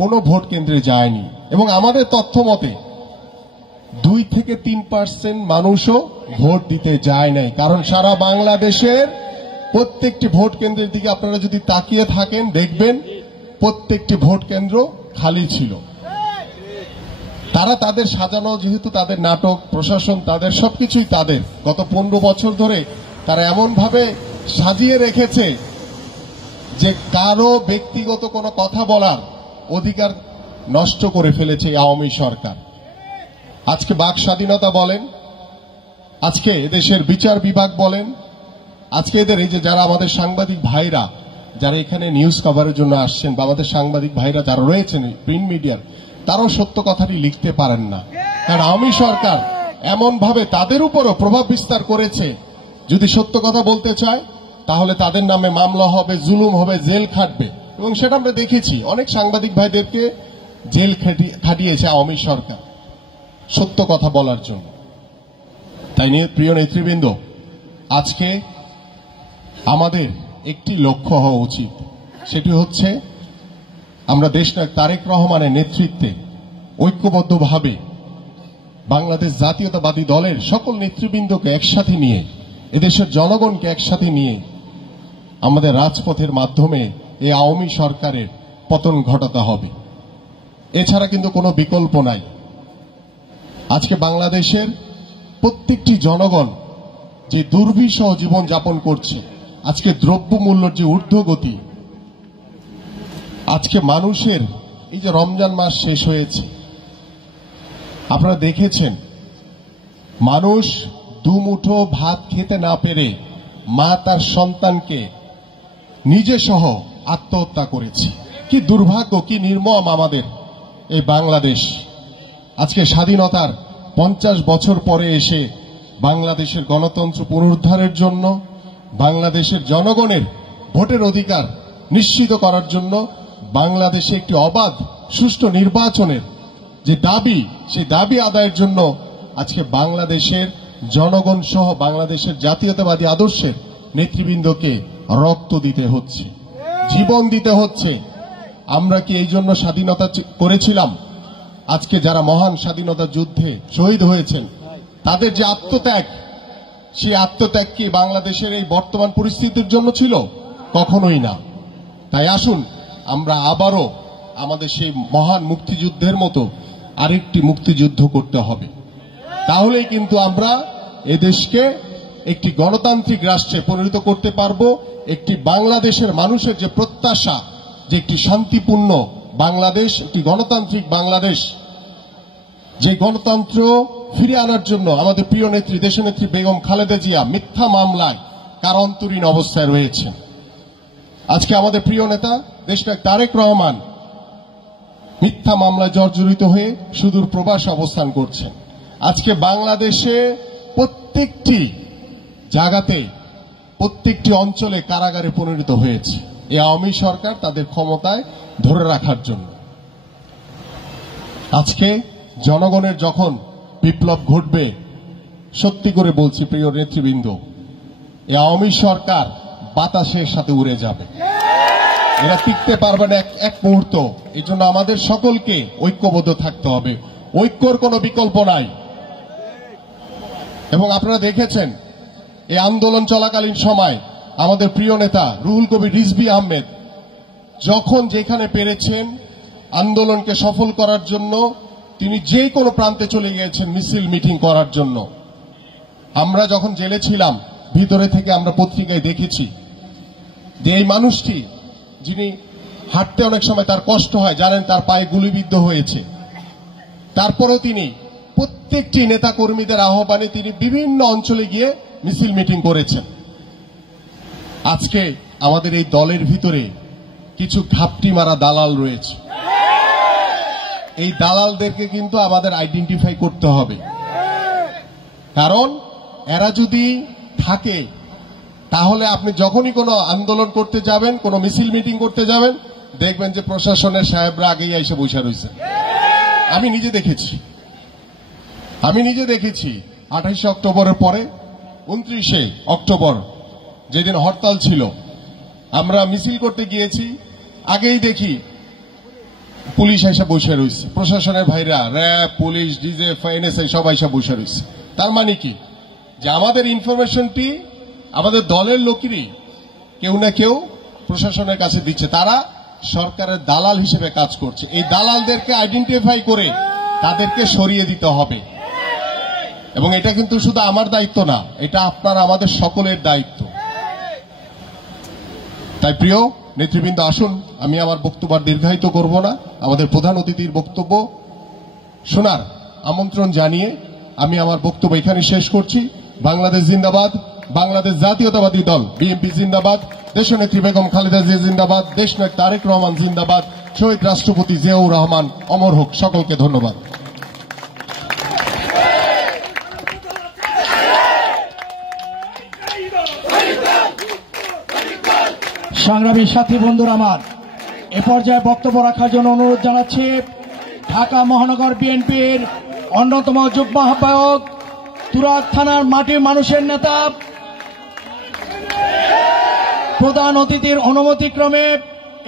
কোনো ভোট কেন্দ্রে যায়নি। এবং আমাদের তথ্য মতে 2 থেকে 3% মানুষও ভোট দিতে যায় নাই। কারণ সারা বাংলাদেশের প্রত্যেকটি ভোট কেন্দ্রের দিকে আপনারা যদি তাকিয়ে থাকেন দেখবেন প্রত্যেকটি ভোট কেন্দ্র খালি ছিল। তারা তাদের সাজানো, যেহেতু তাদের নাটক, প্রশাসন, তাদের সবকিছুই তাদের গত 15 বছর ধরে তারা এমনভাবে সাজিয়ে রেখেছে যে কারো ব্যক্তিগত কোনো কথা বলার অধিকার নষ্ট করে ফেলেছে আওয়ামী সরকার। আজকে বাক স্বাধীনতা বলেন, আজকে এদেশের বিচার বিভাগ বলেন, আজকে এদের এই যে যারা আমাদের সাংবাদিক ভাইরা যারা এখানে নিউজ কভারের জন্য আসছেন, বা আমাদের সাংবাদিক ভাইরা যারা রয়েছেন প্রিন্ট মিডিয়ার, তারাও সত্য কথাটি লিখতে পারেন না। কারণ আওয়ামী সরকার এমন ভাবে তাদের উপরও প্রভাব বিস্তার করেছে, যদি সত্য কথা বলতে চায় তাহলে তাদের নামে মামলা হবে, জুলুম হবে, জেল খাটবে। এবং সেটা আমরা দেখেছি, অনেক সাংবাদিক ভাইদেরকে জেল খাটিয়েছে আওয়ামী সরকার সত্য কথা বলার জন্য। তাই নিয়ে প্রিয় নেতৃবৃন্দ, আজকে আমাদের একটি লক্ষ্য হওয়া উচিত, সেটি হচ্ছে আমরা দেশনায়ক তারেক রহমানের নেতৃত্বে ঐক্যবদ্ধভাবে বাংলাদেশ জাতীয়তাবাদী দলের সকল নেতৃবৃন্দকে একসাথে নিয়ে, এদেশের জনগণকে একসাথে নিয়ে আমাদের রাজপথের মাধ্যমে এই আওয়ামী সরকারের পতন ঘটাতে হবে। এছাড়া কিন্তু কোনো বিকল্প নাই। আজকে বাংলাদেশের প্রত্যেকটি জনগণ যে দুর্বিষহ জীবন যাপন করছে, আজকে দ্রব্যমূল্যের যে ঊর্ধ্বগতি, আজকে মানুষের এই যে রমজান মাস শেষ হয়েছে, আপনারা দেখেছেন মানুষ দুমুঠো ভাত খেতে না পেরে মা তার সন্তানকে নিজে সহ আত্মহত্যা করেছে। কি দুর্ভাগ্য, কি নির্মম আমাদের এই বাংলাদেশ। আজকে স্বাধীনতার 50 বছর পরে এসে বাংলাদেশের গণতন্ত্র পুনরুদ্ধারের জন্য, বাংলাদেশের জনগণের ভোটের অধিকার নিশ্চিত করার জন্য, বাংলাদেশে একটি অবাধ সুষ্ঠু নির্বাচনের যে দাবি, সেই দাবি আদায়ের জন্য আজকে বাংলাদেশের জনগণ সহ বাংলাদেশের জাতীয়তাবাদী আদর্শের নেতৃবৃন্দকে রক্ত দিতে হচ্ছে, জীবন দিতে হচ্ছে। আমরা কি এই জন্য স্বাধীনতা করেছিলাম? আজকে যারা মহান স্বাধীনতা যুদ্ধে শহীদ হয়েছেন তাদের যে আত্মত্যাগ, সেই আত্মত্যাগ কি বাংলাদেশের এই বর্তমান পরিস্থিতির জন্য ছিল? কখনোই না। তাই আসুন আমরা আবারও আমাদের সেই মহান মুক্তিযুদ্ধের মতো আরেকটি মুক্তিযুদ্ধ করতে হবে। তাহলেই কিন্তু আমরা এদেশকে একটি গণতান্ত্রিক রাষ্ট্রে পরিণত করতে পারবো, একটি বাংলাদেশের মানুষের যে প্রত্যাশা যে একটি শান্তিপূর্ণ বাংলাদেশ, একটি গণতান্ত্রিক বাংলাদেশ, যে গণতন্ত্র ফিরে আনার জন্য আমাদের প্রিয় নেত্রী দেশনেত্রী বেগম খালেদা জিয়া মিথ্যা মামলায় কারান্তরীণ অবস্থায় রয়েছেন। আজকে আমাদের প্রিয় নেতা দেশনায়ক তারেক রহমান মিথ্যা মামলায় জর্জরিত হয়ে সুদূর প্রবাসে অবস্থান করছেন। আজকে বাংলাদেশে প্রত্যেকটি জায়গাতে প্রত্যেকটি অঞ্চলে কারাগারে পরিণত হয়েছে এই আওয়ামী সরকার তাদের ক্ষমতায় ধরে রাখার জন্য। আজকে জনগণের যখন বিপ্লব ঘটবে, সত্যি করে বলছি প্রিয় নেতৃবৃন্দ, এই আওয়ামী সরকার বাতাসের সাথে উড়ে যাবে, এরা টিকতে পারবে না এক মুহূর্ত। এই জন্য আমাদের সকলকে ঐক্যবদ্ধ থাকতে হবে, ঐক্যর কোনো বিকল্প নাই। এবং আপনারা দেখেছেন এই আন্দোলন চলাকালীন সময় আমাদের প্রিয় নেতা রুহুল কবির রিজভী আহমেদ যখন যেখানে পেরেছেন আন্দোলনকে সফল করার জন্য তিনি যে কোনো প্রান্তে চলে গিয়েছেন মিছিল মিটিং করার জন্য। আমরা যখন জেলে ছিলাম ভিতরে থেকে আমরা পত্রিকায় দেখেছি যে এই মানুষটি, যিনি হাঁটতে অনেক সময় তার কষ্ট হয়, জানেন তার পায়ে গুলিবিদ্ধ হয়েছে, তারপরেও তিনি প্রত্যেকটি নেতা কর্মীদের আহ্বানে তিনি বিভিন্ন অঞ্চলে গিয়ে মিছিল মিটিং করেছেন। আজকে আমাদের এই দলের ভিতরে কিছু ঘাপটি মারা দালাল রয়েছে, এই দালালদেরকে কিন্তু আমাদের আইডেন্টিফাই করতে হবে। কারণ এরা যদি থাকে তাহলে আপনি যখনই কোনো আন্দোলন করতে যাবেন, কোনো মিছিল মিটিং করতে যাবেন, দেখবেন যে প্রশাসনের সাহেবরা আগেই এসে বসে রয়েছে। আমি নিজে দেখেছি 28 অক্টোবরের পরে 29 অক্টোবর যেদিন হরতাল ছিল, আমরা মিছিল করতে গিয়েছি, আগেই দেখি পুলিশ এসে বসে রয়েছে, প্রশাসনের ভাইরা, র্যাব, পুলিশ, ডিজে, এনএসআই সবাই এসে বসে রয়েছে। তার মানে কি, যে আমাদের ইনফরমেশনটি আমাদের দলের লোকেরই কেউ না কেউ প্রশাসনের কাছে দিচ্ছে, তারা সরকারের দালাল হিসেবে কাজ করছে। এই দালালদেরকে আইডেন্টিফাই করে তাদেরকে সরিয়ে দিতে হবে। এবং এটা কিন্তু শুধু আমার দায়িত্ব না, এটা আপনার আমাদের সকলের দায়িত্ব। তাই প্রিয় নেতৃবৃন্দ, আসুন আমি আমার বক্তব্য দীর্ঘায়িত করব না, আমাদের প্রধান অতিথির বক্তব্য শোনার আমন্ত্রণ জানিয়ে আমি আমার বক্তব্য এখানে শেষ করছি। বাংলাদেশ জিন্দাবাদ, বাংলাদেশ জাতীয়তাবাদী দল বিএনপি জিন্দাবাদ, দেশনেত্রী বেগম খালেদা জিয়া জিন্দাবাদ, দেশনায়ক তারেক রহমান জিন্দাবাদ, শহীদ রাষ্ট্রপতি জিয়াউর রহমান অমর হোক। সকলকে ধন্যবাদ। সংগ্রামী সাথী বন্ধুরা আমার, এ পর্যায়ে বক্তব্য রাখার জন্য অনুরোধ জানাচ্ছি ঢাকা মহানগর বিএনপির অন্যতম যুগ্ম আহ্বায়ক, তুরাগ থানার মাটির মানুষের নেতা, প্রধান অতিথির অনুমতিক্রমে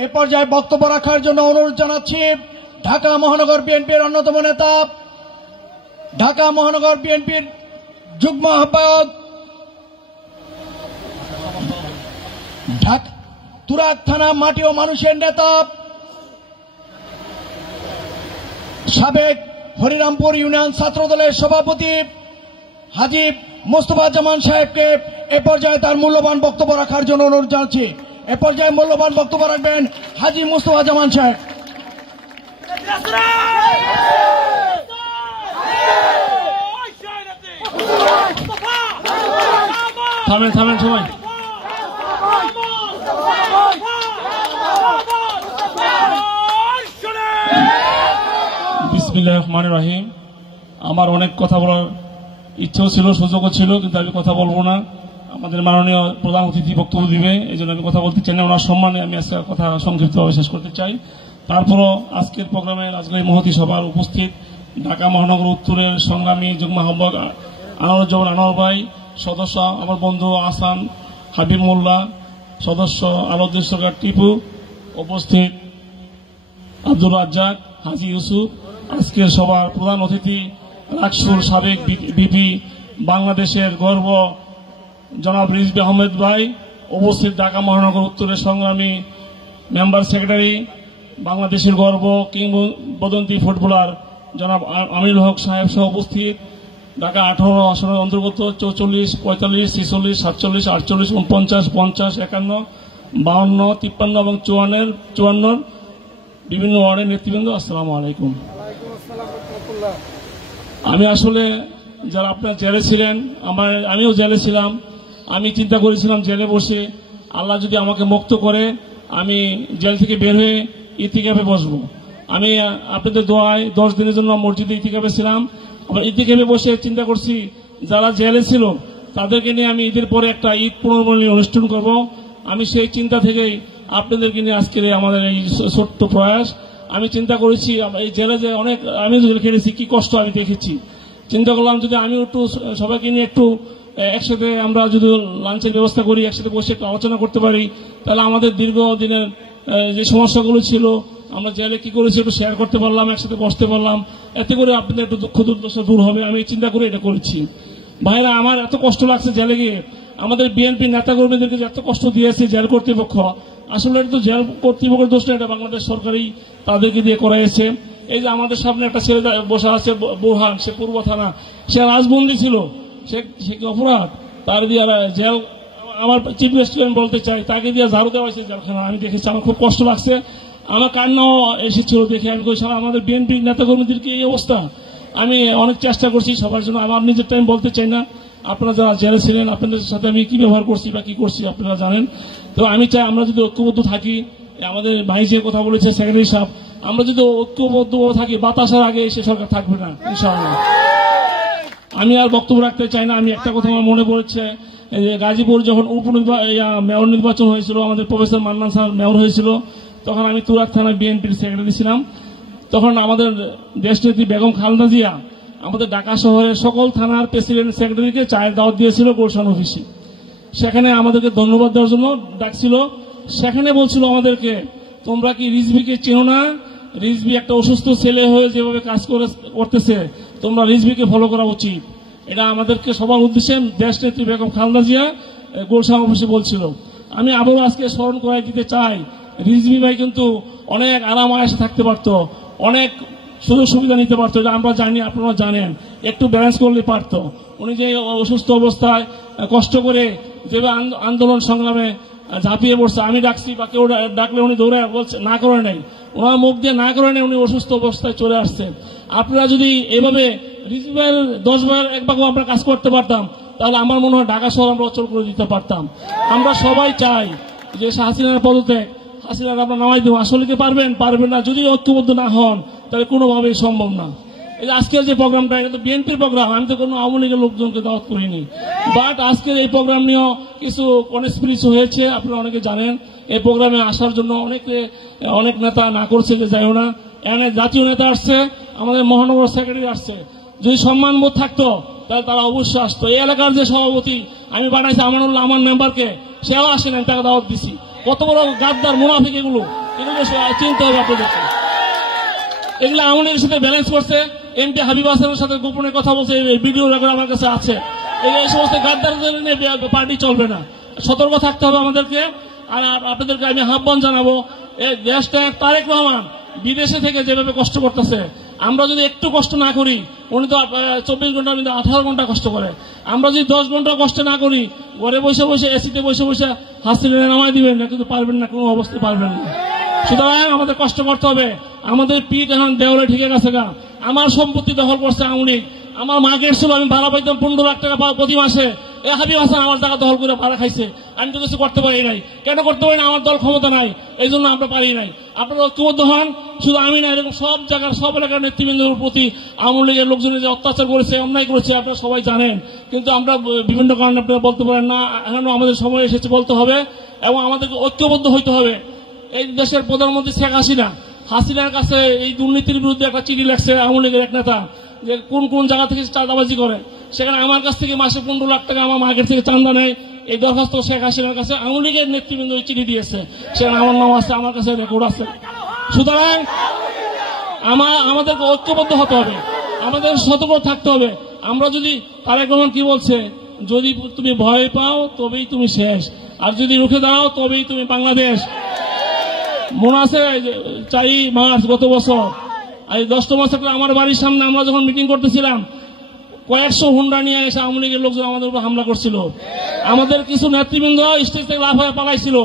এ পর্যায়ে বক্তব্য রাখার জন্য অনুরোধ জানাচ্ছি ঢাকা মহানগর বিএনপির অন্যতম নেতা, ঢাকা মহানগর বিএনপির যুগ্ম আহ্বায়ক, তুরাগ থানা মাটি ও মানুষের নেতা, সাবেক হরিরামপুর ইউনিয়ন ছাত্রদলের সভাপতি হাজী মোস্তফা জামান সাহেবকে এ পর্যায়ে তার মূল্যবান বক্তব্য রাখার জন্য অনুরোধ জানাচ্ছি। এ পর্যায়ে মূল্যবান বক্তব্য রাখবেন হাজী মোস্তফা জামান সাহেব। থামেন সবাই। বিসমিল্লাহির রহমানির রহিম। আমার অনেক কথা বলার ইচ্ছেও ছিল, সুযোগও ছিল, কিন্তু আমি কথা বলবো না। আমাদের মাননীয় প্রধান অতিথি বক্তব্য দিবে, এই জন্য আমি কথা বলতে চাই না। ওনার সম্মানে আমি আজকে কথা সংক্ষিপ্তভাবে শেষ করতে চাই। তারপরও আজকের প্রোগ্রামে আজকের মহতী সভার উপস্থিত ঢাকা মহানগর উত্তরের সংগ্রামী যুগ্ম আহ্বায়ক আনোয়ারুজ্জামান আনোয়ার ভাই, সদস্য আমার বন্ধু আহসান হাবিব মোল্লা, সদস্য আলোদ্দিন সরকার টিপু, উপস্থিত আব্দুল রাজ্জাক, হাজী ইউসুফ, আজকের সভার প্রধান অতিথি রাকসুর সাবেক বিপি, বাংলাদেশের গর্ব জনাব রিজভী আহমেদ ভাই, উপস্থিত ঢাকা মহানগর উত্তরের সংগ্রামী মেম্বার সেক্রেটারি, বাংলাদেশের গর্ব কিংবদন্তি ফুটবলার জনাব আমিনুল হক সাহেব সহ উপস্থিত ঢাকা 18 আসনের অন্তর্গত 44, 45, 46, 47, 48, 49, 50, 51, 52, 53 এবং 54 বিভিন্ন ওয়ার্ডের নেতৃবৃন্দ, আসসালামু আলাইকুম। আমি আসলে যারা আপনারা জেলে ছিলেন, আমিও জেলে ছিলাম। আমি চিন্তা করেছিলাম জেলে বসে আল্লাহ যদি আমাকে মুক্ত করে আমি জেল থেকে বের হয়ে ইতিকাফে বসবো। আমি আপনাদের দোয়ায় 10 দিনের জন্য মসজিদে ইতিকাফে ছিলাম। আবার ইতিকাফে বসে চিন্তা করছি যারা জেলে ছিল তাদেরকে নিয়ে আমি ঈদের পরে একটা ঈদ পুনর্মিলনী অনুষ্ঠান করব। আমি সেই চিন্তা থেকেই আপনাদেরকে নিয়ে আজকের আমাদের এই ছোট্ট প্রয়াস। আমি চিন্তা করেছি এই জেলে যে অনেক আমি জেল খেটেছি, কি কষ্ট আমি দেখেছি। চিন্তা করলাম যদি আমি একটু সবাইকে নিয়ে একটু একসাথে আমরা যদি লাঞ্চের ব্যবস্থা করি, একসাথে বসে একটু আলোচনা করতে পারি, তাহলে আমাদের দীর্ঘদিনের যে সমস্যাগুলো ছিল আমরা জেলে কি করেছি একটু শেয়ার করতে পারলাম, একসাথে বসতে পারলাম, এতে করে আপনাদের একটু দুঃখ দুর্দশা দূর হবে। আমি চিন্তা করে এটা করেছি। ভাইরা, আমার এত কষ্ট লাগছে জেলে গিয়ে। আমাদের বিএনপি নেতাকর্মীদেরকে এত কষ্ট দিয়েছে জেল কর্তৃপক্ষ। আসলে এটা তো জেল কর্তৃপক্ষের দোষ না, এটা বাংলাদেশ সরকারই তাদেরকে দিয়ে করাইছে। এই যে আমাদের সামনে একটা ছেলে বসা আছে বোরহান, সে পূর্ব থানা, সে রাজবন্দী ছিল, সে অপরাধ, তার দিয়ে জেল। আমার চিফ গেস্ট বলতে চাই, তাকে দিয়ে ঝাড়ু দেওয়া হয়েছে জেলখানা। আমি দেখেছি, আমার খুব কষ্ট লাগছে, আমার কান্নাও এসেছিল দেখে। আমি কই আমাদের বিএনপি নেতাকর্মীদেরকে এই অবস্থা। আমি অনেক চেষ্টা করছি সবার জন্য, আমার নিজের টাইম বলতে চাই না। আপনারা যারা জেলে ছিলেন আপনাদের সাথে আমি কি ব্যবহার করছি বা কি করছি আপনারা জানেন। তো আমি চাই আমরা যদি ঐক্যবদ্ধ থাকি, আমাদের ভাই যে কথা বলেছে সেক্রেটারি সাহেব, আমরা যদি ঐক্যবদ্ধ থাকি বাতাসের আগে সে সরকার থাকবে না ইনশাআল্লাহ। আমি আর বক্তব্য রাখতে চাই না। আমি একটা কথা আমার মনে পড়েছে, গাজীপুর যখন মেয়র নির্বাচন হয়েছিল, আমাদের প্রফেসর মান্নান স্যার মেয়র হয়েছিল, তখন আমি তুরাগ থানায় বিএনপির সেক্রেটারি ছিলাম। তখন আমাদের দেশনেত্রী বেগম খালেদা জিয়া আমাদের ঢাকা শহরের সকল থানার প্রেসিডেন্ট সেক্রেটারিকে চায়ের দাওয়াত দিয়েছিল গুলশান অফিসে। সেখানে আমাদেরকে ধন্যবাদ দেওয়ার জন্য ডাকছিল। সেখানে বলছিল আমাদেরকে, তোমরা কি রিজভিকে চেনো না? রিজভি একটা অসুস্থ ছেলে হয়ে যেভাবে কাজ করতেছে, তোমরা রিজভিকে ফলো করা উচিত। এটা আমাদেরকে সবার উদ্দেশ্যে দেশনেত্রী বেগম খালেদা জিয়া গুলশান অফিসে বলছিল। আমি আবারও আজকে স্মরণ করাই দিতে চাই, রিজভি ভাই কিন্তু অনেক আরাম আয়েসে থাকতে পারতো, অনেক সুযোগ সুবিধা নিতে পারতো, এটা আমরা জানি, আপনারা জানেন। একটু ব্যালেন্স করলে পারতো। উনি যে অসুস্থ অবস্থায় কষ্ট করে যেভাবে আন্দোলন সংগ্রামে ঝাঁপিয়ে পড়ছে, আমি ডাকছি বা কেউ ডাকলে উনি দৌড়ে বলছে, না করে নাই, ওনার মুখ দিয়ে না করে নেই, উনি অসুস্থ অবস্থায় চলে আসছে। আপনারা যদি এভাবে রিজভির 10 ভাগের 1 ভাগও আমরা কাজ করতে পারতাম, তাহলে আমার মনে হয় ঢাকা শহর আমরা অচল করে দিতে পারতাম। আমরা সবাই চাই যে হাসিনার পদত্যাগ, হাসিনার আমরা নামাই দেবো। আসলে কি পারবেন? পারবেন না। যদি ঐক্যবদ্ধ না হন তাহলে কোনোভাবেই সম্ভব না। এই যে আজকের যে প্রোগ্রামটা, এটা তো বিএনপির প্রোগ্রাম, আমি তো কোনো আওয়ামী লীগের লোকজনকে দাওয়াত করিনি। বাট আজকের এই প্রোগ্রাম নিয়েও কিছু কনস্পিরেসি হয়েছে, আপনারা অনেকে জানেন। এই প্রোগ্রামে আসার জন্য অনেক নেতা না করছে যে যাইও না। এখানে জাতীয় নেতা আসছে, আমাদের মহানগর সেক্রেটারি আসছে। যদি সম্মানবোধ থাকতো তাহলে তারা অবশ্যই আসতো। এই এলাকার যে সভাপতি আমি বানাইছি আমানুল্লাহ, আমার মেম্বারকে, সেও আসেন, আমি তাকে দাওয়াত দিছি। কত বড় গাদ্দার মুনাফিক এগুলো চিনতে হবে আপনাদেরকে। এগুলো আওয়ামী সাথে ব্যালেন্স করছে। এমপি হাবিব হাসানের সাথে গোপনে কথা বলছে, ভিডিও রেকর্ড আমার কাছে আছে। এই সমস্ত গাদ্দারদের নিয়ে পার্টি চলবে না। সতর্ক থাকতে হবে আমাদেরকে। আর আপনাদেরকে আমি আহ্বান জানাবো, এই দেশটা তারেক রহমান বিদেশে থেকে যেভাবে কষ্ট করতেছে, আমরা যদি একটু কষ্ট না করি, উনি তো 24 ঘন্টা 18 ঘন্টা কষ্ট করে, আমরা যদি 10 ঘন্টা কষ্ট না করি, ঘরে বসে বসে এসিতে বসে বসে হাসিনা নামাই দিবেন না, কিন্তু পারবেন না, কোনো অবস্থায় পারবেন না। সুতরাং আমাদের কষ্ট করতে হবে। আমাদের পিঠ এখন দেওয়ালে ঠিকে গেছে গা। আমার সম্পত্তি দখল করছে আওয়ামী লীগ। আমার মার্কেট ছিল, আমি ভাড়া পাইতাম 15 লাখ টাকা প্রতি মাসে। এ হাবিব হাসান আমার টাকা দখল করে ভাড়া খাইছে। আমি তো কিছু করতে পারি নাই। কেন করতে পারি না? আমার দল ক্ষমতা নাই, এই জন্য আমরা পারি নাই। আপনারা ঐক্যবদ্ধ হন। শুধু আমি না, এরকম সব জায়গার সব এলাকার নেতৃবৃন্দের প্রতি আওয়ামী লীগের লোকজনের যে অত্যাচার করেছে, অন্যায় করেছে, আপনারা সবাই জানেন। কিন্তু আমরা বিভিন্ন কারণে আপনারা বলতে পারেন না। এখনো আমাদের সময় এসেছে বলতে হবে এবং আমাদেরকে ঐক্যবদ্ধ হইতে হবে। এই দেশের প্রধানমন্ত্রী শেখ হাসিনার কাছে এই দুর্নীতির বিরুদ্ধে একটা চিঠি লেখছে আওয়ামী লীগের এক নেতা, যে কোন কোন জায়গা থেকে চাঁদাবাজি করে। সেখানে আমার কাছ থেকে মাসে 15 লাখ টাকা আমার মার্কেট থেকে চাঁদা নেয়। এই দরখাস্ত শেখ হাসিনার কাছে আওয়ামী লীগের নেতৃবৃন্দ চিঠি দিয়েছে, সেখানে আমার নাম আছে, আমার কাছে রেকর্ড আছে। সুতরাং আমাদেরকে ঐক্যবদ্ধ হতে হবে, আমাদের সতর্ক থাকতে হবে। আমরা যদি তারেক রহমান কি বলছে, যদি তুমি ভয় পাও তবেই তুমি শেষ, আর যদি রুখে দাঁড়াও তবেই তুমি বাংলাদেশ। মনে আছে 4 মার্চ গত বছর, 10 মাস আমার বাড়ির সামনে আমরা যখন মিটিং করতেছিলাম, কয়েকশো হুন্ডা নিয়ে এসে আওয়ামী লীগের লোকজন আমাদের উপর হামলা করছিল। আমাদের কিছু নেতৃবৃন্দ স্টেজ থেকে লাফায় পালাইছিল,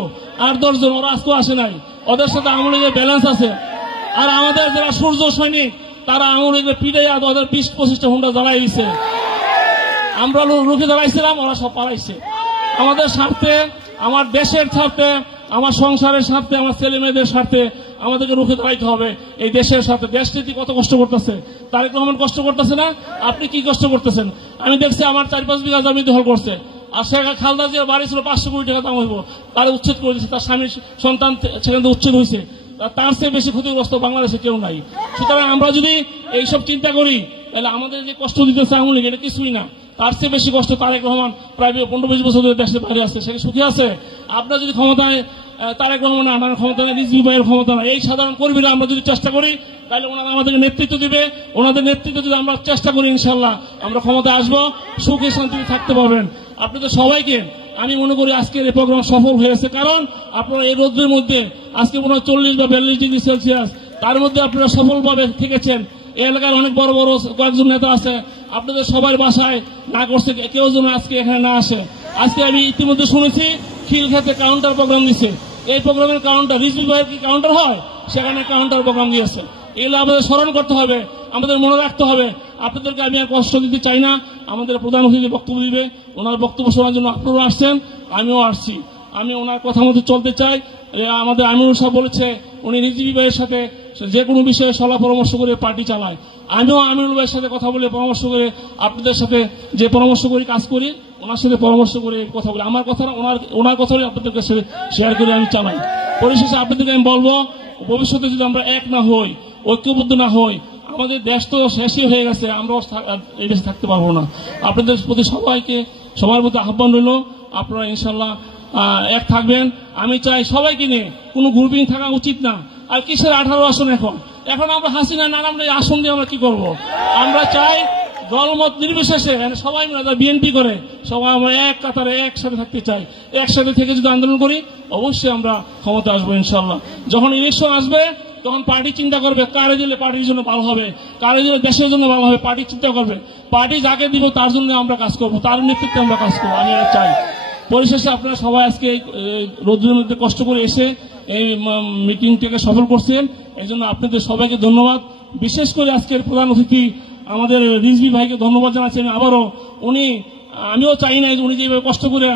8-10 জন, ওরা আজকেও আসে নাই। ওদের সাথে আওয়ামী লীগের ব্যালেন্স আছে। আর আমাদের যারা সূর্য সৈনিক তারা আওয়ামী লীগের পিঠে ওদের 20-25টা হুন্ডা জ্বালাই দিচ্ছে। আমরা রুখে দাঁড়াইছিলাম, ওরা সব পালাইছে। আমাদের স্বার্থে, আমার দেশের স্বার্থে, আমার সংসারের স্বার্থে, আমার ছেলে মেয়েদের স্বার্থে আমাদেরকে রুখে দাঁড়াইতে হবে। এই দেশের সাথে দেশ নীতি কত কষ্ট করতেছে, তারেক রহমান কষ্ট করতেছে না? আপনি কি কষ্ট করতেছেন? আমি দেখছি আমার 4-5 বিঘা জমি দখল করছে। আর সে খালদা জিয়ার বাড়ি ছিল 500 কোটি টাকা দাম হইব, তারা উচ্ছেদ করে দিচ্ছে। তার স্বামীর সন্তান সেখান থেকে উচ্ছেদ হয়েছে। তার চেয়ে বেশি ক্ষতিগ্রস্ত বাংলাদেশে কেউ নাই। সুতরাং আমরা যদি এইসব চিন্তা করি তাহলে আমাদের যে কষ্ট দিতেছে আওয়ামী লীগ, এটা কিছুই না। তার চেয়ে বেশি কষ্ট তারেক রহমান প্রায় 15-20 বছর ধরে দেশের বাইরে আছে, সে সুখী আছে। আপনার যদি ক্ষমতায় তারেক রহমান আনার ক্ষমতা নেই, রিজভী ভাইয়ের ক্ষমতা নেই, এই সাধারণ কর্মীরা আমরা যদি চেষ্টা করি তাহলে ওনারা আমাদেরকে নেতৃত্ব দিবে। ওনাদের নেতৃত্ব যদি আমরা চেষ্টা করি, ইনশাল্লাহ আমরা ক্ষমতায় আসবো, সুখে শান্তিতে থাকতে পারবেন। আপনাদের সবাইকে আমি মনে করি আজকের এই প্রোগ্রাম সফল হয়েছে, কারণ আপনারা এই রোদের মধ্যে আজকে মনে হয় 40 বা 42 ডিগ্রি সেলসিয়াস, তার মধ্যে আপনারা সফলভাবে থেকেছেন। এই এলাকার অনেক বড় বড় কয়েকজন নেতা আছে, আপনাদের সবার বাসায় না করছে, কেউ যেন আজকে এখানে না আসে। আজকে আমি ইতিমধ্যে শুনেছি খিলক্ষেতে কাউন্টার প্রোগ্রাম দিচ্ছে। এই প্রোগ্রামের কাউন্টার রিজভী ভাইয়ের কি কাউন্টার হয়? সেখানে কাউন্টার প্রোগ্রাম দিয়েছে। এগুলো আমাদের স্মরণ করতে হবে, আমাদের মনে রাখতে হবে। আপনাদেরকে আমি আর কষ্ট দিতে চাই না। আমাদের প্রধান অতিথি বক্তব্য দিবে, ওনার বক্তব্য শোনার জন্য আপনারা আসছেন, আমিও আসছি। আমি ওনার কথা মতো চলতে চাই। আমাদের আমিনুল সাহেব বলেছে উনি রিজভী ভাইয়ের সাথে যে কোনো বিষয়ে সলা পরামর্শ করে পার্টি চালায়। আমিও আমিনুল ভাইয়ের সাথে কথা বলে পরামর্শ করে আপনাদের সাথে যে পরামর্শ করি, কাজ করি, ওনার সাথে পরামর্শ করে কথা বলি। আমার কথা ওনার কথাই আপনাদেরকে শেয়ার করে আমি চালাই। পরিশেষে আপনাদেরকে আমি বলবো, ভবিষ্যতে যদি আমরা এক না হই, ঐক্যবদ্ধ না হই, আমাদের দেশ তো শেষই হয়ে গেছে, আমরাও এই দেশে থাকতে পারবো না। আপনাদের প্রতি সবার প্রতি আহ্বান রইল, আপনারা ইনশাল্লাহ এক থাকবেন। আমি চাই সবাইকে নিয়ে কোনো গ্রুপিং থাকা উচিত না। আর কিসের 18 আসন? এখন আমরা হাসিনা না নামলে আসন দিয়ে আমরা কি করব? আমরা চাই দলমত নির্বিশেষে সবাই মিলে বিএনপি করে সবাই আমরা এক কাতারে একসাথে থাকতে চাই। একসাথে থেকে যদি আন্দোলন করি অবশ্যই আমরা ক্ষমতা আসবো ইনশাল্লাহ। যখন ইলেকশন আসবে তখন পার্টি চিন্তা করবে কারে দিলে পার্টির জন্য ভালো হবে, কারে দিলে দেশের জন্য ভালো হবে, পার্টি চিন্তা করবে। পার্টি যাকে দিব তার জন্য আমরা কাজ করবো, তার নেতৃত্বে আমরা কাজ করবো, আমি এটা চাই। পরিশেষে আপনারা সবাই আজকে রোদ্রের মধ্যে কষ্ট করে এসে এই মিটিংটাকে সফল করছেন, এই জন্য আপনাদের সবাইকে ধন্যবাদ। বিশেষ করে আজকের প্রধান অতিথি আমাদের রিজভী ভাইকে ধন্যবাদ জানাচ্ছি। আবারও আমিও চাই না যে উনি যেভাবে কষ্ট করে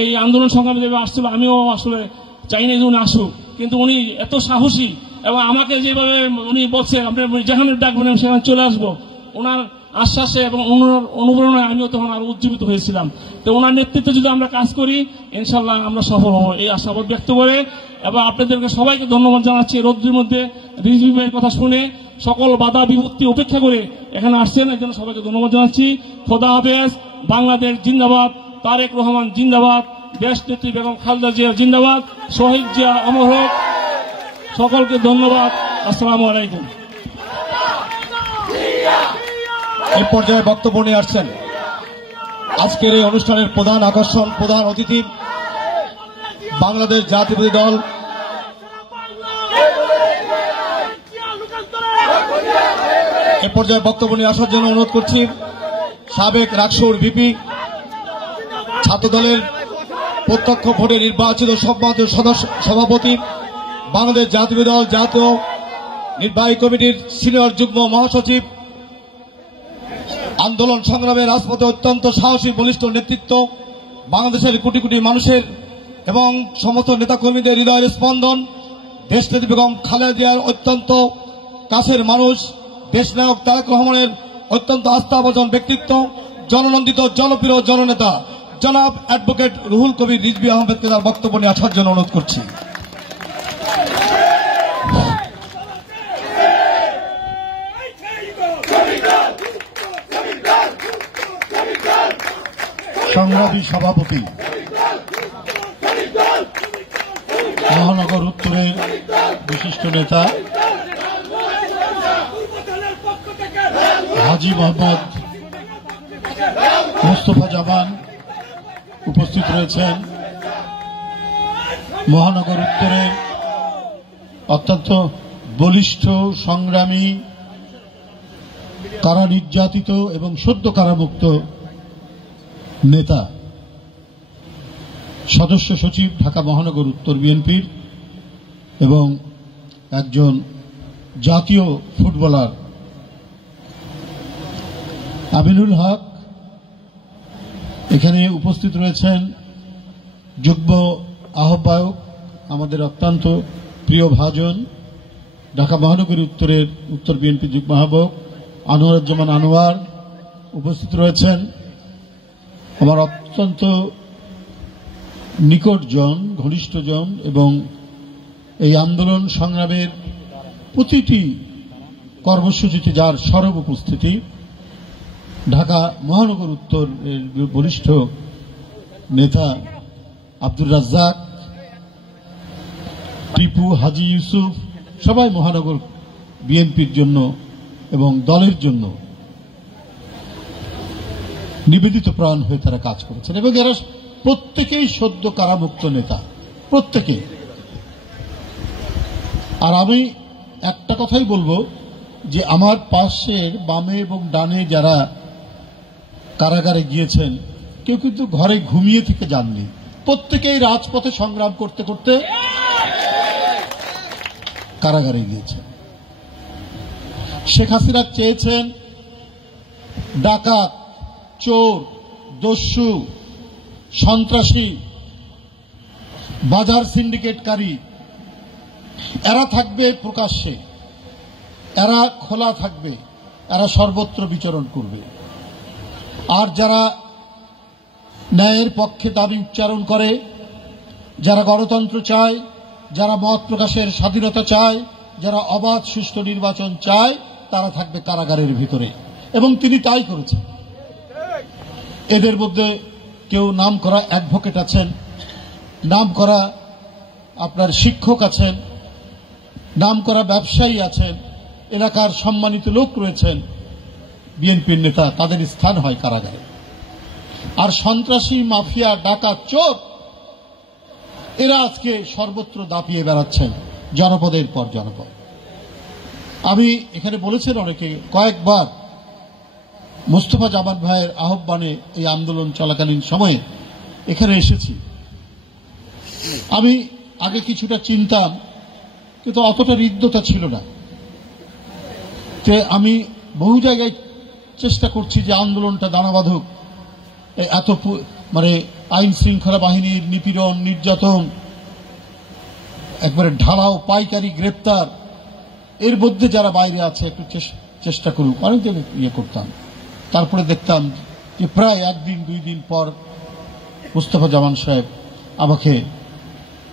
এই আন্দোলন সংগ্রামে যেভাবে আসছিল, আমিও আসলে চাই না যে উনি আসুক, কিন্তু উনি এত সাহসী এবং আমাকে যেভাবে উনি বলছে আপনি যেখানে ডাকবেন আমি সেখানে চলে আসবো, ওনার আশ্বাসে এবং অনুপ্রেরণায় আমিও তখন আরো উজ্জীবিত হয়েছিলাম। তো ওনার নেতৃত্বে যদি আমরা কাজ করি ইনশাল্লাহ আমরা সফল হব, এই আশাবাদ ব্যক্ত করে এবং আপনাদেরকে সবাইকে ধন্যবাদ জানাচ্ছি। রোদ্রের মধ্যে রিজভী ভাইয়ের কথা শুনে সকল বাধা বিপত্তি উপেক্ষা করে এখানে আসছেন, এর জন্য সবাইকে ধন্যবাদ জানাচ্ছি। খোদা হাফেজ। বাংলাদেশ জিন্দাবাদ, তারেক রহমান জিন্দাবাদ, দেশ নেত্রী বেগম খালেদা জিয়া জিন্দাবাদ, শহীদ জিয়া অমর হোক। সকলকে ধন্যবাদ। আসসালামু আলাইকুম। এই পর্যায়ে বক্তব্য নিয়ে আসছেন আজকের এই অনুষ্ঠানের প্রধান আকর্ষণ, প্রধান অতিথি বাংলাদেশ জাতীয়তাবাদী দল এ পর্যায়ে বক্তব্য নিয়ে আসার জন্য অনুরোধ করছি সাবেক রাকসুর ভিপি, ছাত্রদলের প্রত্যক্ষ ভোটে নির্বাচিত সভাপতি, বাংলাদেশ জাতীয়তাবাদী দল জাতীয় নির্বাহী কমিটির সিনিয়র যুগ্ম মহাসচিব, আন্দোলন সংগ্রামে রাজপথে অত্যন্ত সাহসী বলিষ্ঠ নেতৃত্ব, বাংলাদেশের কোটি কোটি মানুষের এবং সমস্ত নেতাকর্মীদের হৃদয়ের স্পন্দন, দেশনেত্রী বেগম খালেদা জিয়ার অত্যন্ত কাছের মানুষ, দেশনায়ক তারেক রহমানের অত্যন্ত আস্থাভাজন ব্যক্তিত্ব, জননন্দিত জনপ্রিয় জননেতা জনাব অ্যাডভোকেট রুহুল কবির রিজভী আহমেদকে তার বক্তব্য নিয়ে আসার জন্য অনুরোধ করছি। সংগ্রামী সভাপতি, মহানগর উত্তরের বিশিষ্ট নেতা হাজী মোহাম্মদ মোস্তফা জামান উপস্থিত রয়েছেন, মহানগর উত্তরের অত্যন্ত বলিষ্ঠ সংগ্রামী কারা নির্যাতিত এবং সদ্য কারামুক্ত নেতা, সদস্য সচিব ঢাকা মহানগর উত্তর বিএনপির এবং একজন জাতীয় ফুটবলার আমিনুল হক। এখানে উপস্থিত রয়েছেন যুগ্ম আহ্বায়ক, আমাদের অত্যন্ত প্রিয় ভাজন, ঢাকা মহানগর উত্তরের উত্তর বিএনপি যুগ্ম আহ্বায়ক আনোয়ারুজ্জামান আনোয়ার। উপস্থিত রয়েছেন আমার অত্যন্ত নিকটজন, ঘনিষ্ঠজন এবং এই আন্দোলন সংগ্রামের প্রতিটি কর্মসূচিতে যার সরব উপস্থিতি, ঢাকা মহানগর উত্তরের বরিষ্ঠ নেতা আব্দুর রাজ্জাক, টিপু, হাজি ইউসুফ, সবাই মহানগর বিএনপির জন্য এবং দলের জন্য নিবেদিত প্রাণ হয়ে তারা কাজ করেছেন এবং এরা প্রত্যেকেই সদ্য কারামুক্ত নেতা, প্রত্যেকেই। আর আমি একটা কথাই বলবো যে আমার পাশের বামে এবং ডানে যারা কারাগারে গিয়েছেন, কেউ কিন্তু ঘরে ঘুমিয়ে থেকে যাননি, প্রত্যেকেই রাজপথে সংগ্রাম করতে করতে কারাগারে গিয়েছেন। শেখ হাসিনা চেয়েছেন ডাকাত, চোর, দস্যু, সন্ত্রাসী, বাজার সিন্ডিকেটকারী এরা থাকবে প্রকাশ্যে, এরা খোলা থাকবে, এরা সর্বত্র বিচরণ করবে। আর যারা ন্যায়ের পক্ষে দাবি উচ্চারণ করে, যারা গণতন্ত্র চায়, যারা মত প্রকাশের স্বাধীনতা চায়, যারা অবাধ সুষ্ঠু নির্বাচন চায়, তারা থাকবে কারাগারের ভিতরে। এবং তিনি তাই করেছেন। এদের মধ্যে কেউ নাম করা অ্যাডভোকেট আছেন, নাম করা আপনার শিক্ষক আছেন, নাম করা ব্যবসায়ী আছেন, এলাকার সম্মানিত লোক রয়েছেন, বিএনপির নেতা, তাদের স্থান হয় কারাগারে। আর সন্ত্রাসী, মাফিয়া, ডাকাত, চোর এরা আজকে সর্বত্র দাপিয়ে বেড়াচ্ছেন, জনপদের পর জনপদ। আমি এখানে বলেছেন অনেকে, কয়েকবার মোস্তফা জামান ভাইয়ের আহ্বানে এই আন্দোলন চলাকালীন সময়ে এখানে এসেছি। আমি আগে কিছুটা চিনতাম, কিন্তু অতটা হৃদ্যতা ছিল না। আমি বহু জায়গায় চেষ্টা করছি যে আন্দোলনটা দানা বাঁধুক। এত মানে আইন শৃঙ্খলা বাহিনীর নিপীড়ন, নির্যাতন, একবারে ঢালাও পাইকারি গ্রেপ্তার, এর মধ্যে যারা বাইরে আছে একটু চেষ্টা করুক। অনেক দিন ইয়ে করতাম, তারপরে দেখতাম যে প্রায় একদিন দুই দিন পর মোস্তফা জামান সাহেব আমাকে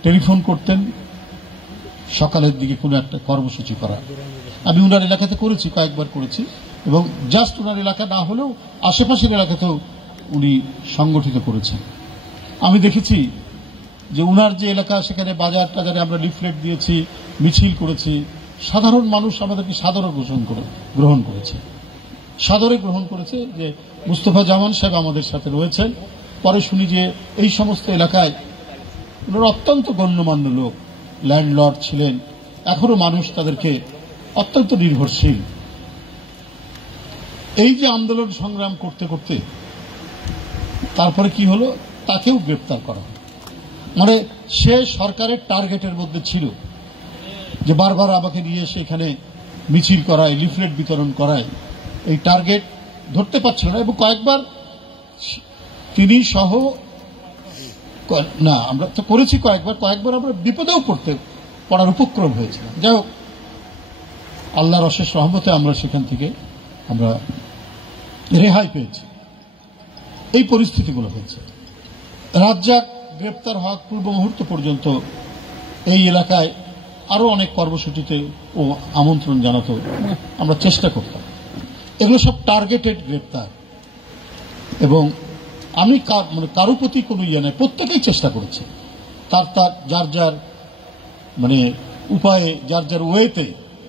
টেলিফোন করতেন সকালের দিকে কোনো একটা কর্মসূচি করা। আমি উনার এলাকাতে করেছি, কয়েকবার করেছি, এবং জাস্ট উনার এলাকা না হলেও আশেপাশের এলাকাতেও উনি সংগঠিত করেছেন। আমি দেখেছি যে উনার যে এলাকা, সেখানে বাজার টাজারে আমরা লিফলেট দিয়েছি, মিছিল করেছি, সাধারণ মানুষ আমাদেরকে সাদরে গ্রহণ করেছে, সাদরে গ্রহণ করেছে যে মুস্তফা জামান সাহেব আমাদের সাথে রয়েছেন। পরে শুনি যে এই সমস্ত এলাকায় ওনারা অত্যন্ত গণ্যমান্য লোক, ল্যান্ডলর্ড ছিলেন, এখনো মানুষ তাদেরকে অত্যন্ত নির্ভরশীল। এই যে আন্দোলন সংগ্রাম করতে করতে তারপরে কি হলো, তাকেও গ্রেপ্তার করা হলো। মানে সে সরকারের টার্গেটের মধ্যে ছিল যে বারবার আমাকে নিয়ে এসে এখানে মিছিল করায়, লিফলেট বিতরণ করায়, এই টার্গেট ধরতে পারছিল না। এবং কয়েকবার তিনি সহ না, আমরা তো করেছি কয়েকবার আমরা বিপদেও পড়ার উপক্রম হয়েছিল। যাই হোক, আল্লাহর অশেষ রহমতে আমরা সেখান থেকে আমরা রেহাই পেয়েছি। এই পরিস্থিতিগুলো হয়েছে। রাজ্জাক গ্রেপ্তার হওয়ার পূর্ব মুহূর্ত পর্যন্ত এই এলাকায় আরো অনেক কর্মসূচিতে ও আমন্ত্রণ জানাতো, আমরা চেষ্টা করতাম। এগুলো সব টার্গেটেড গ্রেপ্তার, এবং আমি কারো প্রতি কোনো ইয়ে নেই, প্রত্যেকেই চেষ্টা করেছে তার যার যার মানে উপায়ে, যার যার ওয়েতে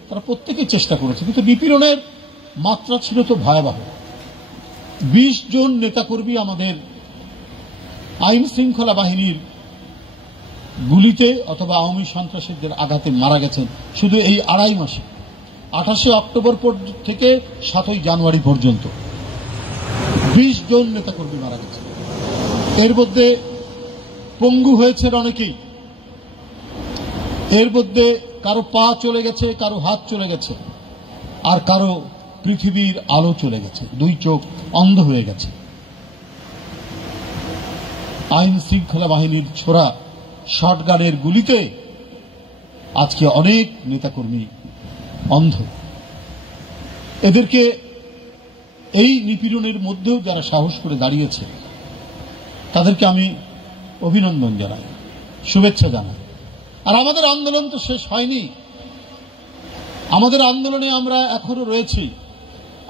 তারা প্রত্যেকেই চেষ্টা করেছে। কিন্তু নিপীড়নের মাত্রা ছিল তো ভয়াবহ। 20 জন নেতাকর্মী আমাদের আইন শৃঙ্খলা বাহিনীর গুলিতে অথবা আওয়ামী সন্ত্রাসীদের আঘাতে মারা গেছেন শুধু এই 2.5 মাসে। 28 অক্টোবর থেকে 7 জানুয়ারি পর্যন্ত 20 জন নেতাকর্মী মারা গেছে। এর মধ্যে পঙ্গু হয়েছেন অনেকেই, এর মধ্যে কারো পা চলে গেছে, কারো হাত চলে গেছে, আর কারো পৃথিবীর আলো চলে গেছে, 2 চোখ অন্ধ হয়ে গেছে। আইন শৃঙ্খলা বাহিনীর ছোড়া শটগানের গুলিতে আজকে অনেক নেতাকর্মী অন্ধ। এদেরকে এই নিপীড়নের মধ্যেও যারা সাহস করে দাঁড়িয়েছে তাদেরকে আমি অভিনন্দন জানাই, শুভেচ্ছা জানাই। আর আমাদের আন্দোলন তো শেষ হয়নি, আমাদের আন্দোলনে আমরা এখনো রয়েছি,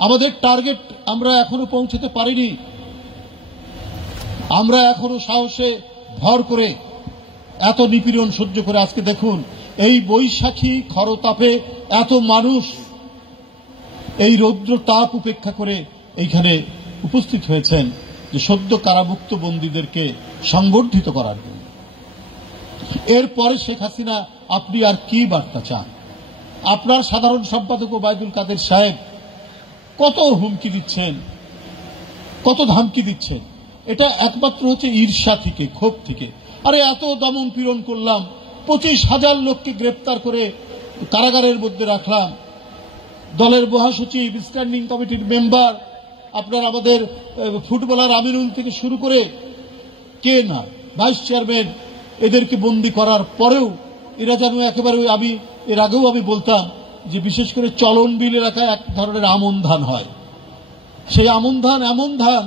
আমাদের টার্গেট আমরা এখনো পৌঁছতে পারিনি। আমরা এখনো সাহসে ভর করে এত নিপীড়ন সহ্য করে আজকে দেখুন এই বৈশাখী খরতাপে এত মানুষ এই রৌদ্র তাপ উপেক্ষা করে এইখানে উপস্থিত হয়েছেন যে সদ্য কারামুক্ত বন্দীদেরকে সংবর্ধিত করার জন্য। এরপরে শেখ হাসিনা আপনি আর কি বার্তা চান? আপনার সাধারণ সম্পাদক ওবায়দুল কাদের সাহেব কত হুমকি দিচ্ছেন, কত ধামকি দিচ্ছেন, এটা একমাত্র হচ্ছে ঈর্ষা থেকে, ক্ষোভ থেকে। আরে এত দমন পীড়ন করলাম, 25,000 লোককে গ্রেপ্তার করে কারাগারের মধ্যে রাখলাম, দলের মহাসচিব, স্ট্যান্ডিং কমিটির মেম্বার, আপনার আমাদের ফুটবলার আমিনুল থেকে শুরু করে কে না ভাইস চেয়ারম্যান, এদেরকে বন্দী করার পরেও এরা যেন একেবারে, আমি এর আগেও আমি বলতাম যে বিশেষ করে চলন বিল এলাকায় এক ধরনের আমন ধান হয়, সেই আমন ধান এমন ধান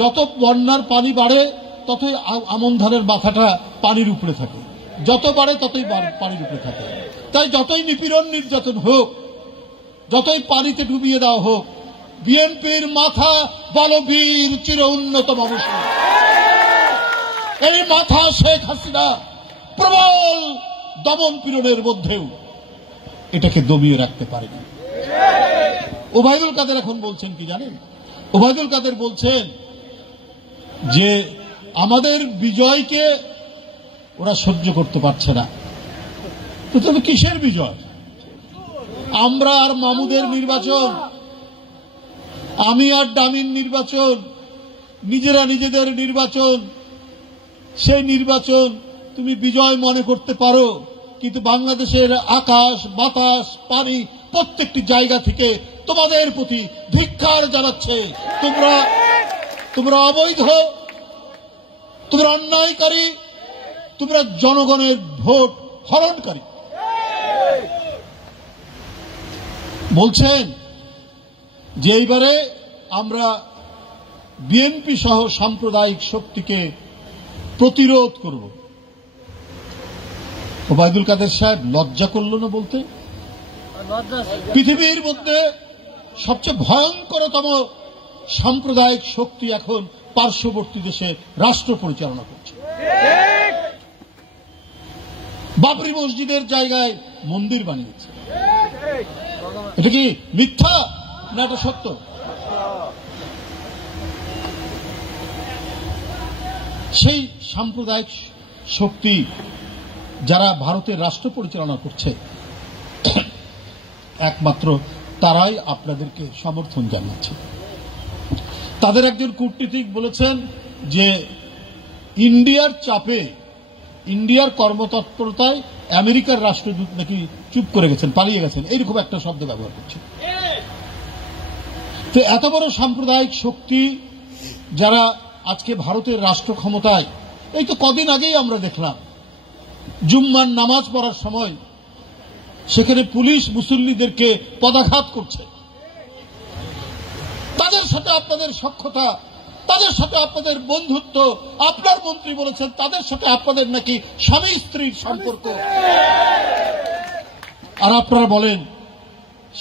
যত বন্যার পানি বাড়ে ততই আমন ধানের মাথাটা পানির উপরে থাকে, যত বাড়ে ততই পানির উপরে থাকে। তাই যতই নিপীড়ন নির্যাতন হোক, যতই পানিতে ডুবিয়ে দেওয়া হোক, বিএনপির মাথা বলবীর চির উন্নত মানুষ। এই মাথা শেখ হাসিনা প্রবল দমন পীড়নের মধ্যেও এটাকে দমিয়ে রাখতে পারেনি। ওবায়দুল কাদের এখন বলছেন কি জানেন? ওবায়দুল কাদের বলছেন যে আমাদের বিজয়কে ওরা সহ্য করতে পারছে না। তো তবে কিসের বিজয়? আমরা আর মামুদের নির্বাচন, আমি আর ডামিন নির্বাচন, নিজেরা নিজেদের নির্বাচন, সেই নির্বাচন তুমি বিজয় মনে করতে পারো, কিন্তু বাংলাদেশের আকাশ, বাতাস, পানি প্রত্যেকটি জায়গা থেকে তোমাদের প্রতি ধিক্কার জানাচ্ছে। তোমরা অবৈধ, তোমরা অন্যায়কারী, তোমরা জনগণের ভোট হরণকারী। বলছেন যে এইবারে আমরা বিএনপি সহ সাম্প্রদায়িক শক্তিকে প্রতিরোধ করব। ওবায়দুল কাদের সাহেব লজ্জা করল না বলতে? পৃথিবীর মধ্যে সবচেয়ে ভয়ঙ্করতম সাম্প্রদায়িক শক্তি এখন পার্শ্ববর্তী দেশে রাষ্ট্র পরিচালনা করছে। বাবরি মসজিদের জায়গায় মন্দির বানিয়েছে। এটা কি মিথ্যা না এটা সত্য? সেই সাম্প্রদায়িক শক্তি যারা ভারতের রাষ্ট্র পরিচালনা করছে একমাত্র তারাই আপনাদেরকে সমর্থন জানাচ্ছে। তাদের একজন কূটনীতিক বলেছেন যে ইন্ডিয়ার চাপে, ইন্ডিয়ার কর্মতৎপরতায় আমেরিকার রাষ্ট্রদূত নাকি চুপ করে গেছেন, পালিয়ে গেছেন, এইরকম একটা শব্দ ব্যবহার করছে। তো এত বড় সাম্প্রদায়িক শক্তি যারা আজকে ভারতের রাষ্ট্র ক্ষমতায়, এই তো কদিন আগেই আমরা দেখলাম জুম্মার নামাজ পড়ার সময় সেখানে পুলিশ মুসল্লিদেরকে পদাঘাত করছে। তাদের সাথে আপনাদের সখ্যতা, তাদের সাথে আপনাদের বন্ধুত্ব, আপনার মন্ত্রী বলেছেন তাদের সাথে আপনাদের নাকি স্বামী স্ত্রীর সম্পর্ক, আর আপনারা বলেন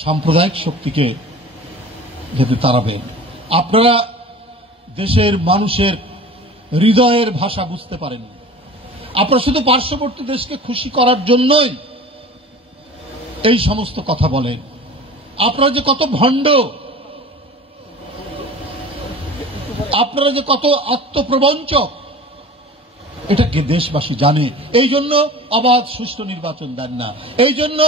সাম্প্রদায়িক শক্তিকে যাতে তাড়াবেন। আপনারা দেশের মানুষের হৃদয়ের ভাষা বুঝতে পারেন। আপনারা শুধু পার্শ্ববর্তী দেশকে খুশি করার জন্যই এই সমস্ত কথা বলেন। আপনারা যে কত ভণ্ড, আপনারা যে কত আত্মপ্রবঞ্চক, এটা দেশবাসী জানে। এই জন্য অবাধ সুষ্ঠু নির্বাচন দেন না, এই জন্য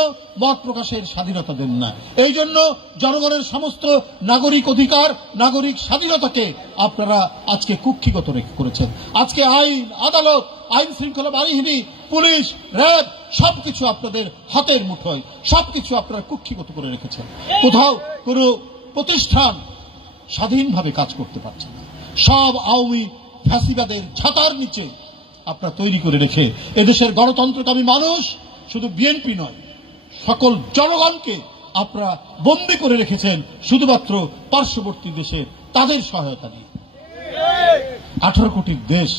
মত প্রকাশের স্বাধীনতা দেন না, এই জন্য জনগণের সমস্ত নাগরিক অধিকার, নাগরিক স্বাধীনতাকে আপনারা আজকে কুক্ষিগত করেছেন। আজকে আইন, আদালত, আইন শৃঙ্খলা বাহিনী, পুলিশ, র্যাব সবকিছু আপনাদের হাতের মুঠোয়, সবকিছু আপনারা কুক্ষিগত করে রেখেছেন। কোথাও কোনো প্রতিষ্ঠান স্বাধীনভাবে কাজ করতে পারছে না। সব আওয়ামী ফ্যাসিবাদের ছাতার নিচে আপনারা তৈরি করে রেখে এদেশের গণতন্ত্রকামী মানুষ, শুধু বিএনপি নয়, সকল জনগণকে আপনারা বন্দী করে রেখেছেন শুধুমাত্র পার্শ্ববর্তী দেশের তাদের সহায়তা নিয়ে। 18 কোটির দেশ,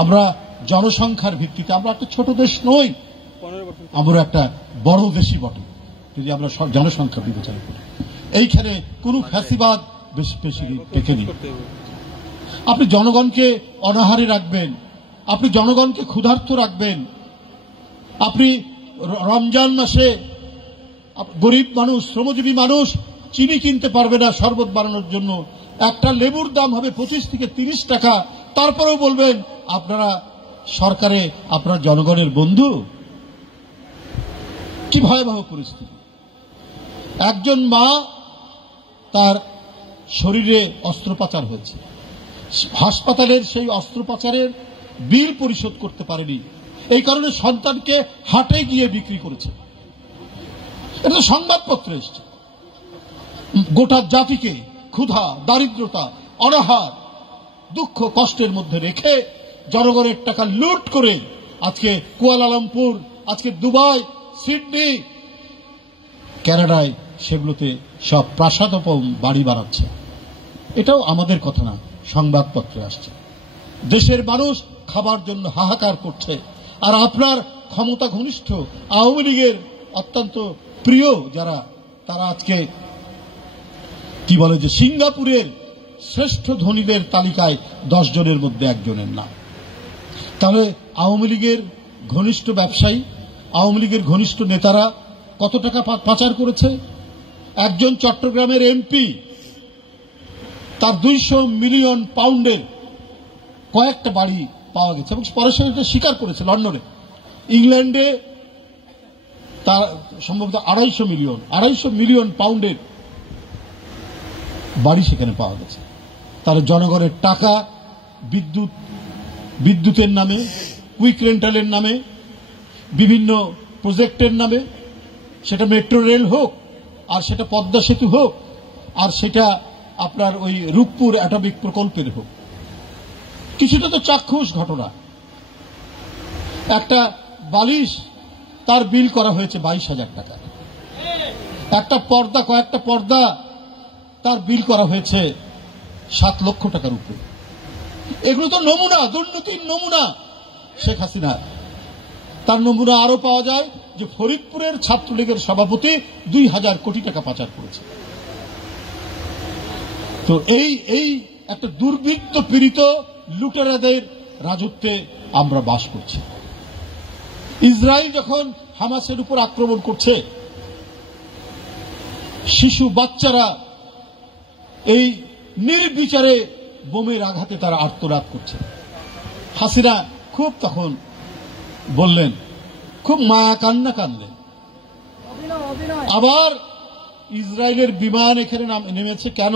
আমরা জনসংখ্যার ভিত্তিতে আমরা একটা ছোট দেশ নই, আমরা একটা বড় দেশই বটে যদি আমরা জনসংখ্যা বিবেচনা করি। এইখানে কোন ফ্যাসিবাদ বেশি দেখেনি। আপনি জনগণকে অনাহারে রাখবেন, আপনি জনগণকে ক্ষুধার্ত রাখবেন, আপনি রমজান মাসে গরিব মানুষ, শ্রমজীবী মানুষ চিনি কিনতে পারবে না শরবত বানানোর জন্য, একটা লেবুর দাম হবে 25 থেকে 30 টাকা, তারপরেও বলবেন আপনারা সরকারে আপনারা জনগণের বন্ধু। কি ভয়াবহ পরিস্থিতি। একজন মা, তার শরীরে অস্ত্রোপচার হয়েছে, হাসপাতালের সেই অস্ত্রোপচারের বিল পরিশোধ করতে পারেনি, এই কারণে সন্তানকে হাটে গিয়ে বিক্রি করেছে। এটা সংবাদপত্রে এসছে। গোটা জাতিকে ক্ষুধা, দারিদ্রতা, অনাহার, দুঃখ, কষ্টের মধ্যে রেখে জনগণের টাকা লুট করে আজকে কুয়ালালামপুর, আজকে দুবাই, সিডনি, কানাডায় সেগুলোতে সব প্রাসাদোপম বাড়ি বানাচ্ছে। এটাও আমাদের কথা না, সংবাদপত্রে আসছে। দেশের মানুষ খাবার জন্য হাহাকার করছে, আর আপনার ক্ষমতা ঘনিষ্ঠ আওয়ামী লীগের অত্যন্ত প্রিয় যারা, তারা আজকে কি বলে যে সিঙ্গাপুরের শ্রেষ্ঠ ধনীদের তালিকায় 10 জনের মধ্যে একজনের নাম। তাহলে আওয়ামী লীগের ঘনিষ্ঠ ব্যবসায়ী, আওয়ামী লীগের ঘনিষ্ঠ নেতারা কত টাকা পাচার করেছে? একজন চট্টগ্রামের এমপি, তার 200 মিলিয়ন পাউন্ডের কয়েকটা বাড়ি পাওয়া গেছে এবং পরে সেটা স্বীকার করেছে লন্ডনে। ইংল্যান্ডে তার সম্ভবত 250 মিলিয়ন পাউন্ডের বাড়ি সেখানে পাওয়া গেছে। তার জনগণের টাকা বিদ্যুতের নামে, কুইক রেন্টালের নামে, বিভিন্ন প্রজেক্টের নামে, সেটা মেট্রো রেল হোক, আর সেটা পদ্মা সেতু হোক, আর সেটা আপনার ওই রূপপুর অ্যাটমিক প্রকল্পের হোক, কিছুটা তো চাক্ষুষ ঘটনা। একটা বালিশ তার বিল করা হয়েছে 22,000 টাকা, একটা পর্দা, কয়েকটা পর্দা তার বিল করা হয়েছে 7 লক্ষ টাকার উপরে। এগুলো তো নমুনা, দুর্নীতির নমুনা। শেখ হাসিনা, তার নমুনা আরো পাওয়া যায় যে ফরিদপুরের ছাত্রলীগের সভাপতি 2000 কোটি টাকা পাচার করেছে। তো এই একটা দুর্বৃত্ত পীড়িত লুটেরাদের রাজত্বে আমরা বাস করছি। ইসরায়েল যখন হামাসের উপর আক্রমণ করছে, শিশু বাচ্চারা এই নির্বিচারে বোমের আঘাতে তারা আর্তনাদ করছে। হাসিনা খুব তখন বললেন, খুব মায়া কান্না কানলেন। আবার ইসরায়েলের বিমান এখানে নেমেছে কেন?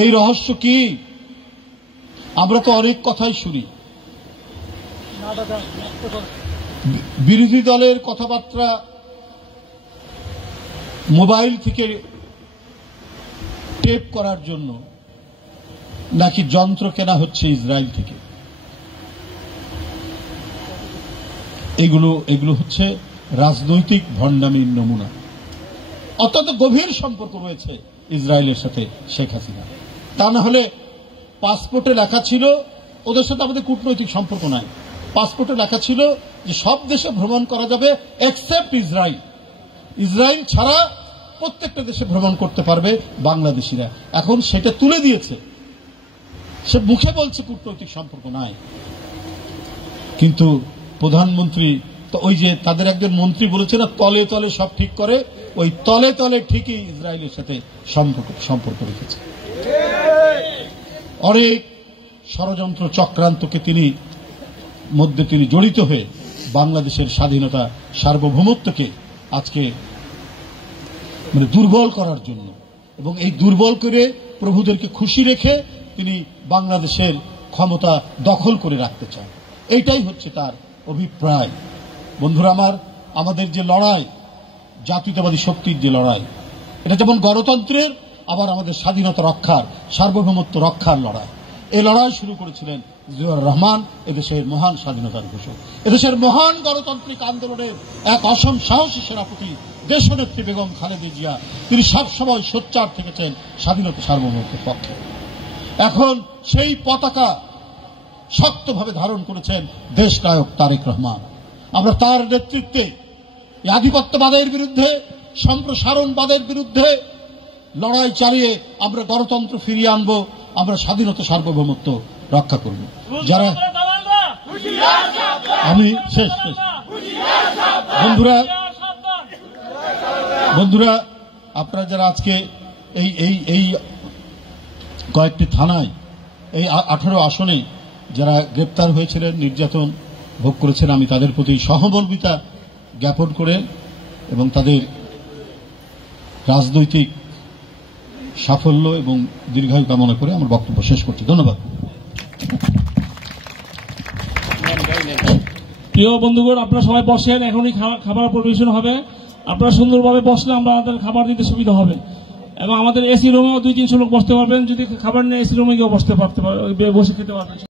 এই রহস্য কি? আমরা তো অনেক কথাই শুনি, বিরোধী দলের কথাবার্তা মোবাইল থেকে টেপ করার জন্য নাকি যন্ত্র কেনা হচ্ছে ইসরায়েল থেকে। এগুলো হচ্ছে রাজনৈতিক ভণ্ডামির নমুনা। অত্যন্ত গভীর সম্পর্ক রয়েছে ইসরায়েলের সাথে শেখ হাসিনা। তা না হলে পাসপোর্টে লেখা ছিল, ওদের সাথে আমাদের কূটনৈতিক সম্পর্ক নাই, পাসপোর্টে লেখা ছিল যে সব দেশে ভ্রমণ করা যাবে এক্সেপ্ট ইসরায়েল। ইসরায়েল ছাড়া প্রত্যেকটা দেশে ভ্রমণ করতে পারবে বাংলাদেশিরা। এখন সেটা তুলে দিয়েছে, সে মুখে বলছে কূটনৈতিক সম্পর্ক নাই, কিন্তু প্রধানমন্ত্রী তো ওই যে তাদের একজন মন্ত্রী বলেছে না, তলে তলে সব ঠিক করে, ওই তলে তলে ঠিকই ইসরায়েলের সাথে সম্পর্ক রেখেছে। অনেক ষড়যন্ত্র চক্রান্তকে তিনি মধ্যে তিনি জড়িত হয়ে বাংলাদেশের স্বাধীনতা সার্বভৌমত্বকে আজকে দুর্বল করার জন্য এবং এই দুর্বল করে প্রভুদেরকে খুশি রেখে তিনি বাংলাদেশের ক্ষমতা দখল করে রাখতে চান। এইটাই হচ্ছে তার অভিপ্রায়। বন্ধুরা আমার, আমাদের যে লড়াই, জাতীয়তাবাদী শক্তির যে লড়াই, এটা যেমন গণতন্ত্রের, আবার আমাদের স্বাধীনতা রক্ষার, সার্বভৌমত্ব রক্ষার লড়াই। এই লড়াই শুরু করেছিলেন জিয়াউর রহমান, এদেশের মহান স্বাধীনতার ঘোষক। এদেশের মহান গণতান্ত্রিক আন্দোলনের এক অসম সাহসী সেনাপতি দেশনেত্রী বেগম খালেদা জিয়া, তিনি সবসময় সোচ্চার থেকেছেন স্বাধীনতা সার্বভৌমত্বের পক্ষে। এখন সেই পতাকা শক্তভাবে ধারণ করেছেন দেশনায়ক তারেক রহমান। আমরা তার নেতৃত্বে আধিপত্যবাদের বিরুদ্ধে, সম্প্রসারণবাদের বিরুদ্ধে লড়াই চালিয়ে আমরা গণতন্ত্র ফিরিয়ে আনবো, আমরা স্বাধীনতা সার্বভৌমত্ব রক্ষা করব। যারা আমি শেষ বন্ধুরা আপনারা যারা আজকে এই কয়েকটি থানায়, এই 18 আসনে যারা গ্রেপ্তার হয়েছিলেন, নির্যাতন ভোগ করেছেন, আমি তাদের প্রতি সহমর্মিতা জ্ঞাপন করে এবং তাদের রাজনৈতিক সাফল্য এবং দীর্ঘায়ু কামনা করে আমার বক্তব্য শেষ করছি। ধন্যবাদ। প্রিয় বন্ধুগণ, আপনারা সবাই বসেন, এখনই খাবার পরিবেশন হবে। আপনারা সুন্দরভাবে বসলে আমরা আমাদের খাবার দিতে সুবিধা হবে এবং আমাদের এসি রুমেও 2-300 লোক বসতে পারবেন। যদি খাবার নেই, এসি রুমে গিয়েও বসে খেতে পারবেন।